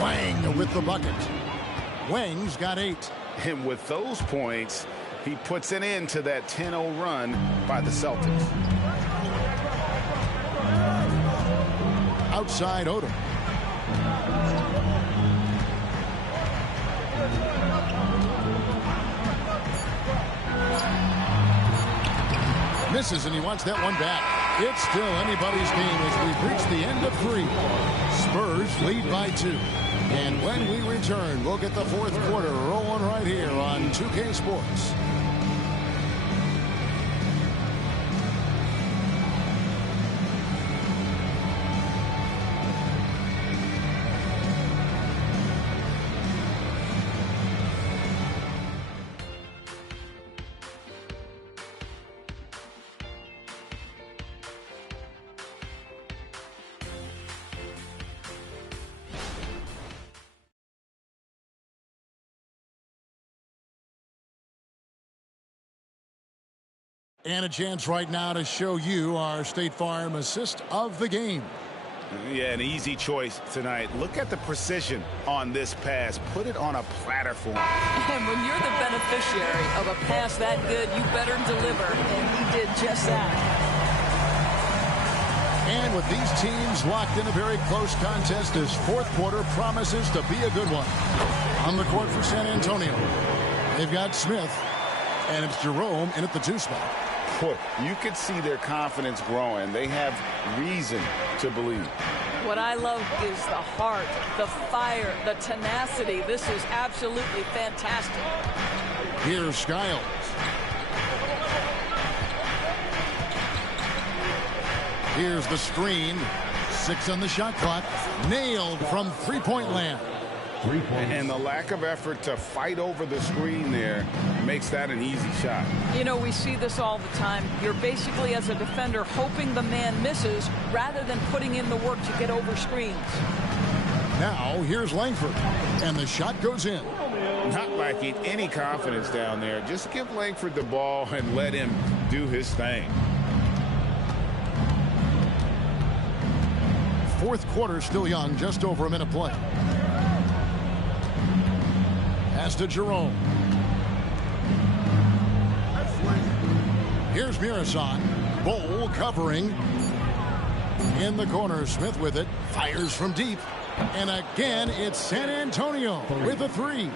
Wang with the bucket. Wang's got 8. And with those points, he puts an end to that 10-0 run by the Celtics. Outside Odom. Misses, and he wants that one back. It's still anybody's game as we've reached the end of 3. Spurs lead by 2. And when we return, we'll get the fourth quarter rolling right here on 2K Sports. And a chance right now to show you our State Farm assist of the game. Yeah, an easy choice tonight. Look at the precision on this pass. Put it on a platter for him. And when you're the beneficiary of a pass that good, you better deliver. And he did just that. And with these teams locked in a very close contest, this fourth quarter promises to be a good one. On the court for San Antonio, they've got Smith, and it's Jerome in at the 2 spot. Boy, you could see their confidence growing. They have reason to believe. What I love is the heart, the fire, the tenacity. This is absolutely fantastic. Here's Skiles. Here's the screen. 6 on the shot clock. Nailed from 3-point land. 3 points. And the lack of effort to fight over the screen there makes that an easy shot. You know, we see this all the time. You're basically, as a defender, hoping the man misses rather than putting in the work to get over screens. Now, here's Langford. And the shot goes in. Not lacking any confidence down there. Just give Langford the ball and let him do his thing. Fourth quarter still young, just over a minute play. Pass to Jerome. Here's Mirasan. Bowl covering. In the corner, Smith with it. Fires from deep. And again, it's San Antonio with a three.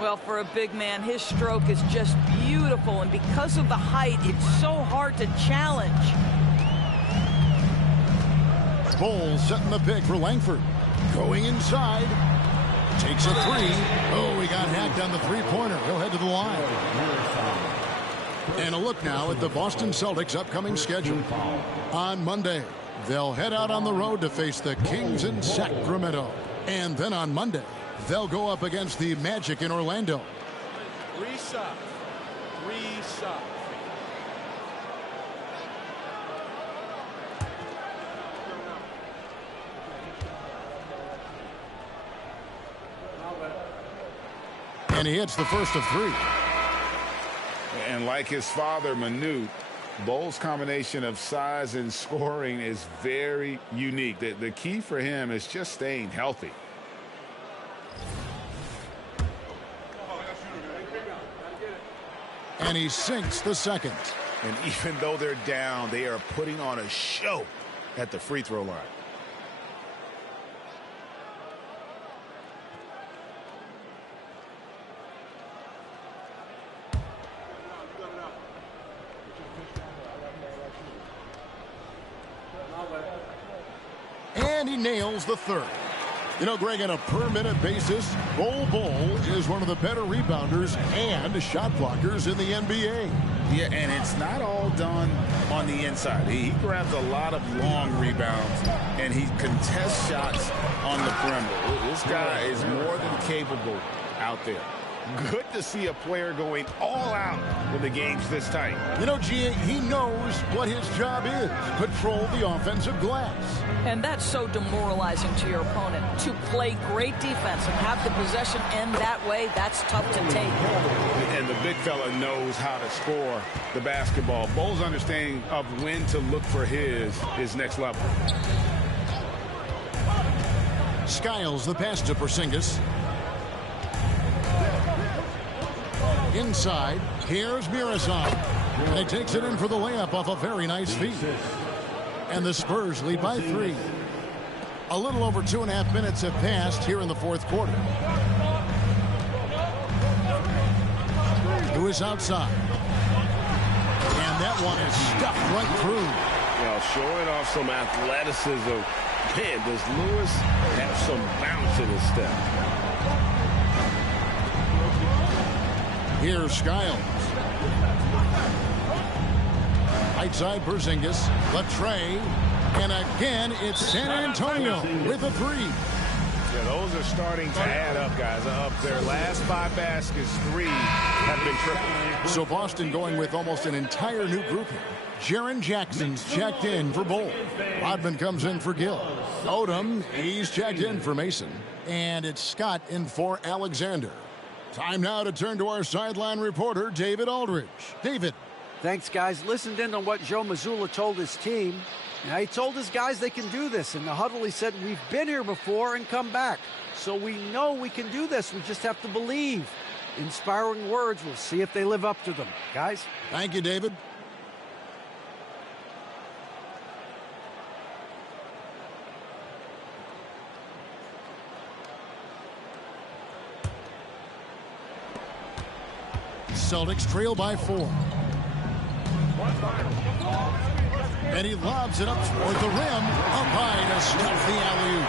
Well, for a big man, his stroke is just beautiful. And because of the height, it's so hard to challenge. Bowl setting the pick for Langford. Going inside. Takes a three. Oh, he got hacked on the three-pointer. He'll head to the line. And a look now at the Boston Celtics' upcoming schedule. On Monday, they'll head out on the road to face the Kings in Sacramento. And then on Monday, they'll go up against the Magic in Orlando. Reset. And he hits the first of three. And like his father, Manute, Bowl's combination of size and scoring is very unique. The key for him is just staying healthy. And he sinks the second. And even though they're down, they are putting on a show at the free throw line. And he nails the third. You know, Greg, on a per-minute basis, Bol is one of the better rebounders and shot blockers in the NBA. Yeah, and it's not all done on the inside. He grabs a lot of long rebounds, and he contests shots on the perimeter. This guy is more than capable out there. Good to see a player going all out when the game's this tight. You know, G.A., he knows what his job is. Control the offensive glass. And that's so demoralizing to your opponent. To play great defense and have the possession end that way, that's tough to take. And the big fella knows how to score the basketball. Bowl's understanding of when to look for his is next level. Skiles the pass to Porzingis. Inside, here's Mirasan. And he takes it in for the layup off a very nice feed. And the Spurs lead by 3. A little over 2.5 minutes have passed here in the fourth quarter. Who is outside. And that one is stuffed right through. Well, showing off some athleticism. Man, does Lewis have some bounce in his step. Here's Skiles. Right side, Porzingis. Latrey. And again, it's San Antonio with a three. Yeah, those are starting to add up, guys. Up their last 5 baskets, 3 have been triple. So Boston going with almost an entire new group here. Jaren Jackson's checked in for Bol. Rodman comes in for Gill. Odom, he's checked in for Mason. And it's Scott in for Alexander. Time now to turn to our sideline reporter, David Aldridge. David. Thanks, guys. Listened in on what Joe Mazzulla told his team. Now, he told his guys they can do this. In the huddle, he said, we've been here before and come back. So we know we can do this. We just have to believe. Inspiring words. We'll see if they live up to them. Guys? Thank you, David. Celtics trail by 4. And he lobs it up toward the rim. Up high to stuff the alley-oop.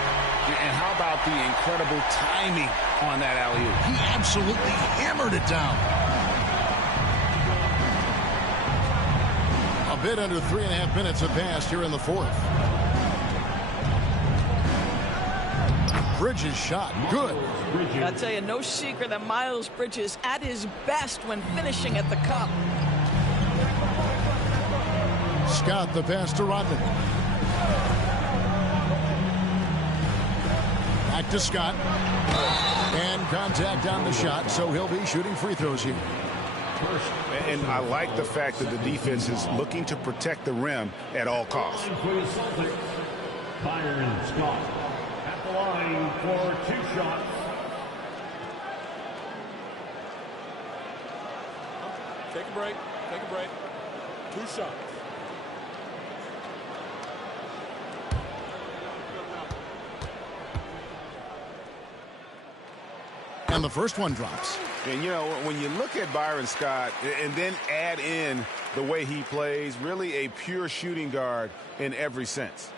And how about the incredible timing on that alley-oop? He absolutely hammered it down. A bit under 3.5 minutes have passed here in the fourth. Bridges' shot, good. I tell you, no secret that Miles Bridges at his best when finishing at the cup. Scott, the pass to Rodman. Back to Scott. And contact on the shot, so he'll be shooting free throws here. And I like the fact that the defense is looking to protect the rim at all costs. Byron Scott at the line for 2 shots. Take a break. Take a break. 2 shots. And the first one drops. And, you know, when you look at Byron Scott and then add in the way he plays, really a pure shooting guard in every sense.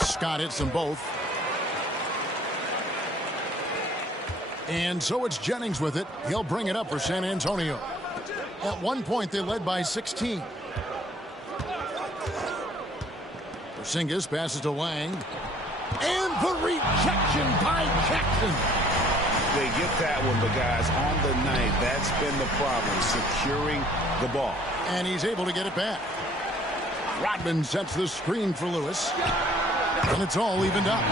Scott hits them both. And so it's Jennings with it. He'll bring it up for San Antonio. At one point, they led by 16. Porzingis passes to Lang. And the rejection by Jackson. They get that one, but guys, on the night, that's been the problem, securing the ball. And he's able to get it back. Rodman sets the screen for Lewis. And it's all evened up.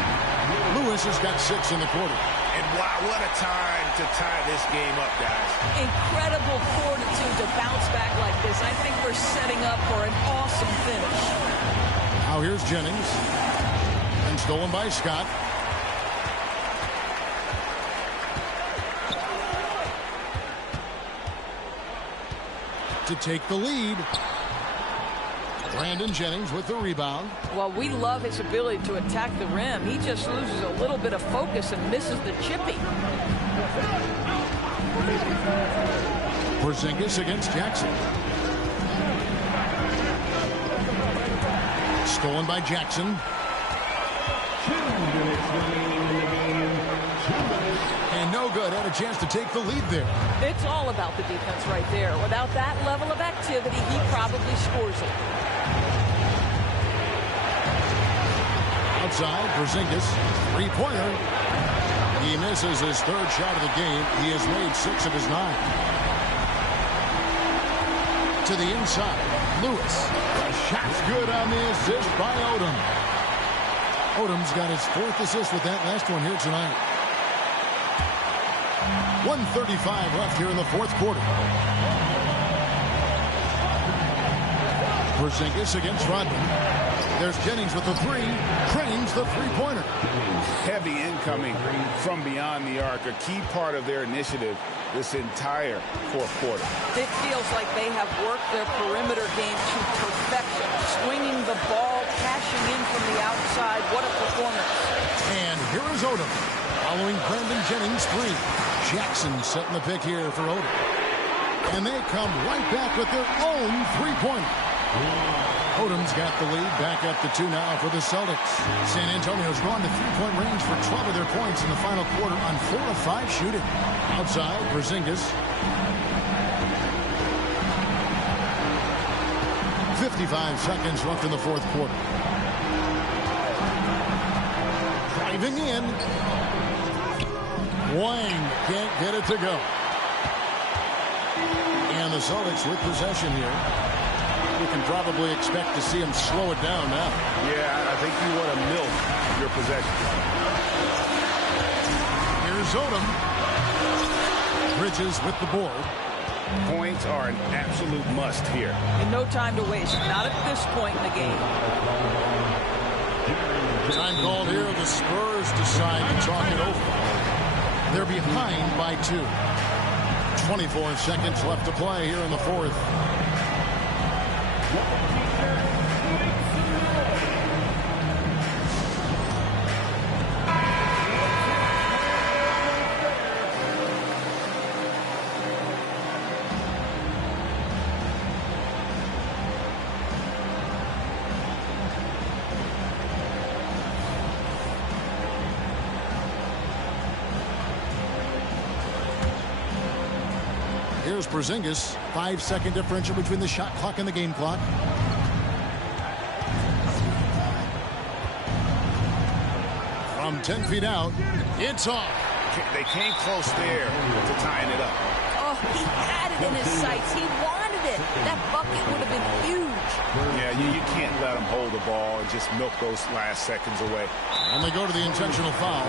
Lewis has got 6 in the quarter. And wow, what a time to tie this game up, guys. Incredible fortitude to bounce back like this. I think we're setting up for an awesome finish. Now here's Jennings. And stolen by Scott. To take the lead. Brandon Jennings with the rebound. Well, we love his ability to attack the rim. He just loses a little bit of focus and misses the chippy. Porzingis against Jackson. Stolen by Jackson. 2 minutes remaining in the game. 2 minutes. And no good. Had a chance to take the lead there. It's all about the defense right there. Without that level of activity, he probably scores it. Outside, Porzingis, 3-pointer. He misses his 3rd shot of the game. He has made 6 of his 9. To the inside, Lewis. The shot's good on the assist by Odom. Odom's got his 4th assist with that last one here tonight. 1:35 left here in the 4th quarter. Porzingis against Rodman. There's Jennings with the 3. Cranes the 3-pointer. Heavy incoming from beyond the arc. A key part of their initiative this entire 4th quarter. It feels like they have worked their perimeter game to perfection. Swinging the ball, cashing in from the outside. What a performance. And here is Odom. Following Brandon Jennings' 3. Jackson setting the pick here for Odom. And they come right back with their own 3-pointer. Odom's got the lead, back up to 2 now for the Celtics. San Antonio's gone to 3-point range for 12 of their points in the final quarter on 4 of 5 shooting. Outside, Porzingis. 55 seconds left in the 4th quarter. Driving in. Wang can't get it to go. And the Celtics with possession here. You can probably expect to see him slow it down now. Yeah, I think you want to milk your possession. Here's Odom. Bridges with the board. Points are an absolute must here. And no time to waste. Not at this point in the game. Time called here. The Spurs decide to talk it over. They're behind by 2. 24 seconds left to play here in the 4th. Here's Porzingis. 5-second differential between the shot clock and the game clock. From 10 feet out, it's off. They came close there to tying it up. Oh, he had it in his sights. He wanted it. That bucket would have been huge. Yeah, you can't let him hold the ball and just milk those last seconds away. And they go to the intentional foul.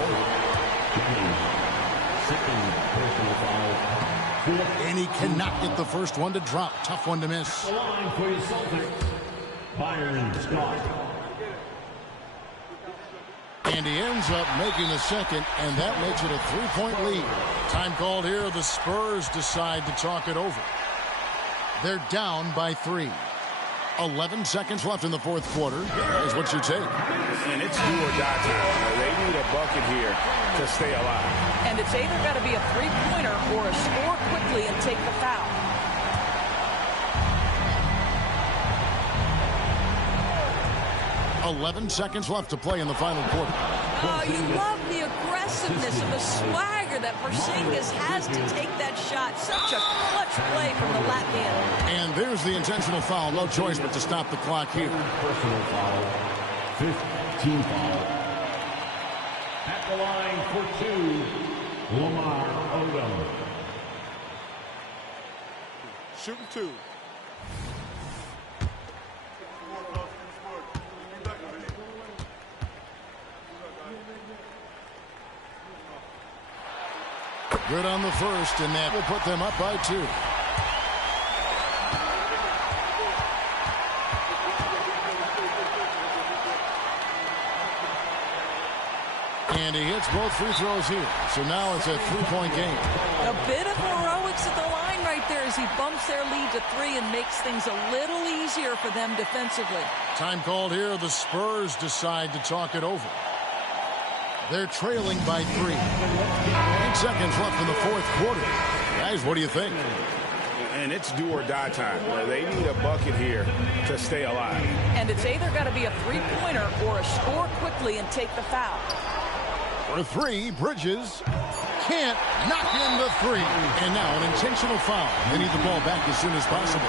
And he cannot get the first one to drop. Tough one to miss. The line for your Celtics, Byron Scott. And he ends up making the second, and that makes it a 3-point lead. Time called here. The Spurs decide to talk it over. They're down by 3. 11 seconds left in the fourth quarter. Guys, what's your take? And it's do or die time. They need a bucket here to stay alive. And it's either got to be a three-pointer or a score quickly and take the foul. $11 seconds left to play in the final quarter. Oh, you love the aggressiveness and the swagger that Porzingis has to take that shot. Such a clutch play from the Latvian. And there's the intentional foul. No choice but to stop the clock here. Personal foul. 15 foul. At the line for 2, Lamar Odom. Shooting 2. Good on the first, and that will put them up by 2. And he hits both free throws here. So now it's a 3-point game. A bit of heroics at the line right there as he bumps their lead to 3 and makes things a little easier for them defensively. Time called here. The Spurs decide to talk it over. They're trailing by 3. 8 seconds left in the fourth quarter. Guys, what do you think? And it's do or die time. They need a bucket here to stay alive. And it's either got to be a three-pointer or a score quickly and take the foul. For 3, Bridges can't knock in the 3. And now an intentional foul. They need the ball back as soon as possible.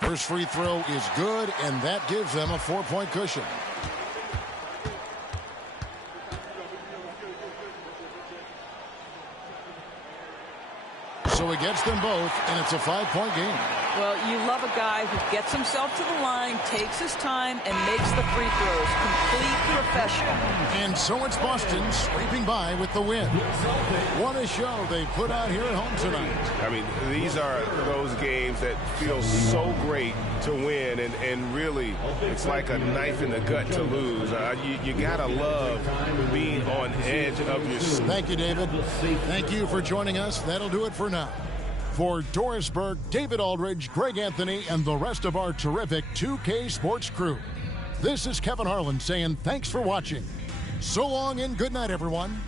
First free throw is good, and that gives them a 4-point cushion. So he gets them both, and it's a 5-point game. Well, you love a guy who gets himself to the line, takes his time, and makes the free throws. Complete professional. And so it's Boston scraping by with the win. What a show they put on here at home tonight. I mean, these are those games that feel so great to win, and really, it's like a knife in the gut to lose. You gotta love being on edge of your seat. Thank you, David. Thank you for joining us. That'll do it for now. For Doris Burke, David Aldridge, Greg Anthony, and the rest of our terrific 2K Sports crew, this is Kevin Harlan saying thanks for watching. So long and good night, everyone.